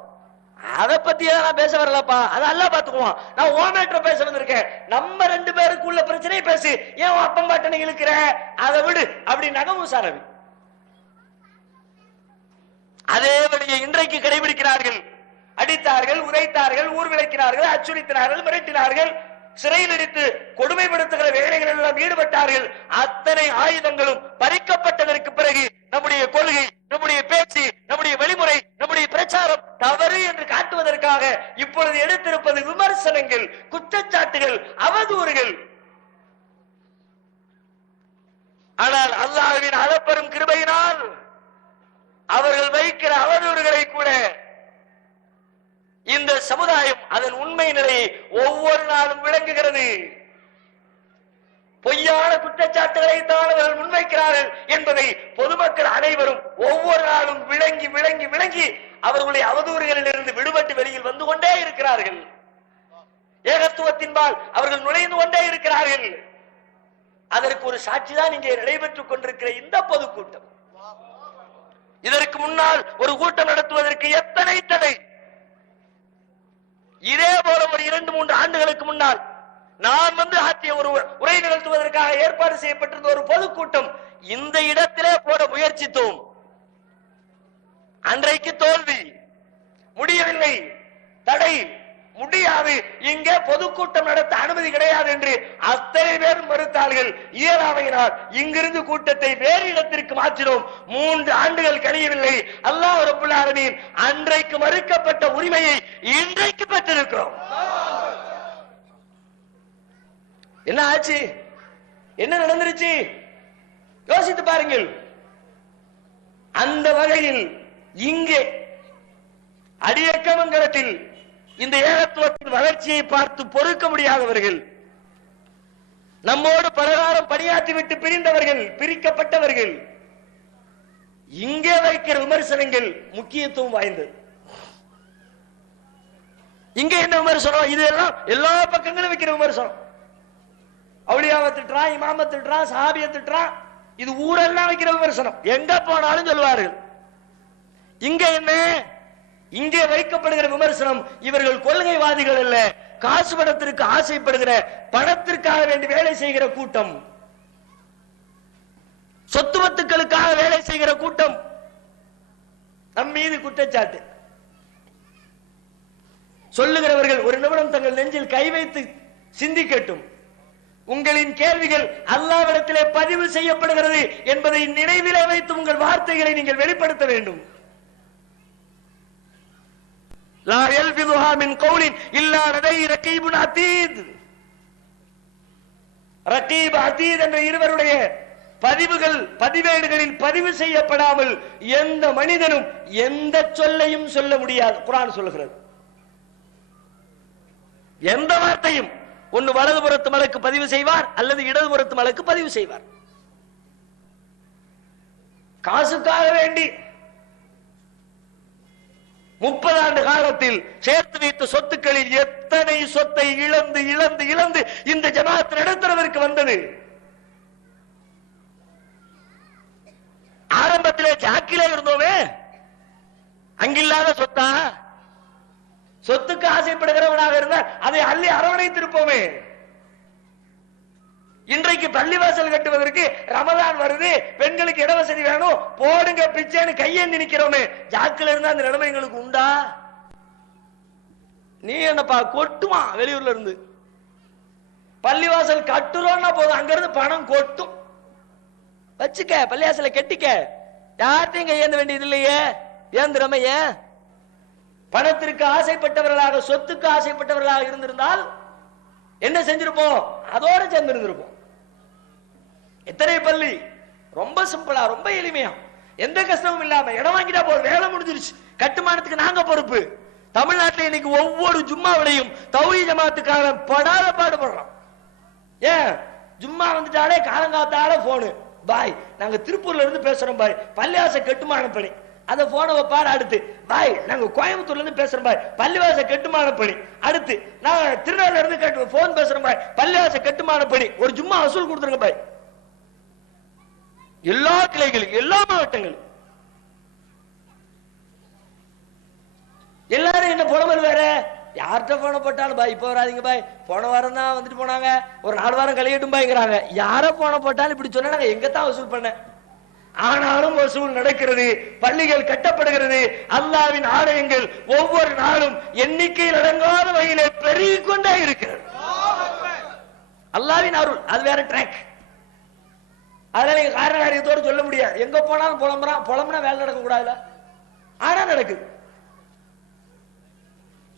அதை பத்தி நான் பேச வரலப்பா, அதை அல்லாஹ் பாத்துக்குவான், நான் ஓமேற்ற பேச வந்திருக்கேன். நம்ம ரெண்டு பேருக்குள்ள பிரச்சனையை பேசு, ஏன் அப்பம் பாட்டனை இழுக்கிற, அதை விடு அப்படி மூசா நபி. அதே வழியை இன்றைக்கு கடைபிடிக்கிறார்கள். அடித்தார்கள், உதைத்தார்கள், ஊர் விளக்கினார்கள், அச்சுறுத்தினார்கள், மிரட்டினார்கள், சிறையில் அடித்து கொடுமைப்படுத்துகிற வேலைகள் எல்லாம் ஈடுபட்டார்கள். அத்தனை ஆயுதங்களும் பறிக்கப்பட்டதற்கு பிறகு நம்முடைய கொள்கை, நம்முடைய பேச்சு, நம்முடைய வழிமுறை, நம்முடைய பிரச்சாரம் தவறு என்று காட்டுவதற்காக இப்பொழுது எடுத்திருப்பது விமர்சனங்கள், குற்றச்சாட்டுகள், அவதூறுகள். ஆனால் அல்லாஹ்வின் அளப்பெரும் கிருபையினால் அவர்கள் வைக்கிற அவதூறுகளை கூட இந்த சமுதாயம் அதன் உண்மை நிலையை ஒவ்வொரு நாளும் விளங்குகிறது. பொய்யான குற்றச்சாட்டுகளை தான் அவர்கள் முன்வைக்கிறார்கள் என்பதை பொதுமக்கள் அனைவரும் ஒவ்வொரு நாளும் விளங்கி விளங்கி விளங்கி அவர்களுடைய அவதூறுகளில் இருந்து விடுபட்டு வெளியில் வந்து கொண்டே இருக்கிறார்கள். ஏகத்துவத்தின்பால் அவர்கள் நுழைந்து கொண்டே இருக்கிறார்கள். அதற்கு ஒரு சாட்சிதான் இங்கே நடைபெற்றுக் கொண்டிருக்கிற இந்த பொதுக்கூட்டம். இதற்கு முன்னால் ஒரு கூட்டம் நடத்துவதற்கு எத்தனை தடை. இதே போல ஒரு 2-3 ஆண்டுகளுக்கு முன்னால் நான் வந்து ஆற்றிய ஒரு உரை நிகழ்த்துவதற்காக ஏற்பாடு செய்யப்பட்டிருந்த ஒரு பொதுக்கூட்டம் இந்த இடத்திலே போட முயற்சித்தோம். அன்றைக்கு தோல்வி, முடியவில்லை, தடை, முடியாது, இங்கே பொதுக்கூட்டம் நடத்த அனுமதி கிடையாது என்று அத்தனை பேர் மறுத்தார்கள். இயலாமையினால் இங்கிருந்து கூட்டத்தை வேறு இடத்திற்கு மாற்றினோம். 3 ஆண்டுகள் கழியவில்லை, அல்லாஹ் ரப்பல் ஆலமீன் அன்றைக்கு மறுக்கப்பட்ட உரிமையை இன்றைக்கு பெற்றிருக்கிறோம். என்ன ஆச்சு? என்ன நடந்துருச்சு? யோசித்து பாருங்கள். அந்த வகையில் இங்கே அடியக்கமங்கலத்தில் இந்த ஏகத்துவத்தின் வளர்ச்சியை பார்த்து பொறுக்க முடியாதவர்கள், நம்மோடு பலகாலம் பணியாற்றி விட்டு பிரிந்தவர்கள், பிரிக்கப்பட்டவர்கள். இங்கே வைக்கிற விமர்சனங்கள் முக்கியத்துவம் வாய்ந்தது. இங்க என்ன விமர்சனம்? இதெல்லாம் எல்லா பக்கங்களும் வைக்கிற விமர்சனம். அவுலியாவை திட்டுறான், இமாம திட்டுறான், சஹாபியை திட்டுறான். இது ஊரெல்லாம் வைக்கிற விமர்சனம். எங்க போனாலும் சொல்வார்கள். இங்க என்ன? இங்கே வைக்கப்படுகிற விமர்சனம், இவர்கள் கொள்கைவாதிகள் அல்ல, காசு பணத்திற்கு ஆசைப்படுகிற, பணத்திற்காக வேண்டி வேலை செய்கிற கூட்டம், சொத்துவத்துக்களுக்காக வேலை செய்கிற கூட்டம். நம் மீது குற்றச்சாட்டு சொல்லுகிறவர்கள் ஒரு நிமிடம் தங்கள் நெஞ்சில் கை வைத்து சிந்திக்கட்டும். உங்களின் கேள்விகள் அல்லாஹ்விடத்திலே பதிவு செய்யப்படுகிறது என்பதை நினைவிலே வைத்து உங்கள் வார்த்தைகளை நீங்கள் வெளிப்படுத்த வேண்டும். லா யல்ஃபிதுஹா மின் கௌலின் இல்லா லதை ரகீபுன் அதீத். ரகீப், அதீத் என்ற இருவருடைய பதிவுகள், பதிவேடுகளில் பதிவு செய்யப்படாமல் எந்த மனிதனும் எந்த சொல்லையும் சொல்ல முடியாது. குர்ஆன் சொல்லுகிறது. எந்த வார்த்தையும் ஒன்னு வலதுபுறத்து மலக்கு பதிவு செய்வார் அல்லது இடதுபுறத்து மலக்கு பதிவு செய்வார். காசுக்காக வேண்டி 30 ஆண்டு காலத்தில் சேர்த்து வைத்த சொத்துக்களில் எத்தனை சொத்தை இழந்து இழந்து இழந்து இந்த ஜமாத் நடத்துறதற்கு வந்தது. ஆரம்பத்திலே ஜாக்கிலே இருந்தோமே, அங்கில்லாத சொத்தா? சொத்துக்கு ஆசைப்படுகிறவனாக இருந்தால் அதை அள்ளி அரவணைத்திருப்போமே. இன்றைக்கு பள்ளிவாசல் கட்டுவதற்கு ரமதான் வருது, பெண்களுக்கு இடவசதி வேணும், போடுங்க பிச்சைன்னு கையேந்தி நிக்கிறோமே. ஜாக்கில இருந்தா அந்த நிலைமை எங்களுக்கு உண்டா? நீ என்னப்பா கொட்டுமா? வெளியூர்ல இருந்து பள்ளிவாசல் கட்டுறோம்னா போதும், அங்க இருந்து பணம் கொட்டும். வச்சுக்க, பள்ளிவாசல கெட்டிக்க, யார்ட்டையும் கையேந்த வேண்டியது இல்லையே. ஏந்திரமே ஏன்? பணத்திற்கு ஆசைப்பட்டவர்களாக, சொத்துக்கு ஆசைப்பட்டவர்களாக இருந்திருந்தால் என்ன செஞ்சிருப்போம்? அதோட சேர்ந்து இருந்திருப்போம். எத்தனை பள்ளி ரொம்ப சிம்பிளா, ரொம்ப எளிமையா, எந்த கஷ்டமும் இல்லாம இடம் வாங்கிட்டா போதும், வேலை முடிஞ்சிருச்சு. கட்டுமானத்துக்கு நாங்க பொறுப்பு. தமிழ்நாட்டில் இன்னைக்கு ஒவ்வொரு ஜும்மாவிலையும் தௌஹீத் ஜமாத்துக்காக படாத பாடுபடுறோம். ஏன்? ஜும்மா வந்துட்டாலே காலங்காத்தால போனு, பாய் நாங்க திருப்பூர்ல இருந்து பேசுறோம் பாய், பள்ளிவாச கட்டுமான பணி. அந்த போனை வைப்பாரு. அடுத்து, பாய் நாங்க கோயம்புத்தூர்ல இருந்து பேசுறோம் பாய், பள்ளிவாச கட்டுமான பணி. அடுத்து, நாங்க திருநெல்வேலியில இருந்து போன் பேசுறோம் பாய், பள்ளிவாச கட்டுமான பணி. ஒரு ஜும்மா வசூல் கொடுத்துருங்க பாய். எல்லா கிளைகளும், எல்லா மாவட்டங்களும் எல்லாரும் என்ன புலமல் வேற? யார்கிட்ட போன போட்டாலும் பாய் இப்ப வராதிங்க பாய், போன வாரம் தான் வந்துட்டு போனாங்க, ஒரு 4 வாரம் கழியட்டும் பாய்ங்கிறாங்க. யார போன போட்டாலும் இப்படி சொன்னா நாங்க எங்கத்தான் வசூல் பண்ண? ஆனாலும் வசூல் நடக்கிறது, பள்ளிகள் கட்டப்படுகிறது, அல்லாஹ்வின் ஆலயங்கள் ஒவ்வொரு நாளும் எண்ணிக்கையில் அடங்காத வகையிலே பெருகிக் கொண்டே இருக்கிறது. அல்லாஹ்வின் அருள், அது வேற ட்ராக். அதனால நீங்க காரண காரியத்தோடு சொல்ல முடியாது. எங்க போனாலும் புலம்புறான், புலம்புனா வேலை நடக்க கூடாதுல, ஆனா நடக்குது.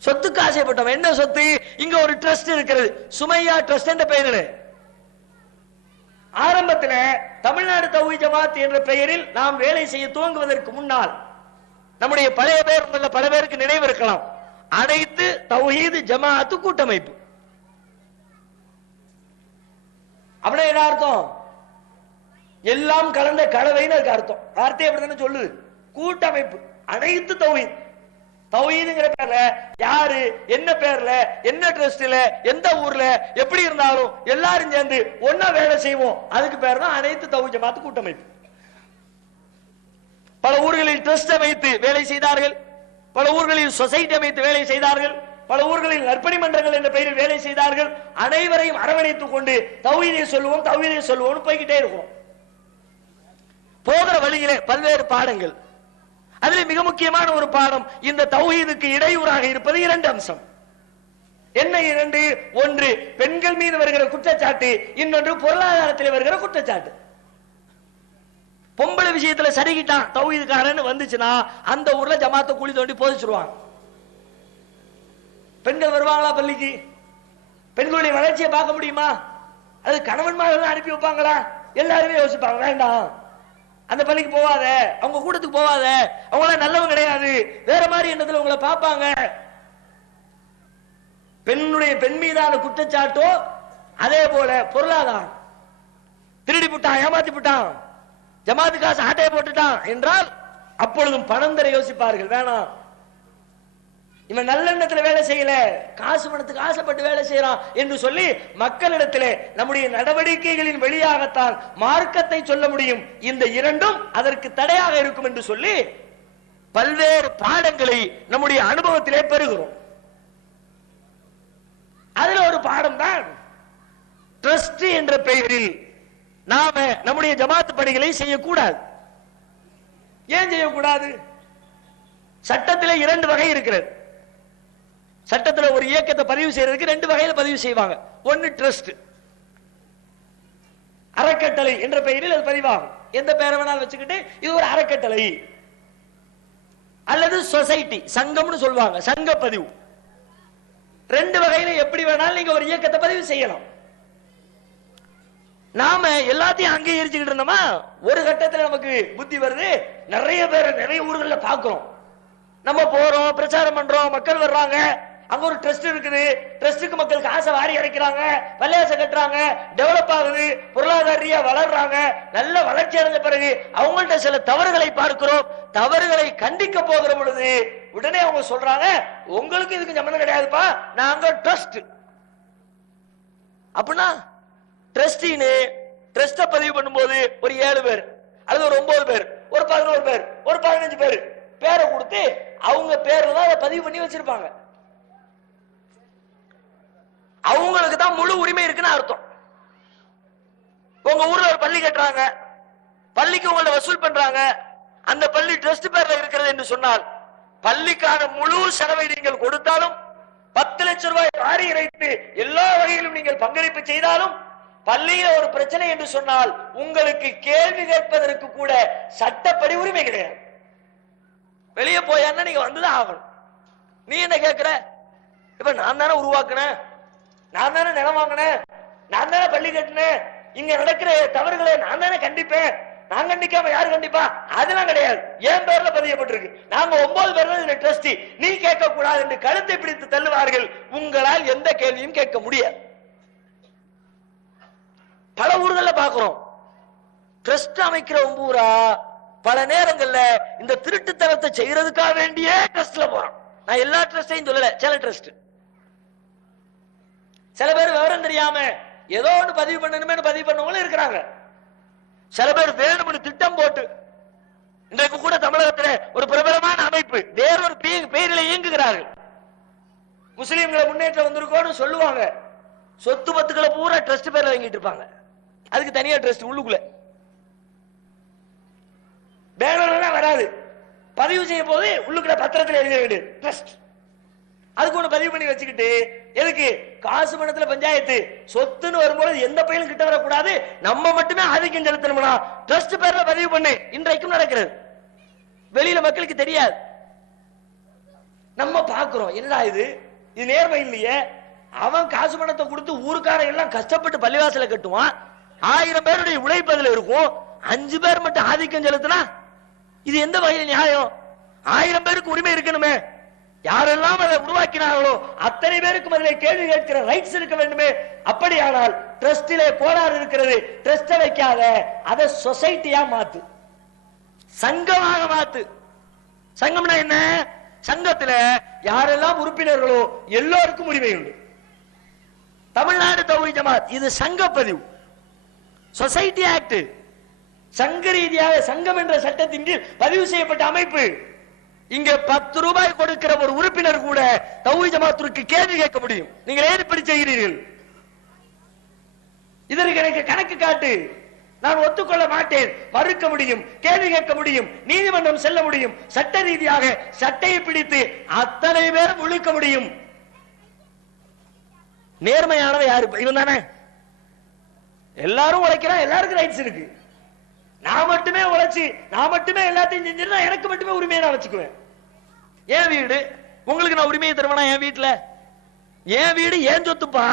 சொத்துக்கு ஆசைப்பட்டோம். என்ன சொத்து? இங்க ஒரு ட்ரஸ்ட் இருக்கிறது, சுமையா ட்ரஸ்ட் என்ற பெயரில். ஆரம்பத்தில் தமிழ்நாடு தௌஹீத் ஜமாத் என்ற பெயரில் நாம் வேலை செய்ய துவங்குவதற்கு முன்னால் நம்முடைய பழைய பேர் உள்ள பல பேருக்கு நினைவு இருக்கலாம், அனைத்து தௌஹீத் ஜமாத் கூட்டமைப்பு. அப்படின்னா என்ன அர்த்தம்? எல்லாம் கலந்த கலவைன்னு அதுக்கு அர்த்தம். வார்த்தை அப்படித்தானே சொல்லுது. கூட்டமைப்பு, அனைத்து தௌஹீத். தௌஹீதுங்கிற பேர்ல யாரு, என்ன பேர்ல, என்ன ட்ரஸ்ட்ல, எந்த ஊர்ல, எப்படி இருந்தாலும் எல்லாரும் சேர்ந்து ஒன்னா வேலை செய்வோம். அதுக்கு பேர் தான் அனைத்து தௌஹீத் ஜமாத் கூட்டமைப்பு. பல ஊர்களில் ட்ரஸ்ட் அமைத்து வேலை செய்தார்கள், பல ஊர்களில் சொசைட்டி அமைத்து வேலை செய்தார்கள், பல ஊர்களில் நற்பணி மன்றங்கள் என்ற பெயரில் வேலை செய்தார்கள். அனைவரையும் அரவணைத்துக் கொண்டு தௌஹீதை சொல்லுவோம், தௌஹீதை சொல்லுவோம் போய்கிட்டே இருக்கும். போகிற வழியிலே பல்வேறு பாடங்கள். அதில் மிக முக்கியமான ஒரு பாடம், இந்த தௌஹீதுக்கு இடையூறாக இருப்பது 2 அம்சம். என்ன 2? ஒன்று பெண்கள் மீது வருகிற குற்றச்சாட்டு, இன்னொன்று பொருளாதாரத்தில் வருகிற குற்றச்சாட்டு. பொம்பளை விஷயத்துல சரிகிட்டான் தௌஹீதுக்காரன்னு வந்துச்சுன்னா அந்த ஊர்ல ஜமாத்தை குழி தோண்டி போதிச்சிருவாங்க. பெண்கள் வருவாங்களா பள்ளிக்கு? பெண்களுடைய வளர்ச்சியை பார்க்க முடியுமா? அது கணவன்மார்கள் அனுப்பி வைப்பாங்களா? எல்லாருமே யோசிப்பாங்க, வேண்டாம் அந்த பள்ளிக்கு போவாத, அவங்க கூட்டத்துக்கு போவாத, அவங்கள நல்லவங்க கிடையாது, வேற மாதிரி எண்ணத்துல உங்களை பார்ப்பாங்க. பெண் மீதான குற்றச்சாட்டோ அதே போல பொருளாதாரம், திருடி விட்டான், ஏமாத்தி விட்டான், ஜமாத்து காசு ஆட்டையை போட்டுட்டான் என்றால் அப்பொழுதும் பணம் தர யோசிப்பார்கள். வேணாம், இவன் நல்லெண்ணத்துல வேலை செய்யல, காசு பணத்துக்கு ஆசைப்பட்டு வேலை செய்யறான் என்று சொல்லி மக்களிடத்திலே நம்முடைய நடவடிக்கைகளின் வெளியாகத்தான் மார்க்கத்தை சொல்ல முடியும். இந்த இரண்டும் அதற்கு தடையாக இருக்கும் என்று சொல்லி பல்வேறு பாடங்களை நம்முடைய அனுபவத்திலே பெறுகிறோம். அதுல ஒரு பாடம் தான் ட்ரஸ்ட் என்ற பெயரில் நாம நம்முடைய ஜமாத் பணிகளை செய்யக்கூடாது. ஏன் செய்யக்கூடாது? சட்டத்தில் 2 வகை இருக்கிறது. சட்டத்தில் ஒரு இயக்கத்தை பதிவு செய்யறதுக்கு 2 வகையில பதிவு செய்வாங்க. ஒன்னு ட்ரஸ்ட், அறக்கட்டளை என்ற பெயரில் அது பதிவாகும். எந்த பெயரை வேணாலும் வச்சுக்கிட்டு இது ஒரு அறக்கட்டளை, அல்லது சொசைட்டி, சங்கம்னு சொல்லுவாங்க, சங்க பதிவு. 2 வகையில எப்படி வேணாலும் நீங்க ஒரு இயக்கத்தை பதிவு செய்யலாம். நாம எல்லாத்தையும் அங்கீகரிச்சுக்கிட்டு இருந்தோமா, ஒரு கட்டத்தில் நமக்கு புத்தி வருது. நிறைய பேர் நிறைய ஊர்கள்ல பாக்குறோம். நம்ம போறோம், பிரச்சாரம் பண்றோம், மக்கள் வர்றாங்க, அங்க ஒரு ட்ரஸ்ட் இருக்குது, ட்ரஸ்டுக்கு மக்கள் காசை வாரி அடைக்கிறாங்க, பள்ளியாசை கட்டுறாங்க, டெவலப் ஆகுது, பொருளாதாரியா வளர்றாங்க. நல்ல வளர்ச்சி அடைஞ்ச பிறகு அவங்கள்ட்ட சில தவறுகளை பார்க்கிறோம். தவறுகளை கண்டிக்க போகிற பொழுது உடனே அவங்க சொல்றாங்க, உங்களுக்கு இதுக்கு சம்பந்தம் கிடையாதுப்பா, நாங்க ட்ரஸ்ட். அப்படின்னா ட்ரஸ்டின்னு ட்ரஸ்ட பதிவு பண்ணும்போது ஒரு 7 பேர் அல்லது ஒரு 9 பேர், ஒரு 11 பேர், ஒரு 15 பேர் பேரை கொடுத்து அவங்க பேர்ல தான் அதை பதிவு பண்ணி வச்சிருப்பாங்க. அவங்களுக்கு தான் முழு உரிமை இருக்குன்னு அர்த்தம். உங்க ஊர்ல ஒரு பள்ளி கட்டுறாங்க, பள்ளிக்கு உங்களை வசூல் பண்றாங்க, அந்த பள்ளி ட்ரஸ்ட் பேர்ல இருக்கிறது என்று சொன்னால் பள்ளிக்கான முழு செலவை நீங்கள் கொடுத்தாலும், 10 லட்சம் ரூபாய் வாரி இறைத்து எல்லா வகையிலும் நீங்கள் பங்களிப்பு செய்தாலும், பள்ளியில ஒரு பிரச்சனை என்று சொன்னால் உங்களுக்கு கேள்வி கேட்பதற்கு கூட சட்டப்படி உரிமை கிடையாது. வெளியே போயான்னா நீங்க வந்துதான் ஆகணும். நீ என்ன கேட்கிற? இப்ப நான் தானே உருவாக்குனேன், நான் தானே நிலம் வாங்கினேன், நான் தானே பள்ளி கட்டினேன், இங்க நடக்கிற தவறுகளை நான் தானே கண்டிப்பேன், நான் கண்டிக்காம யாரு கண்டிப்பா? அதெல்லாம் கிடையாது. என் பேர்ல பதியப்பட்டிருக்கு, நாங்க 9 பேர் ட்ரஸ்டி, நீ கேட்க கூடாது என்று கழுத்தை பிடித்து தள்ளுவார்கள். உங்களால் எந்த கேள்வியும் கேட்க முடியாது. பல ஊர்கள்ல பாக்குறோம், ட்ரஸ்ட் அமைக்கிறவங்க பூரா பல நேரங்கள்ல இந்த திருட்டுத்தனத்தை செய்யறதுக்காக வேண்டியே ட்ரஸ்ட்ல போறோம். நான் எல்லா ட்ரஸ்டையும் சொல்லல, சில ட்ரஸ்ட். சில பேர் விவரம் தெரியாம ஏதோ ஒன்று பதிவு பண்ணணுமே பதிவு பண்ணவங்களும் இருக்கிறாங்க. சில பேர் வேணும்னு திட்டம் போட்டு, இன்றைக்கு கூட தமிழகத்தில் ஒரு பிரபலமான அமைப்பு வேறொரு பெயரில் இயங்குகிறார்கள். முஸ்லீம்களை முன்னேற்றம் வந்திருக்கோன்னு சொல்லுவாங்க, சொத்து பத்துக்களை பூரா ட்ரஸ்ட் பேர்ல வாங்கிட்டு இருப்பாங்க. அதுக்கு தனியா ட்ரஸ்ட் உள்ளுக்குள்ள பேனர்லாம் வராது, பதிவு செய்ய போது உள்ளுக்குள்ள பத்திரத்தில் எழுத வேண்டியது ட்ரஸ்ட். அதுக்கு ஒண்ணு பதிவு பண்ணி வச்சுக்கிட்டு எதுக்கு? காசு பணத்துல பஞ்சாயத்து சொத்துன்னு வரும்போது எந்த பையனும் கிட்ட வரக்கூடாது, நம்ம மட்டுமே ஆதிக்கம் செலுத்தணும்னா ட்ரஸ்ட் பேர்ல பதிவு பண்ணு. இன்றைக்கும் நடக்கிறது, வெளியில மக்களுக்கு தெரியாது. நம்ம பாக்குறோம், என்னடா இது, இது நேர்மை இல்லையே. அவன் காசு பணத்தை கொடுத்து ஊருக்காரன் எல்லாம் கஷ்டப்பட்டு பள்ளிவாசல கட்டுவான், 1000 பேருடைய உழைப்பு அதுல இருக்கும், 5 பேர் மட்டும் ஆதிக்கம் செலுத்தினா இது எந்த வகையில் நியாயம்? 1000 பேருக்கு உரிமை இருக்கணுமே, யாரெல்லாம் அதை உருவாக்கினார்களோ அத்தனை பேருக்கும் அதில் கேள்வி கேட்கிற ரைட்ஸ் இருக்க வேண்டுமே. அப்படியானால் ட்ரஸ்டிலே கோளாறு இருக்கிறது, ட்ரஸ்ட வைக்காத, அதை சொசைட்டியா மாத்து, சங்கமாக மாத்து. சங்கம்னா என்ன? சங்கத்துல யாரெல்லாம் உறுப்பினர்களோ எல்லோருக்கும் உரிமை உண்டு. தமிழ்நாடு தௌஹீத் ஜமாத் இது சங்க பதிவு, சொசைட்டி ஆக்ட், சங்க ரீதியாக சங்கம் என்ற சட்டத்தின் கீழ் பதிவு செய்யப்பட்ட அமைப்பு. இங்க 10 ரூபாய் கொடுக்கிற ஒரு உறுப்பினர் கூட தௌஹீத் ஜமாத்திற்கு கேள்வி கேட்க முடியும். நீங்கள் ஏன் இப்படி செய்கிறீர்கள், இதற்கு எனக்கு கணக்கு காட்டு, நான் ஒத்துக்கொள்ள மாட்டேன், மறுக்க முடியும், கேள்வி கேட்க முடியும், நீதிமன்றம் செல்ல முடியும், சட்ட ரீதியாக சட்டையை பிடித்து அத்தனை பேரும் ஒழிக்க முடியும். நேர்மையானவை யாரு? இவன் தானே. எல்லாரும் உழைக்கிறான், எல்லாருக்கும் ரைட்ஸ் இருக்கு. நான் மட்டுமே உழைச்சி நான் மட்டுமே எல்லாத்தையும் செஞ்சிருந்தா எனக்கு மட்டுமே உரிமையை நான் வச்சுக்குவேன். என் வீடு உங்களுக்கு நான் உரிமையை தருவேனா? என் வீட்டுல என் வீடு ஏன் சொத்துப்பா,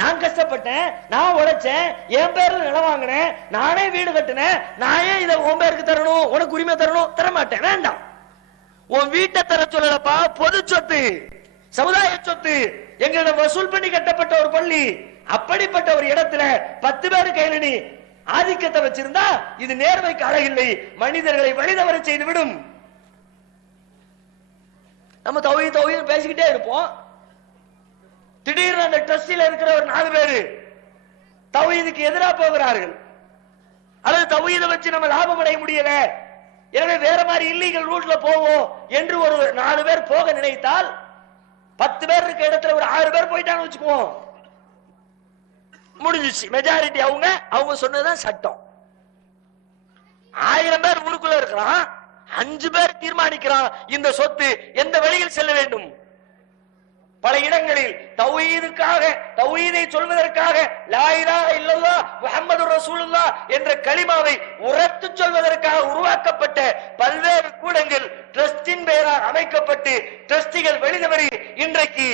நான் கஷ்டப்பட்டேன், நான் உழைச்சேன், என் பேர்ல நிலம் வாங்கினேன், நானே வீடு கட்டினேன், நான் ஏன் இதை உன் பேருக்கு தரணும், உனக்கு உரிமை தரணும்? தர மாட்டேன், வேண்டாம். உன் வீட்டை தர சொல்லலப்பா, பொது சொத்து, சமுதாய சொத்து, எங்களிடம் வசூல் பண்ணி கட்டப்பட்ட ஒரு பள்ளி, அப்படிப்பட்ட ஒரு இடத்துல 10 பேர் கையில நீ ஆதிக்கத்தை வச்சிருந்தா இது நேர்மைக்கு அழகில்லை, மனிதர்களை வழிதவர செய்து விடும். நம்ம தௌஹீத் பேசிக்கிட்டே இருப்போம். திடீர்னு அந்த ட்ரஸ்டில இருக்கிற ஒரு 4 பேரு தௌஹீதுக்கு எதிராக போகிறார்கள், அல்லது தௌஹீதை வச்சு நம்ம லாபம் அடைய முடியல, எனவே வேற மாதிரி இல்லீகல் ரூட்ல போவோம் என்று ஒரு 4 பேர் போக நினைத்தால் 10 பேர் இருக்க இடத்துல ஒரு 6 பேர் போயிட்டான்னு வச்சுக்குவோம், முடிஞ்சிச்சு. மெஜாரிட்டி அவங்க சொன்னதுதான் சட்டம். 1000 பேர் ஊருக்குள்ள இருக்கிறான், 5 பேர் தீர்மானிக்கிறான் இந்த சொத்து எந்த வழியில் செல்ல வேண்டும். பல இடங்களில் தௌஹீதுக்காக, தௌஹீதை சொல்வதற்காக லா இலாஹ இல்லல்லாஹ் முஹம்மதுர் ரசூலுல்லாஹ் என்ற கலிமாவை உரத்து சொல்வதற்காக உருவாக்கப்பட்ட பல்வேறு கூடங்கள் ட்ரஸ்டின் பெயரால் அமைக்கப்பட்டு ட்ரஸ்டிகள் வெளிதவறி இன்றைக்கு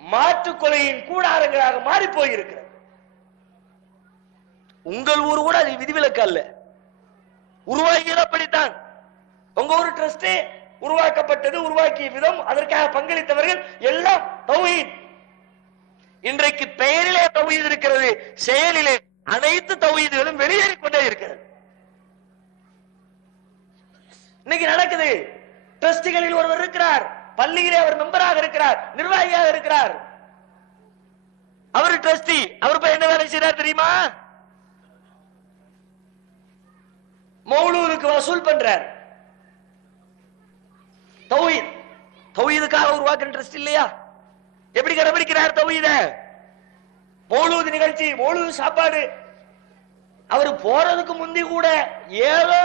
மாற்று கொலையின் கூடாரங்களாக மாறி போயிருக்கிறது. உங்கள் ஊர் கூட அது விதிவிலக்கு அல்ல, உருவாக்கியது அப்படித்தான். உங்க ஊர் ட்ரஸ்ட் உருவாக்கப்பட்டது, உருவாக்கிய விதம், அதற்காக பங்களித்தவர்கள் எல்லாம் தௌஹீத். இன்றைக்கு பெயரிலே தௌஹீத் இருக்கிறது, செயலிலே அனைத்து தௌஹீதுகளும் வெளியேறிக் கொண்டே இருக்கிறது. இன்னைக்கு நடக்குது. ட்ரஸ்டிகளில் ஒருவர் இருக்கிறார், பள்ளியிலே அவர் மெம்பராக இருக்கிறார், நிர்வாகியாக இருக்கிறார். அவர் ட்ரஸ்டி, அவர் போய் என்ன வேலை செய்யறார் தெரியுமா? மௌலூதுக்கு வசூல் பண்றார். தௌஹீத், தௌஹீதுக்காக உருவாக்குற ட்ரஸ்ட் இல்லையா? எப்படி கடைபிடிக்கிறார் தௌஹீத? மௌலூது நிகழ்ச்சி, மௌலூது சாப்பாடு, அவர் போறதுக்கு முந்தி கூட ஏதோ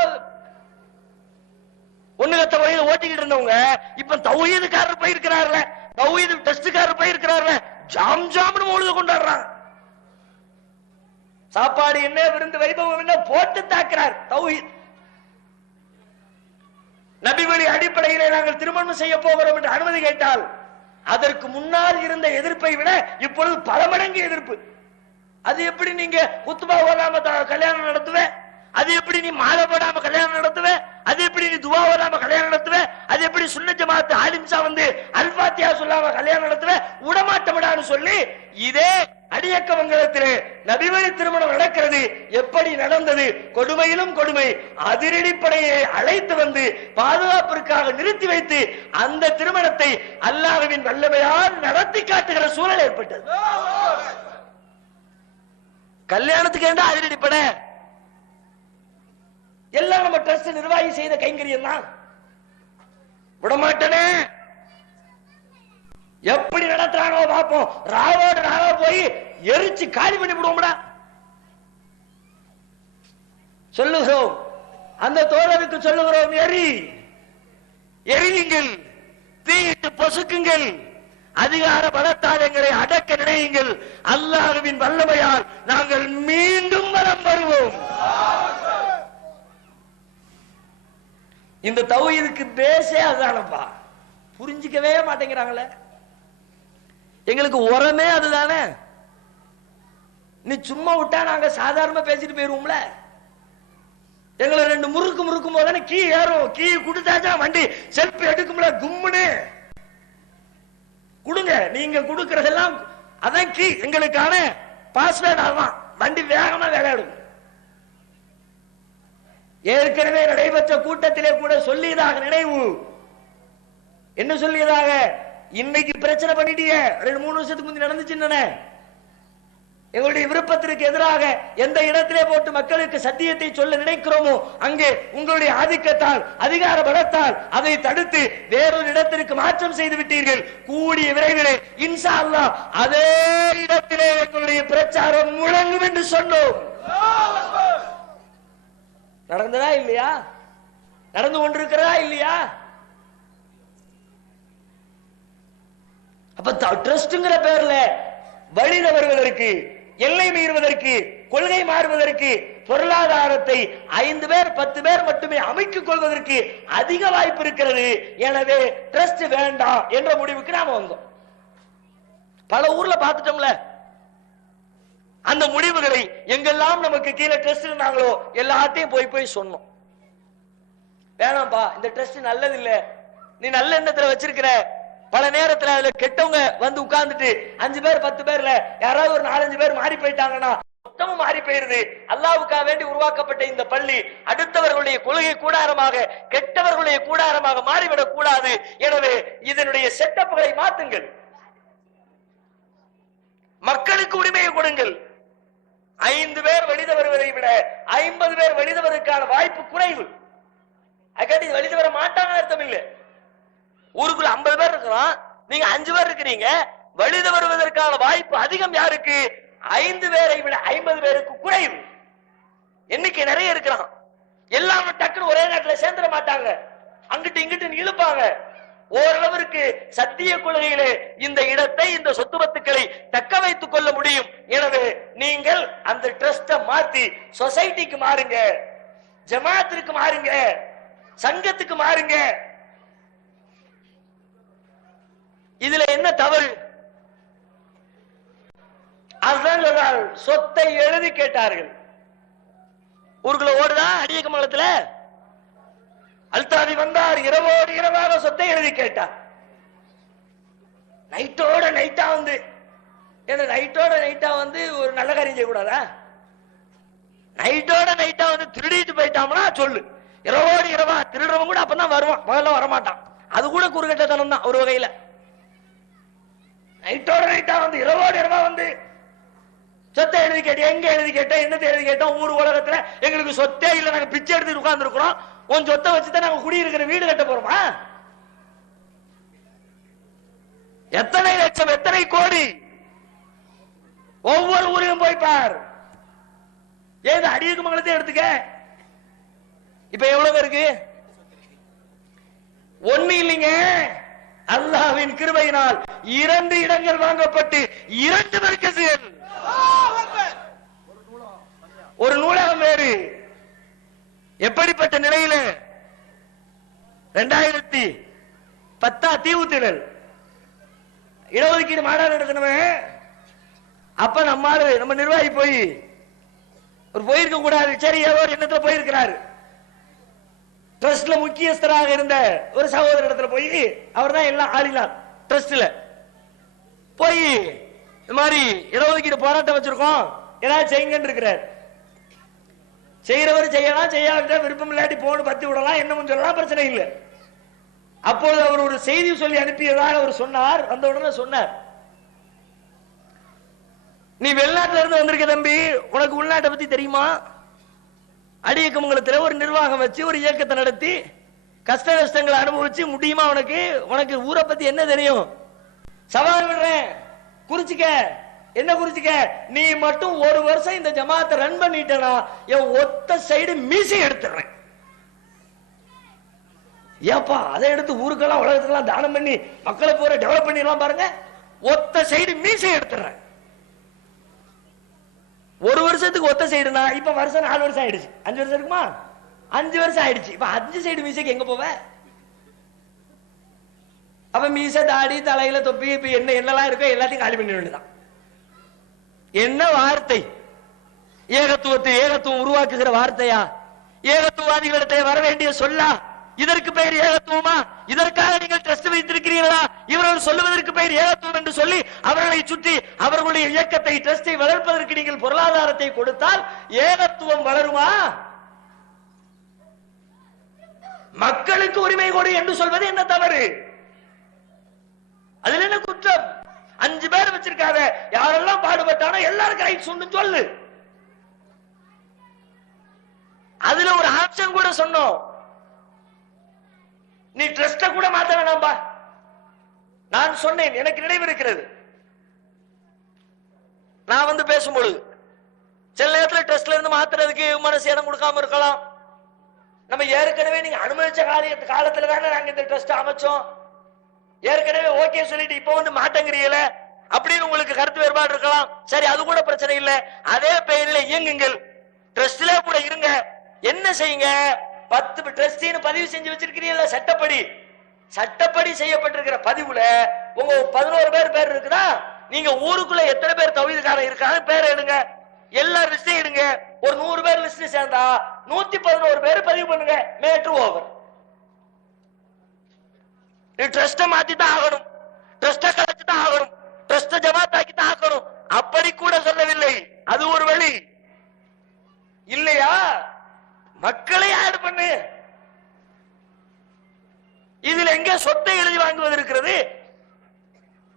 ஒண்ணுகத்த வழியில ஓட்டிக்கிட்டு இருந்தவங்க இப்ப தௌஹீதுக்காரர் போயிருக்கிறார்ல, தௌஹீது ட்ரஸ்டுக்காரர் போயிருக்கிறார்ல, ஜாம் ஜாம்னு மௌலூது கொண்டாடுறாங்க. சாப்பாடு என்ன, விருந்து வைபவம் என்ன போட்டு தாக்குறார் தௌஹீத். நபி வழி அடிப்படையிலே நாங்கள் திருமணம் செய்ய போகிறோம் என்று அனுமதி கேட்டால் அதற்கு முன்னால் இருந்த எதிர்ப்பை விட இப்பொழுது பல மடங்கு எதிர்ப்பு. அது எப்படி நீங்க குத்துபா ஓதாம கல்யாணம் நடத்துவ? அது எப்படி நீ மாலை போடாம கல்யாணம் நடத்துவ? அது எப்படி நீ துவா ஓதாம கல்யாணம் நடத்துவ? அது எப்படி சுன்ன ஜமாத் ஆலிம்சா வந்து அல்பாத்தியா சொல்லாம கல்யாணம் நடத்துவ? உடமாட்டமிடான்னு சொல்லி இதே அடியக்க மங்கலத்திலே நபிவழி திருமணம் நடக்கிறது. எப்படி நடந்தது? கொடுமையிலும் கொடுமை. அதிரடிப்படையை அழைத்து வந்து பாதுகாப்பிற்காக நிறுத்தி வைத்து அந்த திருமணத்தை அல்லாஹ்வின் வல்லமையால் நடத்தி காட்டுகிற சூழல் ஏற்பட்டது. கல்யாணத்துக்கு ஏண்டா அதிரடிப்படை? எல்லாம் நம்ம ட்ரஸ்ட் நிர்வாகி செய்த கைங்கரியம் தான். விடமாட்டனே, எப்படி நடத்துறானோ பார்ப்போம். ராவோட ராவா போய் எரிச்சு காலி பண்ணி விடுவோம்டா. சொல்லுகிறோம், அந்த தோழருக்கு சொல்லுகிறோம், எரியுங்கள், தீயிட்டு பொசுக்குங்கள், அதிகார பலத்தால் எங்களை அடக்க நினையுங்கள். அல்லாஹ்வின் வல்லமையால் நாங்கள் மீண்டும் வலம் வருவோம். இந்த தௌஹீதுக்கு பேசே அதுதானப்பா. புரிஞ்சிக்கவே மாட்டேங்கிறாங்களே. எங்களுக்கு உரமே அதுதானே. நீ சும்மா விட்டா நாங்க சாதாரணமா பேசிட்டு போயிருவோம்ல. எங்களை 2 முறுக்கு முறுக்கும் போது கீ ஏறும். கீ கொடுத்தாச்சா வண்டி செல்ஃபி எடுக்கும்ல, கும்முன்னு கொடுங்க. நீங்க கொடுக்கறதெல்லாம் அதான் கீ, எங்களுக்கான பாஸ்வேர்ட். அதுதான் வண்டி வேகமா விளையாடும். ஏற்கனவே நடைபெற்ற கூட்டத்திலே கூட சொல்லியதாக நினைவு. என்ன சொல்லியதாக? இன்னைக்கு பிரச்சனை பண்ணிட்டீங்க, 2-3 வருஷத்துக்கு முந்தி நடந்துச்சு. எங்களுடைய விருப்பத்திற்கு எதிராக எந்த இடத்திலே போட்டு மக்களுக்கு சத்தியத்தை சொல்ல நினைக்கிறோமோ அங்கே உங்களுடைய ஆதிக்கத்தால், அதிகார பலத்தால் அதை தடுத்து வேறொரு இடத்திற்கு மாற்றம் செய்து விட்டீர்கள். கூடிய விரைவிலே இன்ஷா அல்லாஹ் அதே இடத்திலே எங்களுடைய பிரச்சாரம் முழங்கும் என்று சொன்னோம். நடந்ததா இல்லையா? நடந்து கொண்டிருக்கிறதா இல்லையா? அப்ப ட்ரஸ்ட்ங்கிற பேர்ல வழி தவறுவதற்கு, எல்லை மீறுவதற்கு, கொள்கை மாறுவதற்கு, பொருளாதாரத்தை 5 பேர் 10 பேர் மட்டுமே அமைத்துக் கொள்வதற்கு அதிக வாய்ப்பு இருக்கிறது. எனவே ட்ரஸ்ட் வேண்டாம் என்ற முடிவுக்கு நாம வந்தோம். பல ஊர்ல பார்த்துட்டோம்ல. அந்த முடிவுகளை எங்கெல்லாம் நமக்கு கீழே ட்ரஸ்ட் இருந்தாங்களோ எல்லாத்தையும் போய் சொன்னோம். வேணாம்பா, இந்த ட்ரஸ்ட் நல்லது இல்ல, நீ நல்ல எண்ணத்துல வச்சிருக்கிற, பல நேரத்துல அதுல கெட்டவங்க வந்து உட்கார்ந்துட்டு 5 பேர் 10 பேர்ல யாராவது ஒரு 4-5 பேர் மாறி போயிட்டாங்கன்னா மொத்தமும் மாறி போயிருது. அல்லாஹ்வுக்காக வேண்டி உருவாக்கப்பட்ட இந்த பள்ளி அடுத்தவர்களுடைய கொள்கை கூடாரமாக, கெட்டவர்களுடைய கூடாரமாக மாறிவிடக் கூடாது. எனவே இதனுடைய செட்டப்புகளை மாற்றுங்கள், மக்களுக்கு உரிமையை கொடுங்கள். 5 பேர் வெளித வருவதை விட 50 பேர் வெளித வருவதற்கான வாய்ப்பு குறைவு. அதுக்காண்டி வெளித வர மாட்டாங்க அர்த்தம் இல்லை. ஊருக்குள்ள 50 பேர் இருக்கிறோம், நீங்க 5 பேர் இருக்கிறீங்க, வெளித வருவதற்கான வாய்ப்பு அதிகம் யாருக்கு? 5 பேரை விட 50 பேருக்கு குறைவு. எண்ணிக்கை நிறைய இருக்கிறான். எல்லாமே டக்குன்னு ஒரே நேரத்தில் சேர்ந்துட மாட்டாங்க, அங்கிட்டு இங்கிட்டு இழுப்பாங்க. ஓரளவிற்கு சத்திய கொள்கையிலே இந்த இடத்தை, இந்த சொத்து பத்துக்களை தக்க வைத்துக் கொள்ள முடியும். எனவே நீங்கள் அந்த ட்ரஸ்ட மாத்தி சொசைட்டிக்கு மாறுங்க, ஜமாத்திற்கு மாறுங்க, சங்கத்துக்கு மாறுங்க. இதுல என்ன தவறு? அதுதான் சொத்தை எழுதி கேட்டார்கள். ஊருக்குள்ள ஓடுதா அடியக்க மலத்துல அல்தாதி வந்தார், இரவோடு இரவாக சொத்தை எழுதி கேட்டார். நைட்டோட நைட்டா வந்து, நைட்டோட நைட்டா வந்து ஒரு நல்ல காரியம் செய்யக்கூடாதா? நைட்டோட நைட்டா வந்து திருடிட்டு போயிட்டாம்னா சொல்லு. இரவோடு இரவா திருடுறவன் கூட அப்பதான் வருவான், முதல்ல வரமாட்டான். அது கூட குறுக்கட்டத்தனம் தான் ஒரு வகையில. நைட்டோட நைட்டா வந்து இரவோடு இரவா வந்து சொத்தை எழுதி கேட்டேன். எங்க எழுதி கேட்டேன், என்னத்தை எழுதி கேட்டோம்? ஊர் உலகத்துல எங்களுக்கு சொத்தே இல்லை, நாங்க பிச்சை எடுத்து உட்கார்ந்து இருக்கிறோம். உன் சொத்தை வச்சுதான் நாங்க குடியிருக்கிற வீடு கட்ட போறோமா? எத்தனை லட்சம், எத்தனை கோடி? ஒவ்வொரு ஊரையும் போய் பார். ஏது அடியக்கு மங்களத்தை எடுத்துக்க. இப்ப எவ்வளவு இருக்கு? ஒண்ணு இல்லைங்க, அல்லாஹ்வின் கிருபையினால் 2 இடங்கள் வாங்கப்பட்டு 2 மர்கஸ்கள், ஒரு நூலகம் வேறு. எப்படிப்பட்ட நிலையில 2010 தீவுத்திடல் இடஒதுக்கீடு மாநாடு நடக்கணுமே. அப்ப நம்ம நிர்வாகி போய் ஒரு போயிருக்க கூடாது, சரி ஏதோ ஒரு எண்ணத்துல போயிருக்கிறாரு. ட்ரஸ்ட்ல முக்கியஸ்தராக இருந்த ஒரு சகோதர இடத்துல போய், அவர் தான் எல்லாம் ஆளினார் ட்ரஸ்ட்ல போய், இந்த மாதிரி இடஒதுக்கீடு போராட்டம் வச்சிருக்கோம், ஏதாவது செய்யுங்கன்னு இருக்கிறார். செய்யறவர் செய்யலாம், செய்யாவிட்டா விருப்பம் இல்லாட்டி போன பத்தி விடலாம், என்ன சொல்லலாம், பிரச்சனை இல்லை. அப்பொழுது அவர் ஒரு செய்தி சொல்லி அனுப்பியதாக அவர் சொன்னார். அந்த உடனே சொன்னார், நீ வெளிநாட்டில இருந்து வந்திருக்க தம்பி, உனக்கு உள்நாட்டை பத்தி தெரியுமா? அடியக்கமங்கலத்தில் ஒரு நிர்வாகம் வச்சு ஒரு இயக்கத்தை நடத்தி கஷ்ட நஷ்டங்களை அனுபவிச்சு முடியுமா உனக்கு? உனக்கு ஊரை பத்தி என்ன தெரியும்? சவால் விடுறேன், குறிச்சிக்க. என்ன குறிச்சிக்க? நீ மட்டும் 1 வருஷம் இந்த ஜமாத்தை ரன் பண்ணிட்டனா என் ஒத்த சைடு மீசை எடுத்துறேன். ஏப்பா அதை எடுத்து ஊருக்கெல்லாம் உலகத்துக்கெல்லாம் தானம் பண்ணி மக்களை பூரா டெவலப் பண்ணிடலாம் பாருங்க. ஒத்த சைடு மீசை எடுத்துறேன். 1 வருஷத்துக்கு ஒத்த சைடுனா இப்ப வருஷம் 4 வருஷம் ஆயிடுச்சு. 5 வருஷம் இருக்குமா? 5 வருஷம் ஆயிடுச்சு. இப்ப 5 சைடு மீசைக்கு எங்க போவ? அப்ப மீசை, தாடி, தலையில தொப்பி, இப்ப என்னெல்லாம் இருக்கோ எல்லாத்தையும் காலி பண்ண வேண்டியதான். என்ன வார்த்தை? ஏகத்துவம் உருவாக்குகிற வார்த்தையா? ஏகத்துவாதிகளிடத்தை வர வேண்டிய சொல்லா? இதற்கு பெயர் ஏகத்துவமா? இதற்காக நீங்கள் ட்ரஸ்ட் வைத்திருக்கிறீர்களா? இவர்கள் சொல்லுவதற்கு பெயர் ஏகத்துவம் என்று சொல்லி அவர்களை சுற்றி அவர்களுடைய இயக்கத்தை, ட்ரஸ்டை வளர்ப்பதற்கு நீங்கள் பொருளாதாரத்தை கொடுத்தால் ஏகத்துவம் வளருமா? மக்களுக்கு உரிமை கொடு என்று சொல்வது என்ன தவறு? அதில் என்ன குற்றம்? 5 பேர் வச்சிருக்காங்க, யாரெல்லாம் பாடுபட்டானோ எல்லாருக்கும் ரைட்ஸ் உண்டு சொல்லு. அதுல ஒரு ஆப்ஷன் கூட சொன்னோம், நீ ட்ரஸ்ட கூட மாத்த வேணாம்பா. நான் சொன்னேன், எனக்கு நினைவு இருக்கிறது, நான் வந்து பேசும்பொழுது சில நேரத்தில் ட்ரஸ்ட்ல இருந்து மாத்துறதுக்கு மனசு இடம் கொடுக்காம இருக்கலாம். நம்ம ஏற்கனவே நீங்க அனுமதிச்ச காலத்துல தானே நாங்க இந்த ட்ரஸ்ட் அமைச்சோம், ஏற்கனவே ஓகே சொல்லிட்டு இப்ப வந்து மாட்டேங்கிறீங்கள அப்படின்னு உங்களுக்கு கருத்து வேறுபாடு இருக்கலாம். சரி, அது கூட பிரச்சனை இல்லை. அதே பெயரில் இயங்குங்கள், ட்ரஸ்ட்ல கூட இருங்க. என்ன செய்யுங்க? 10 ட்ரஸ்டின்னு பதிவு செஞ்சு வச்சிருக்கிறீங்களா? சட்டப்படி செய்யப்பட்டிருக்கிற பதிவுல உங்க 11 பேர் இருக்குதா? நீங்க ஊருக்குள்ள எத்தனை பேர் தௌஹீத்காரன் இருக்காங்க பேர் எடுங்க, எல்லா லிஸ்டையும் எடுங்க. ஒரு 100 பேர் லிஸ்ட் சேர்ந்தா 111 பேர் பதிவு பண்ணுங்க. Matter over. ட்ரஸ்ட மாத்தி தான் ஆகணும். ட்ரஸ்ட கலைச்சு தான் ஆகணும், ட்ரஸ்ட ஜமாத்தாக்கி தான் ஆகணும், அப்படி கூட சொல்லவில்லை. அது ஒரு வழி இல்லையா? மக்களை ஆட் பண்ணு. இதுல எங்க சொத்தை எழுதி வாங்குவது இருக்கிறது?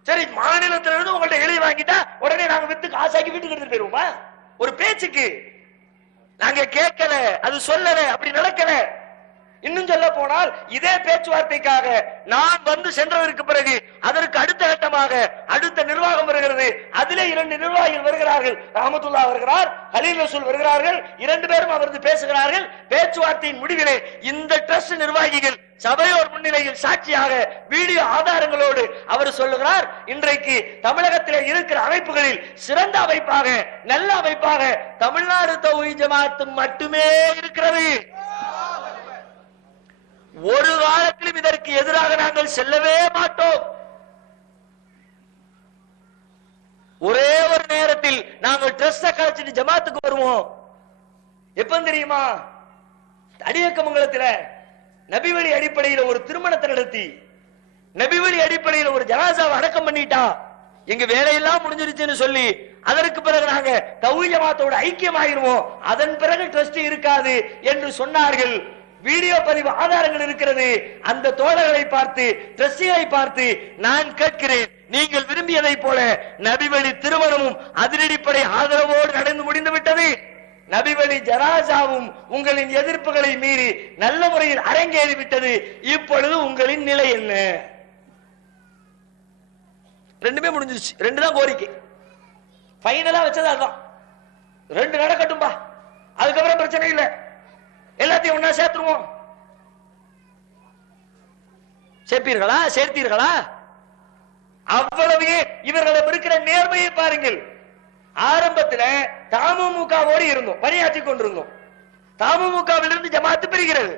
சரி, மாநிலத்திலிருந்து உங்கள்ட்ட எழுதி வாங்கிட்டா உடனே நாங்க வித்து காசாக்கி வீட்டுக்கு எடுத்துட்டு போயிருவோமா? ஒரு பேச்சுக்கு நாங்க கேட்கல, அது சொல்லல, அப்படி நடக்கல. இன்னும் சொல்ல போனால் இதே பேச்சுவார்த்தைக்காக நான் வந்து சென்றதற்கு பிறகு அதற்கு அடுத்த கட்டமாக அடுத்த நிர்வாகம் வருகிறது. அதிலே 2 நிர்வாகிகள் வருகிறார்கள். ரஹமத்துல்லாஹ் வருகிறார், ஹலீல் ரசூல் வருகிறார்கள். 2 பேரும் அமர்ந்து பேசுகிறார்கள். பேச்சுவார்த்தையின் முடிவிலே இந்த ட்ரஸ்ட் நிர்வாகிகள் சபையோர் முன்னிலையில் சாட்சியாக வீடியோ ஆதாரங்களோடு அவர் சொல்லுகிறார், இன்றைக்கு தமிழகத்தில் இருக்கிற அமைப்புகளில் சிறந்த அமைப்பாக, நல்ல அமைப்பாக தமிழ்நாடு தௌஹீத் ஜமாத் மட்டுமே இருக்கிறது. ஒரு காலத்திலும் இதற்கு எதிராக நாங்கள் செல்லவே மாட்டோம். ஒரே ஒரு நேரத்தில் நாங்கள் ட்ரஸ்ட கலைச்சிட்டு ஜமாத்துக்கு வருவோம். எப்ப தெரியுமா? அடியக்கமங்கலத்தில் நபிவழி அடிப்படையில் ஒரு திருமணத்தை நடத்தி நபிவழி அடிப்படையில் ஒரு ஜனாசாவை அடக்கம் பண்ணிட்டா எங்க வேலையெல்லாம் முடிஞ்சிருச்சுன்னு சொல்லி அதற்கு பிறகு நாங்க தௌஹீத் ஜமாத்தோட ஐக்கியமாயிருவோம், அதன் பிறகு ட்ரஸ்ட் இருக்காது என்று சொன்னார்கள். வீடியோ பதிவு ஆதாரங்கள் இருக்கிறது. அந்த தோழர்களை பார்த்து, ட்ரஸ்டிகளை பார்த்து நான் கேட்கிறேன், நீங்கள் விரும்பியதை போல நபிவழி திருமணமும் அதிரடிப்படை ஆதரவோடு நடந்து முடிந்து விட்டது. நபிவழி ஜனாசாவும் உங்களின் எதிர்ப்புகளை மீறி நல்ல முறையில் அரங்கேறி விட்டது. இப்பொழுது உங்களின் நிலை என்ன? ரெண்டுமே முடிஞ்சிருச்சு. 2 தான் கோரிக்கை. ஃபைனலா வச்சது அதுதான். 2 நடக்கட்டும்பா, அதுக்கப்புறம் பிரச்சனை இல்லை, எல்லாத்தையும் ஒன்னா சேர்த்துருவோம். சேர்ப்பீர்களா? சேர்த்தீர்களா? அவ்வளவு இவர்களிடம் இருக்கிற நேர்மையை பாருங்கள். ஆரம்பத்தில் தமுமுகவோடு இருந்தோம், பணியாற்றி கொண்டிருந்தோம். தமுமுகவிலிருந்து ஜமாத்து பிரிகிறது,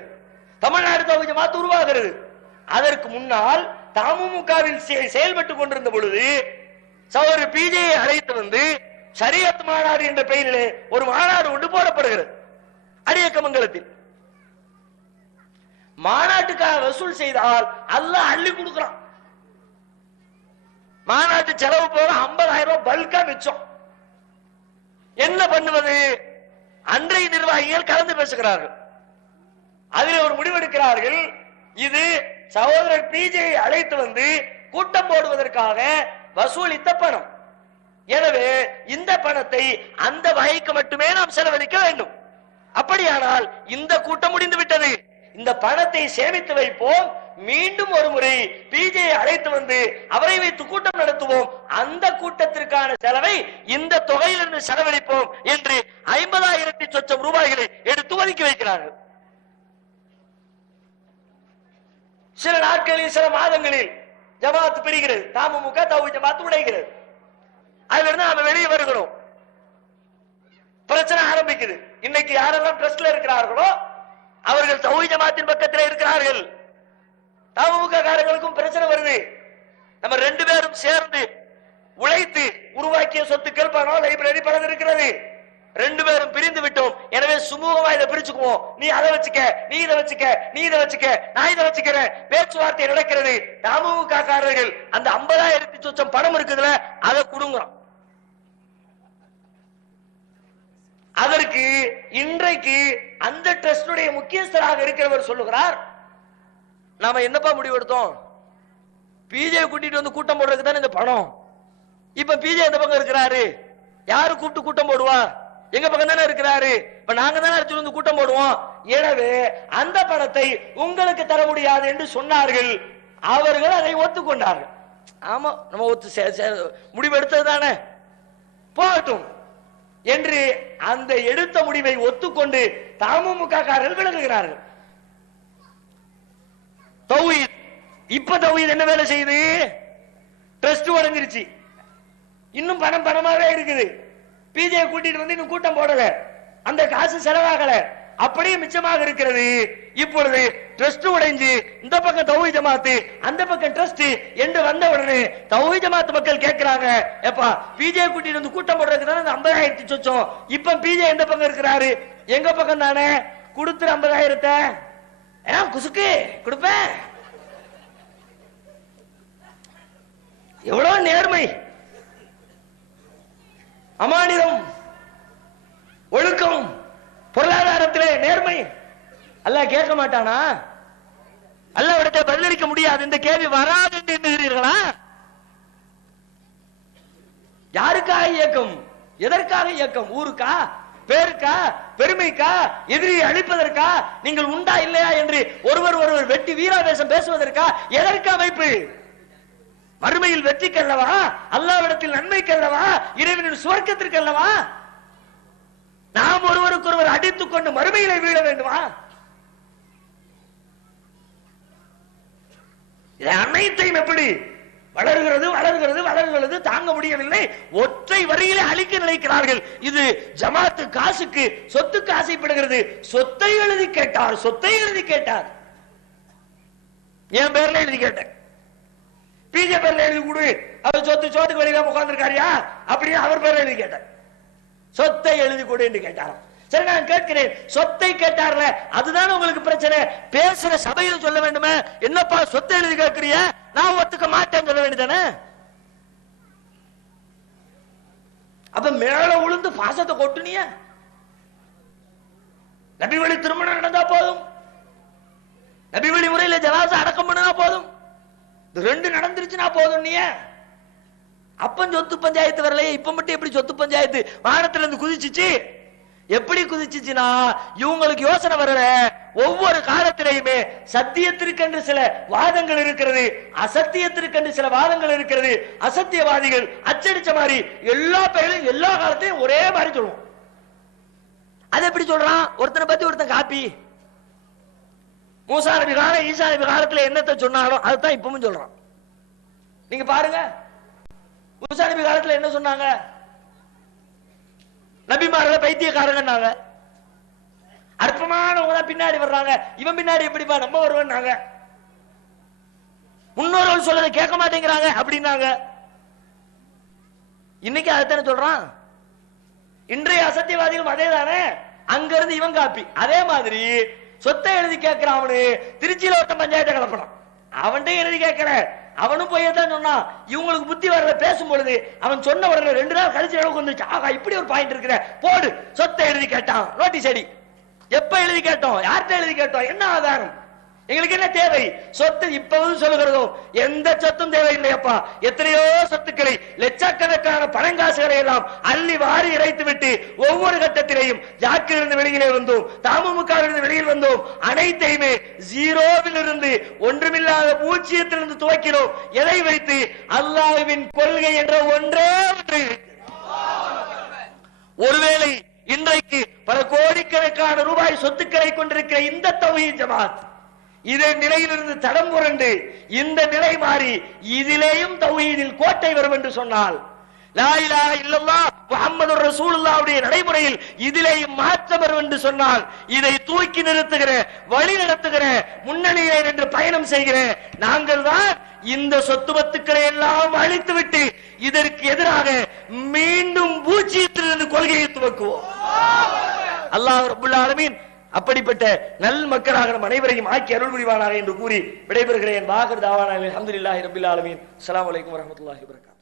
தமிழ்நாடு தௌஹீத் ஜமாத் உருவாகிறது. அதற்கு முன்னால் தமுமுகவில் செயல்பட்டுக் கொண்டிருந்த பொழுது சகோதரர் பிஜேயை அழைத்து வந்து ஷரியத் மாநாடு என்ற பெயரிலே ஒரு மாநாடு ஒன்று போடப்படுகிறது அடியக்கமங்கலத்தில். மாநாட்டுக்காக வசூல் செய்தால் அல்லாஹ் அள்ளி கொடுக்கிறான். மாநாட்டு செலவு போக 50,000 ரூபாய் பல்கா மிச்சம். என்ன பண்ணுவது? அன்றைய நிர்வாகிகள் கலந்து பேசுகிறார்கள். அதில் ஒரு முடிவெடுக்கிறார்கள், இது சகோதரர் பிஜேயை அழைத்து வந்து கூட்டம் போடுவதற்காக வசூலித்த பணம். எனவே இந்த பணத்தை அந்த வகைக்கு மட்டுமே நாம் செலவழிக்க வேண்டும். அப்படியானால் இந்த கூட்டம் முடிந்து விட்டது, இந்த பணத்தை சேமித்து வைப்போம், மீண்டும் ஒரு முறை பிஜே அழைத்து வந்து அவரை வைத்து கூட்டம் நடத்துவோம், அந்த கூட்டத்திற்கான செலவை இந்த தொகையிலிருந்து செலவழிப்போம் என்று 50,000 சொச்சம் ரூபாய்களை எடுத்து ஒதுக்கி வைக்கிறார்கள். சில நாட்களில், சில மாதங்களில் ஜமாத் பிரிகிறது, தமுமுக தௌஹீத் ஜமாத் உடைகிறது. அதிலிருந்து நாம வெளியே வருகிறோம். பிரச்சனை ஆரம்பிக்குது. இன்னைக்கு யாரெல்லாம் ட்ரஸ்ட்ல இருக்கிறார்களோ அவர்கள் தௌஹீத் ஜமாத்தின் பக்கத்தில் இருக்கிறார்கள். தமுமுக காரங்களுக்கும் பிரச்சனை வருது. நம்ம 2 பேரும் சேர்ந்து உழைத்து உருவாக்கிய சொத்துக்கள், பணம், லைப்ரரி பணம் இருக்கிறது. 2 பேரும் பிரிந்து விட்டோம். எனவே சுமூகமா இதை பிரிச்சுக்குவோம். நீ அதை வச்சுக்க, நீ இதை வச்சுக்க, நீ இதை வச்சுக்க, நான் இதை வச்சுக்கிறேன். பேச்சுவார்த்தை நடக்கிறது. தமுமுக காரர்கள் அந்த 50,000 சொச்சம் பணம் இருக்குதுல, அதை கொடுங்கிறோம். அதற்கு இன்றைக்கு அந்த ட்ரஸ்டுடைய முக்கியஸ்தராக இருக்கிறவர் சொல்லுகிறார், நாம என்னப்பா முடிவெடுத்தோம்? பிஜே கூட்டிட்டு வந்து கூட்டம் போடுறதுக்கு தானே இந்த பணம். இப்ப பிஜே எந்த பக்கம் இருக்கிறாரு? யாரு கூப்பிட்டு கூட்டம் போடுவா? எங்க பக்கம் தானே இருக்கிறாரு. இப்ப நாங்க தானே அடிச்சு வந்து கூட்டம் போடுவோம். எனவே அந்த பணத்தை உங்களுக்கு தர முடியாது என்று சொன்னார்கள். அவர்கள் அதை ஒத்துக்கொண்டார்கள். ஆமா, நம்ம முடிவு எடுத்தது தானே, போகட்டும் என்று அந்த எடுத்த முடிவை ஒத்துக்கொண்டு தமுமுக காரர்கள் விலகுகிறார்கள். தௌஹீத் இப்ப தௌஹீத் என்ன வேலை செய்யுது? ட்ரஸ்ட் உடைஞ்சிருச்சு, இன்னும் பணம் பணமாவே இருக்குது. பிஜே கூட்டிட்டு வந்து இன்னும் கூட்டம் போடல, அந்த காசு செலவாகல, அப்படியே மிச்சமாக இருக்கிறது. இப்பொழுது ட்ரஸ்ட் உடைஞ்சு இந்த பக்கம் தௌஹீத் ஜமாத், அந்த பக்கம் ட்ரஸ்ட் என்று வந்த உடனே தௌஹீத் ஜமாத் மக்கள் கேட்கிறாங்க, ஏப்பா பிஜே கூட்டிட்டு வந்து கூட்டம் போடுறதுக்கு தானே 50,000 சொச்சம். இப்ப பிஜே எந்த பக்கம் இருக்கிறாரு? எங்க பக்கம் தானே. கொடுத்துரு 50,000 குசுக்கு கொடுப்பேன். எவ்வளவு நேர்மை, அமானிதம், ஒழுக்கம், பொருளாதாரத்திலே நேர்மை. அல்லாஹ் கேட்க மாட்டானா? அல்லாஹ்விடத்தை பதிலளிக்க முடியாது, இந்த கேள்வி வராது என்று எண்ணுகிறீர்களா? யாருக்காக இயக்கம்? எதற்காக இயக்கம்? ஊருக்கா, பேருக்கா, பெருமைக்கா, எதிரியை அழிப்பதற்கா, நீங்கள் உண்டா இல்லையா என்று ஒருவர் ஒருவர் வெட்டி வீராவேசம் பேசுவதற்கா? எதற்கு அமைப்பு? மறுமையில் வெற்றிக்கு அல்லவா? அல்லாஹ்விடத்தில் நன்மைக்கு அல்லவா? இறைவனின் சுவர்க்கத்திற்கு அல்லவா? நாம் ஒருவருக்கு ஒருவர் அடித்துக் கொண்டு மறுமையிலே வீழ வேண்டுமா? அனைத்தையும் எப்படி வளர்கிறது வளர்கிறது வளர்கிறது, தாங்க முடியவில்லை, ஒற்றை வரியிலே அழிக்க நினைக்கிறார்கள். இது ஜமாத்து காசுக்கு, சொத்துக்கு ஆசைப்படுகிறது. சொத்தை எழுதி கேட்டார், சொத்தை எழுதி கேட்டார். என் பேர்ல எழுதி கேட்டேன், பிஜே பேர்ல எழுதி கொடு, அவர் சொத்துக்கு வெளியில உட்கார்ந்துருக்காரியா அப்படின்னு அவர் பேர்ல எழுதி கேட்டார். சொத்தை எழுதி கொடு என்று கேட்டாராம். சரி, நான் கேட்கிறேன், சொத்தை கேட்டார்ல, அதுதான் உங்களுக்கு பிரச்சனை. பேசுற சபையில் சொல்ல வேண்டுமே, என்னப்பா சொத்தை எழுதி கேட்கிறிய, நான் ஒத்துக்க மாட்டேன்னு சொல்ல வேண்டியதானே? அப்ப மேல உளுந்து பாசத்தை கொட்டுனிய. நபி வழி திருமணம் நடந்தா போதும், நபி வழி முறையில ஜனாசா அடக்கம் பண்ணா போதும், இது ரெண்டு நடந்துருச்சுன்னா போதும். நீ அப்பன் சொத்து பஞ்சாயத்து வரலையே, இப்ப மட்டும் எப்படி சொத்து பஞ்சாயத்து வானத்துல இருந்து குதிச்சிச்சு? எப்படி குதிச்சுச்சுன்னா, இவங்களுக்கு யோசனை வரல. ஒவ்வொரு காலத்திலேயுமே சத்தியத்திற்கென்று சில வாதங்கள் இருக்கிறது, அசத்தியத்திற்கென்று சில வாதங்கள் இருக்கிறது. அசத்தியவாதிகள் அச்சடிச்ச மாதிரி எல்லா பேரும் எல்லா காலத்தையும் ஒரே மாதிரி சொல்லுவோம். அது எப்படி சொல்றான்? ஒருத்தனை பத்தி ஒருத்தன் காப்பி. மூசா நபி காலம், ஈசா நபி காலத்துல என்னத்தை சொன்னாலும் அதுதான் இப்பவும் சொல்றான். நீங்க பாருங்க, மூசா நபி காலத்துல என்ன சொன்னாங்க? நபிமார்கள பைத்தியக்காரங்க, அற்பமானவங்க தான் பின்னாடி வர்றாங்க. இவன் பின்னாடி எப்படிப்பா நம்ம வருவாங்க? முன்னோர்கள் சொல்றதை கேட்க மாட்டேங்கிறாங்க அப்படின்னாங்க. இன்னைக்கு அதைத்தானே சொல்றான். இன்றைய அசத்தியவாதிகள் அதே தானே. அங்க இருந்து இவன் காப்பி. அதே மாதிரி சொத்தை எழுதி கேட்கிறான். திருச்சியில ஒருத்தன் பஞ்சாயத்தை கலப்பணும், அவன்கிட்ட எழுதி கேட்கல, அவனும் போய்தான் சொன்னான். இவங்களுக்கு புத்தி வரல. பேசும் பொழுது அவன் சொன்ன உடனே 2 நாள் கழிச்சு அளவுக்கு வந்துச்சு. ஆகா, இப்படி ஒரு பாயிண்ட் இருக்கிற, போடு. சொத்தை எழுதி கேட்டான், நோட்டீஸ் அடி. எப்ப எழுதி கேட்டோம்? யார்கிட்ட எழுதி கேட்டோம்? என்ன ஆதாரம்? எங்களுக்கு என்ன தேவை? சொத்து இப்பவும் சொல்லுகிறதும் எந்த சொத்தும் தேவையில்லையப்பா. எத்தனையோ சொத்துக்களை, லட்சக்கணக்கான பணங்காசுகளை எல்லாம் அள்ளி வாரி இறைத்து விட்டு ஒவ்வொரு கட்டத்திலேயும் ஜாக்கிலிருந்து வெளியிலே வந்தோம், தமுமுகவிலிருந்து வெளியில் வந்தோம். அனைத்தையுமே ஜீரோவில் இருந்து, ஒன்றுமில்லாத பூஜ்ஜியத்திலிருந்து துவக்கினோம். எதை வைத்து? அல்லாஹ்வின் கொள்கை என்ற ஒன்றே ஒன்று. ஒருவேளை இன்றைக்கு பல கோடிக்கணக்கான ரூபாய் சொத்துக்களை கொண்டிருக்கிற இந்த தௌஹீத் ஜமாத் இதே நிலையிலிருந்து தடம் புரண்டு இந்த நிலை மாறி இதிலேயும் தௌஹீதில் கோட்டை வரும் என்று சொன்னால், லா இலாஹ இல்லல்லாஹ் முஹம்மதுர் ரசூலுல்லாஹ்வுடைய நடைமுறையில் இதிலேயும் மாற்றம் வரும் என்று சொன்னால், இதை தூக்கி நிறுத்துகிற, வழி நடத்துகிற, முன்னணியிலே என்று பயணம் செய்கிற நாங்கள் தான் இந்த சொத்து பத்துக்களை எல்லாம் அழித்துவிட்டு இதற்கு எதிராக மீண்டும் பூஜ்ஜியத்திலிருந்து கொள்கையை துவக்குவோம். அல்லாஹ் ரப்பல் ஆலமீன் அப்படிப்பட்ட நல் மக்களாக நம் அனைவரையும் ஆக்கி அருள் புரிவானாக என்று கூறி விடைபெறுகிறேன். வாஹிர் தாவானா அல்ஹம்துலில்லாஹி ரப்பில் ஆலமீன். அஸ்ஸலாமு அலைக்கும் வரஹ்மத்துல்லாஹி வபரகாத்துஹு.